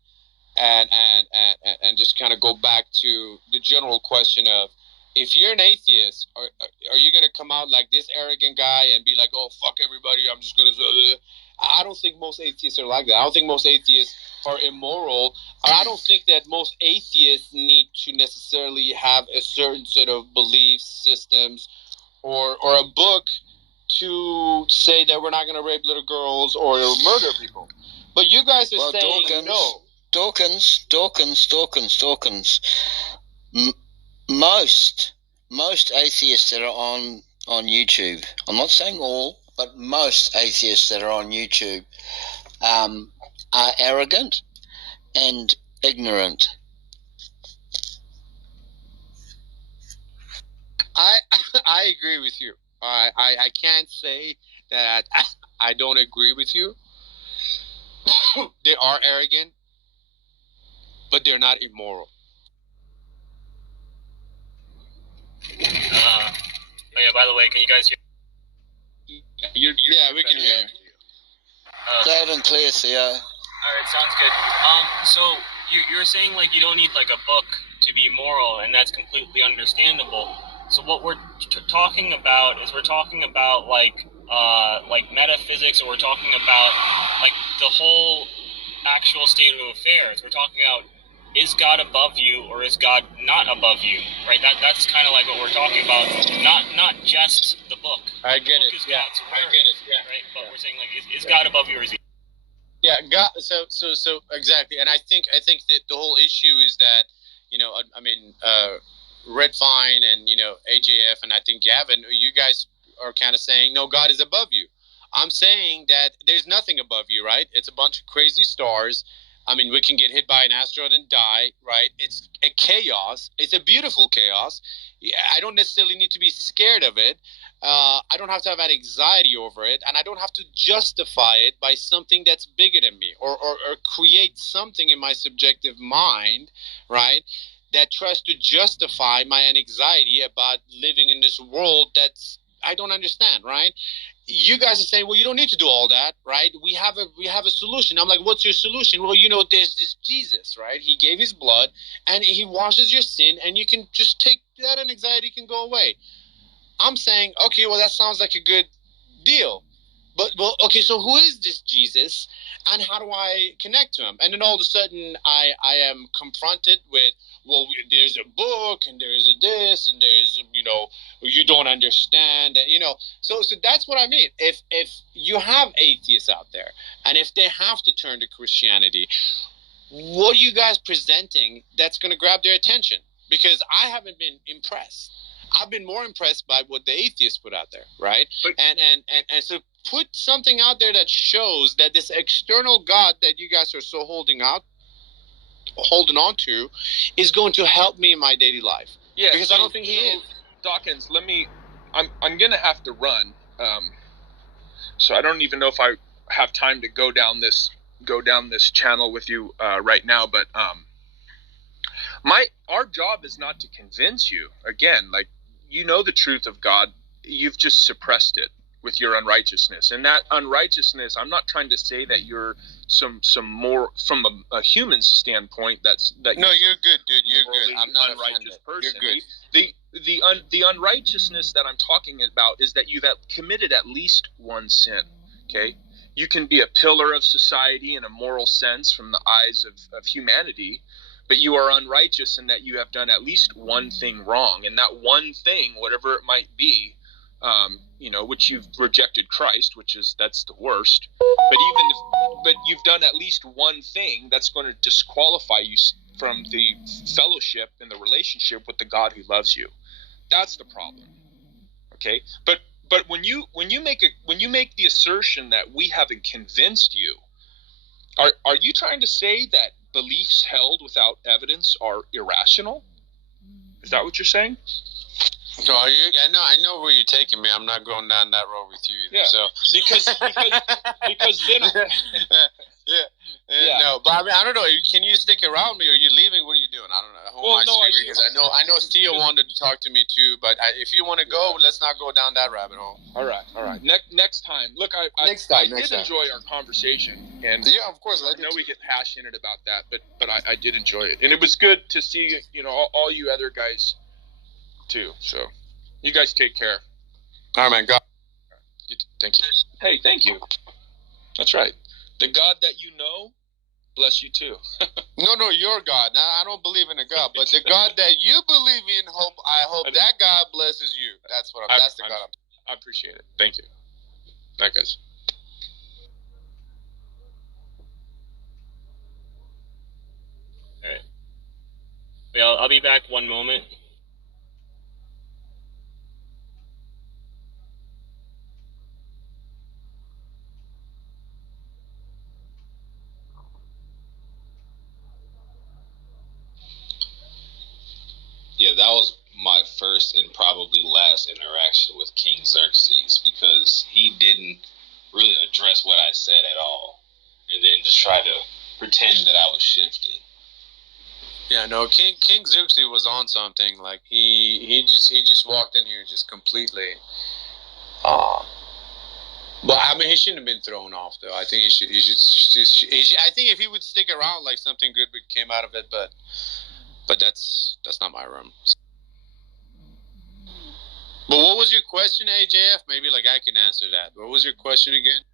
and just kind of go back to the general question of, if you're an atheist, are you going to come out like this arrogant guy and be like, oh, fuck everybody, I'm just going to... I don't think most atheists are like that. I don't think most atheists are immoral. I don't think that most atheists need to necessarily have a certain set of belief systems or a book to say that we're not going to rape little girls or murder people. But you guys are saying no. Dawkins. Most atheists that are on YouTube, I'm not saying all, but most atheists that are on YouTube are arrogant and ignorant. I agree with you. I can't say that I don't agree with you. They are arrogant, but they're not immoral. By the way, can you guys hear? Yeah, we can hear. Loud and clear, Theo. All right, sounds good. So you're saying like you don't need like a book to be moral, and that's completely understandable. So what we're talking about is we're talking about like metaphysics, or we're talking about like the whole actual state of affairs. We're talking about, is God above you or is God not above you? Right? That's kind of like what we're talking about. Not just the book. I get it. Yeah, I get it. Yeah. Right. But we're saying like, is God above you or is he? Yeah. God. So exactly. And I think that the whole issue is that, Redfine and AJF and I think Gavin, you guys are kind of saying no, God is above you. I'm saying that there's nothing above you, right? It's a bunch of crazy stars. I mean, we can get hit by an asteroid and die, right? It's a chaos. It's a beautiful chaos. I don't necessarily need to be scared of it. I don't have to have an anxiety over it, and I don't have to justify it by something that's bigger than me, or create something in my subjective mind, right, that tries to justify my anxiety about living in this world that's I don't understand, right? You guys are saying, well, you don't need to do all that, right? We have a solution. I'm like, what's your solution? Well, there's this Jesus, right? He gave his blood, and he washes your sin, and you can just take that, and anxiety can go away. I'm saying, okay, well, that sounds like a good deal. But, well, okay, so who is this Jesus, and how do I connect to him? And then all of a sudden, I am confronted with, well, there's a book, and there's a this, and there's, you don't understand, and, So that's what I mean. If you have atheists out there, and if they have to turn to Christianity, what are you guys presenting that's going to grab their attention? Because I haven't been impressed. I've been more impressed by what the atheists put out there, right? And so put something out there that shows that this external God that you guys are so holding out holding on to is going to help me in my daily life. Yeah, because I don't think he is. Dawkins, I'm gonna have to run. So I don't even know if I have time to go down this channel with you right now. But our job is not to convince you. Again, like, you know the truth of God. You've just suppressed it with your unrighteousness, and that unrighteousness. I'm not trying to say that you're some more from a human standpoint. No, you're good, dude. You're good. I'm not unrighteous person. You're good. The unrighteousness that I'm talking about is that you've committed at least one sin. Okay, you can be a pillar of society in a moral sense from the eyes of humanity, but you are unrighteous in that you have done at least one thing wrong, and that one thing, whatever it might be, which you've rejected Christ, that's the worst. But you've done at least one thing that's going to disqualify you from the fellowship and the relationship with the God who loves you. That's the problem. Okay, but when you make the assertion that we haven't convinced you, are you trying to say that beliefs held without evidence are irrational? Is that what you're saying? No, I know where you're taking me. I'm not going down that road with you either. Yeah. So because then no, but I don't know. Can you stick around me, or are you leaving? What are you doing? I don't know. Because I know Theo wanted to talk to me too. But if you want to go, let's not go down that rabbit hole. All right. Next time. Look, I did enjoy our conversation, and yeah, of course. I know we get passionate about that, but I did enjoy it, and it was good to see all you other guys too. So you guys take care. All right, man. God. Thank you. Hey, thank you. That's right. The God that you know, bless you too. No, your God. Now, I don't believe in a God, but the God that you believe in, I hope that God blesses you. That's the God I appreciate it. Thank you. Bye, guys. All right. Well, I'll be back one moment. Yeah, that was my first and probably last interaction with King Xerxes, because he didn't really address what I said at all, and then just try to pretend that I was shifting. Yeah, no, King Xerxes was on something. Like he just walked in here just completely. But I mean, he shouldn't have been thrown off though. I think he should. I think if he would stick around, like something good came out of it. But that's not my room. But what was your question, AJF? Maybe like I can answer that. What was your question again?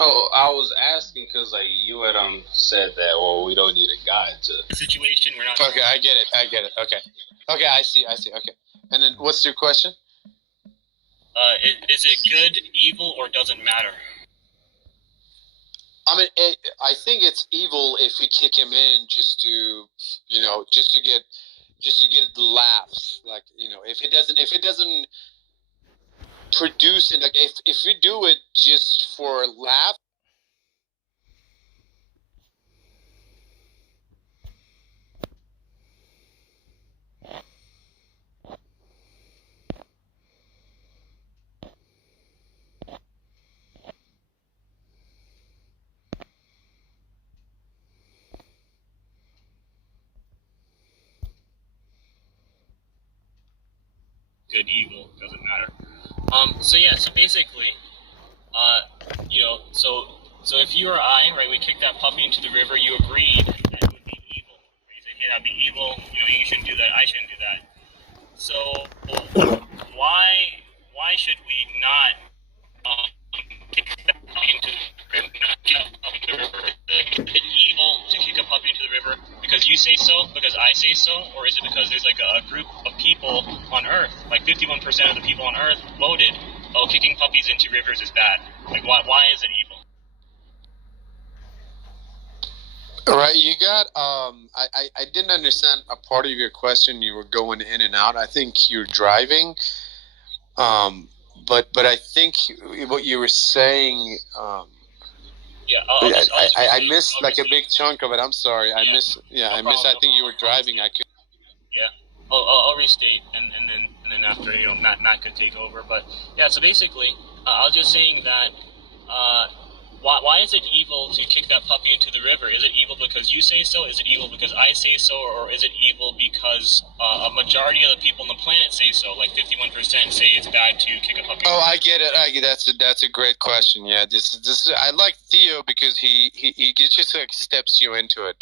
Oh, I was asking because like you had said that, well, we don't need a guide to the situation. We're not. Okay, I get it. Okay, I see. Okay, and then what's your question? Is it good, evil, or doesn't matter? I mean, I think it's evil if we kick him in just to get the laughs. Like, if it doesn't produce it, like if we do it just for laugh. Good, evil, doesn't matter. So basically, so if you or I, right, we kicked that puppy into the river, you agreed that it would be evil. Right? You said, hey, that'd be evil. You shouldn't do that. I shouldn't do that. So why should we not kick that puppy into the river? Is it evil to kick a puppy into the river because you say so, because I say so, or is it because there's like a group of people on Earth, like 51% of the people on Earth voted, oh, kicking puppies into rivers is bad? Like, why is it evil? All right, you got. I didn't understand a part of your question. You were going in and out. I think you're driving. But I think what you were saying. Yeah, I missed like a big chunk of it. I'm sorry. I missed. Yeah, I missed. I think you were driving. I could. Yeah, I'll restate, and then after Matt could take over. But yeah, so basically, I was just saying that why is it evil to kick that puppy into the river? Is it evil because you say so? Is it evil because I say so? Or is it evil because a majority of the people on the planet say so? Like 51% say it's bad to kick a puppy. Oh, I get it. That's a great question. Yeah, this I like Theo because he just like steps you into it.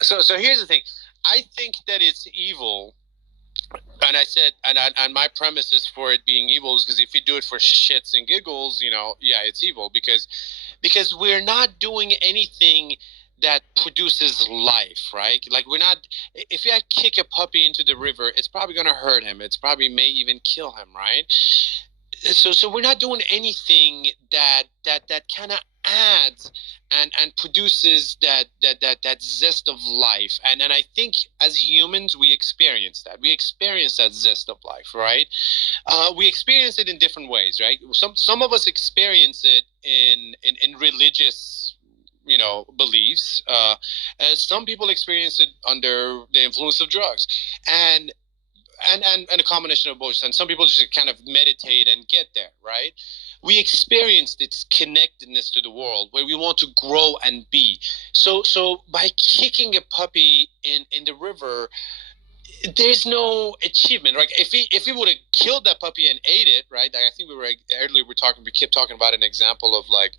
So here's the thing. I think that it's evil, and I said, and my premises for it being evil is because if you do it for shits and giggles, yeah, it's evil because we're not doing anything that produces life, right? Like we're not. If you kick a puppy into the river, it's probably gonna hurt him. It's probably may even kill him, right? So we're not doing anything that kind of adds and produces that zest of life. And I think as humans we experience that. We experience that zest of life, right? We experience it in different ways, right? Some of us experience it in religious beliefs. Some people experience it under the influence of drugs, and a combination of both. And some people just kind of meditate and get there, right? We experience its connectedness to the world where we want to grow and be. So by kicking a puppy in the river, there's no achievement, right? If he would have killed that puppy and ate it, right? Like I think we kept talking about an example of like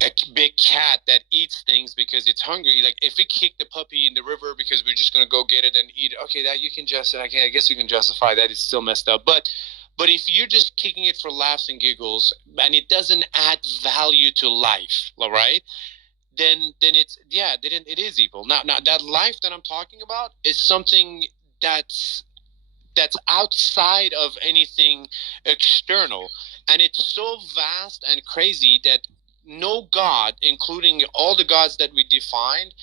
a big cat that eats things because it's hungry. Like if we kick the puppy in the river because we're just gonna go get it and eat it, okay, that you can I guess you can justify that. It's still messed up, but if you're just kicking it for laughs and giggles and it doesn't add value to life, all right, then it is evil. Now that life that I'm talking about is something that's outside of anything external, and it's so vast and crazy that no God, including all the gods that we defined,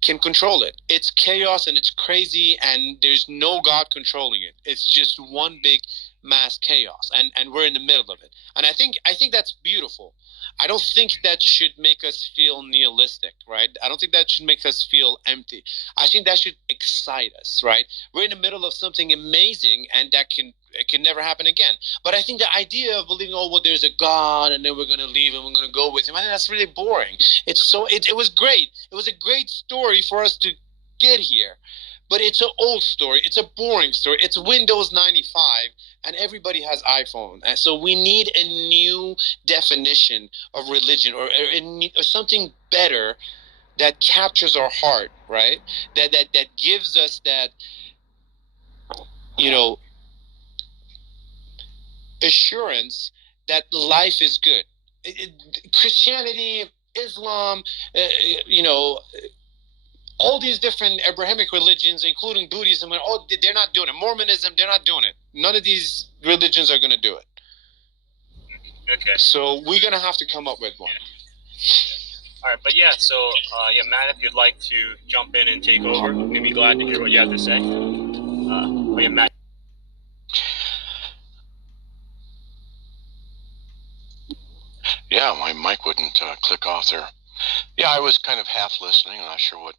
can control it. It's chaos and it's crazy, and there's no God controlling it. It's just one big mass chaos, and we're in the middle of it. And I think that's beautiful. I don't think that should make us feel nihilistic, right? I don't think that should make us feel empty. I think that should excite us, right? We're in the middle of something amazing, and it can never happen again. But I think the idea of believing, there's a God, and then we're going to leave and we're going to go with him, I think that's really boring. It was great. It was a great story for us to get here. But it's an old story. It's a boring story. It's Windows 95, and everybody has iPhone. And so we need a new definition of religion or something better that captures our heart, right? That gives us that, assurance that life is good. Christianity, Islam, all these different Abrahamic religions, including Buddhism, they're not doing it. Mormonism, they're not doing it. None of these religions are going to do it. Okay. So we're going to have to come up with one. All right, but yeah, so Matt, if you'd like to jump in and take over, we'd be glad to hear what you have to say. Matt. Yeah, my mic wouldn't click off there. Yeah, I was kind of half listening. I'm not sure what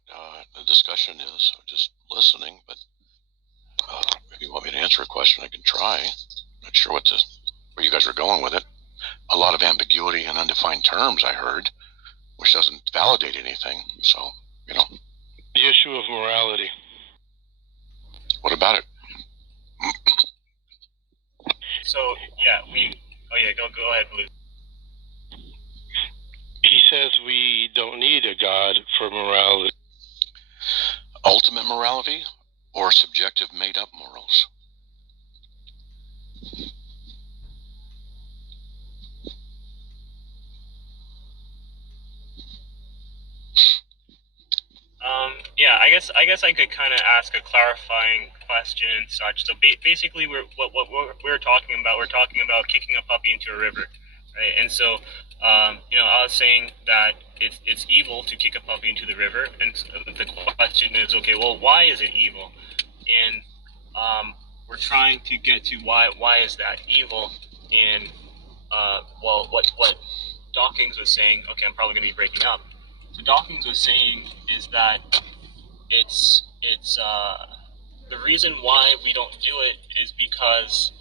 the discussion is. I'm just listening, but if you want me to answer a question, I can try. I'm not sure where you guys are going with it. A lot of ambiguity and undefined terms, I heard, which doesn't validate anything. So, The issue of morality. What about it? So, go ahead, Blue. He says we don't need a God for morality. Ultimate morality or subjective made-up morals? I guess I could kind of ask a clarifying question and such. So basically, we're talking about kicking a puppy into a river, right? And so, I was saying that it's evil to kick a puppy into the river, and the question is, okay, well, why is it evil? And we're trying to get to why is that evil, and well, what Dawkins was saying. Okay, I'm probably going to be breaking up. So Dawkins was saying is that it's the reason why we don't do it is because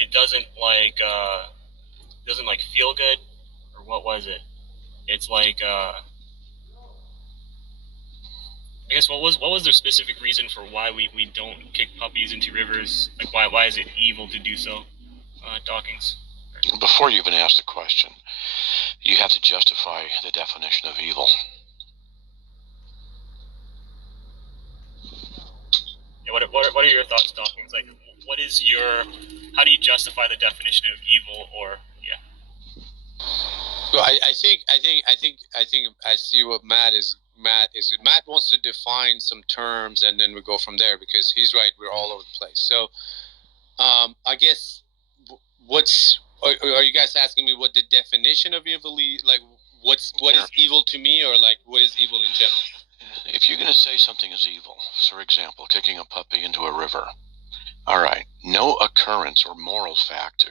it doesn't feel good, or what was it? It's like I guess what was their specific reason for why we don't kick puppies into rivers? Like why is it evil to do so, Dawkins? Before you even ask the question, you have to justify the definition of evil. Yeah, what are your thoughts, Dawkins? Like, how do you justify the definition of evil? Or Well, I think I see what Matt wants to define some terms, and then we go from there, because he's right, we're all over the place. So I guess are you guys asking me what the definition of evil is? Like what is evil to me, or like what is evil in general? If you're going to say something is evil, for example, kicking a puppy into a river, all right, no occurrence or moral fact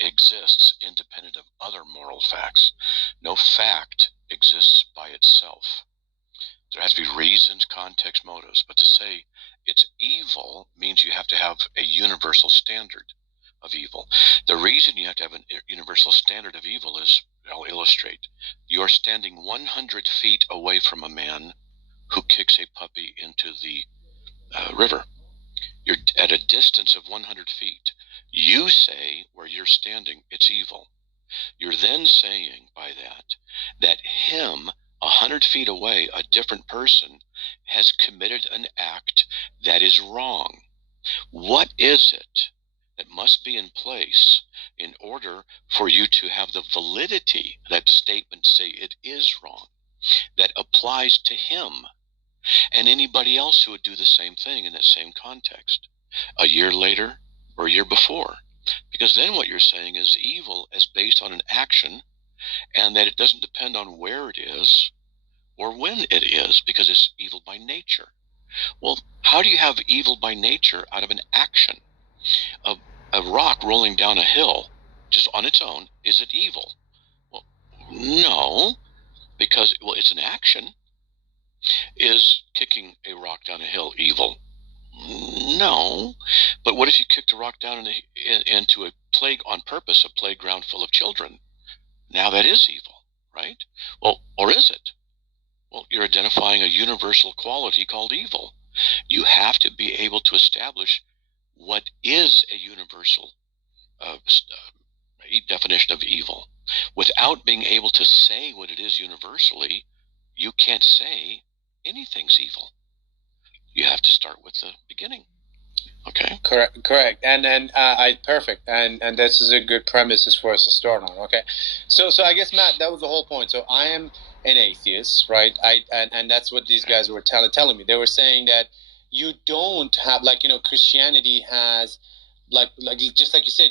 exists independent of other moral facts. No fact exists by itself. There has to be reasons, context, motives. But to say it's evil means you have to have a universal standard of evil. The reason you have to have a universal standard of evil is, I'll illustrate. You're standing 100 feet away from a man who kicks a puppy into the river. You're at a distance of 100 feet. You say where you're standing, it's evil. You're then saying by that him, 100 feet away, a different person, has committed an act that is wrong. What is it that must be in place in order for you to have the validity of that statement, say it is wrong, that applies to him and anybody else who would do the same thing in that same context, a year later or a year before? Because then what you're saying is evil is based on an action, and that it doesn't depend on where it is or when it is, because it's evil by nature. Well, how do you have evil by nature out of an action? A rock rolling down a hill, just on its own, is it evil? Well, no, because, well, it's an action. Is kicking a rock down a hill evil? No. But what if you kicked a rock down into a on purpose, a playground full of children? Now that is evil, right? Well, or is it? Well, you're identifying a universal quality called evil. You have to be able to establish what is a universal definition of evil. Without being able to say what it is universally, you can't say anything's evil. You have to start with the beginning. Okay. Correct. And perfect. And this is a good premises for us to start on. Okay. So I guess, Matt, that was the whole point. So I am an atheist, right? And that's what these guys were telling me. They were saying that you don't have, like, Christianity has, like just like you said,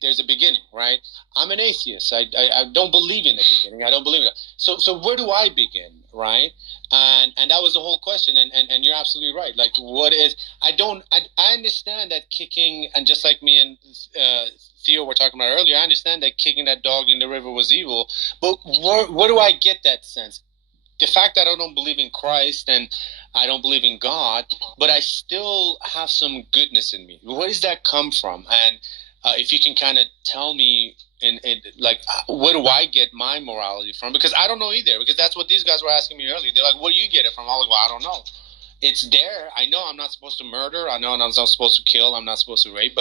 there's a beginning, right? I'm an atheist. I don't believe in a beginning. I don't believe in that. So where do I begin, right? And that was the whole question. And you're absolutely right. Like, what is? I understand that kicking, and just like me and Theo were talking about earlier, I understand that kicking that dog in the river was evil. But where do I get that sense? The fact that I don't believe in Christ and I don't believe in God, but I still have some goodness in me. Where does that come from? And if you can kind of tell me, where do I get my morality from? Because I don't know either. Because that's what these guys were asking me earlier. They're like, "Where do you get it from?" I'm like, "Well, I don't know. It's there. I know I'm not supposed to murder. I know I'm not supposed to kill. I'm not supposed to rape.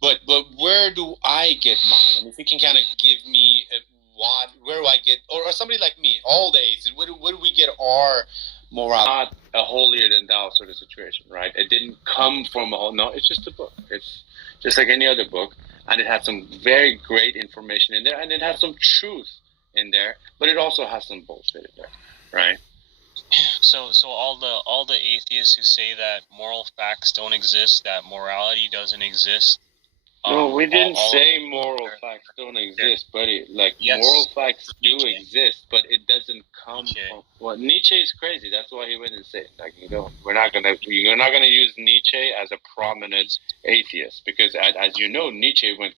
But where do I get mine? And if you can kind of give me where do I get, or somebody like me, all days, where do we get our morality? Not a holier than thou sort of situation, right? It didn't come from no. It's just a book. It's just like any other book, and it has some very great information in there, and it has some truth in there, but it also has some bullshit in there, right? So all the atheists who say that moral facts don't exist, that morality doesn't exist. No, we didn't say moral facts don't exist, buddy. Like, yes, moral facts do exist, but it doesn't come from. Well, Nietzsche is crazy. That's why he went and said, like, you're not gonna use Nietzsche as a prominent atheist, because as you know, Nietzsche went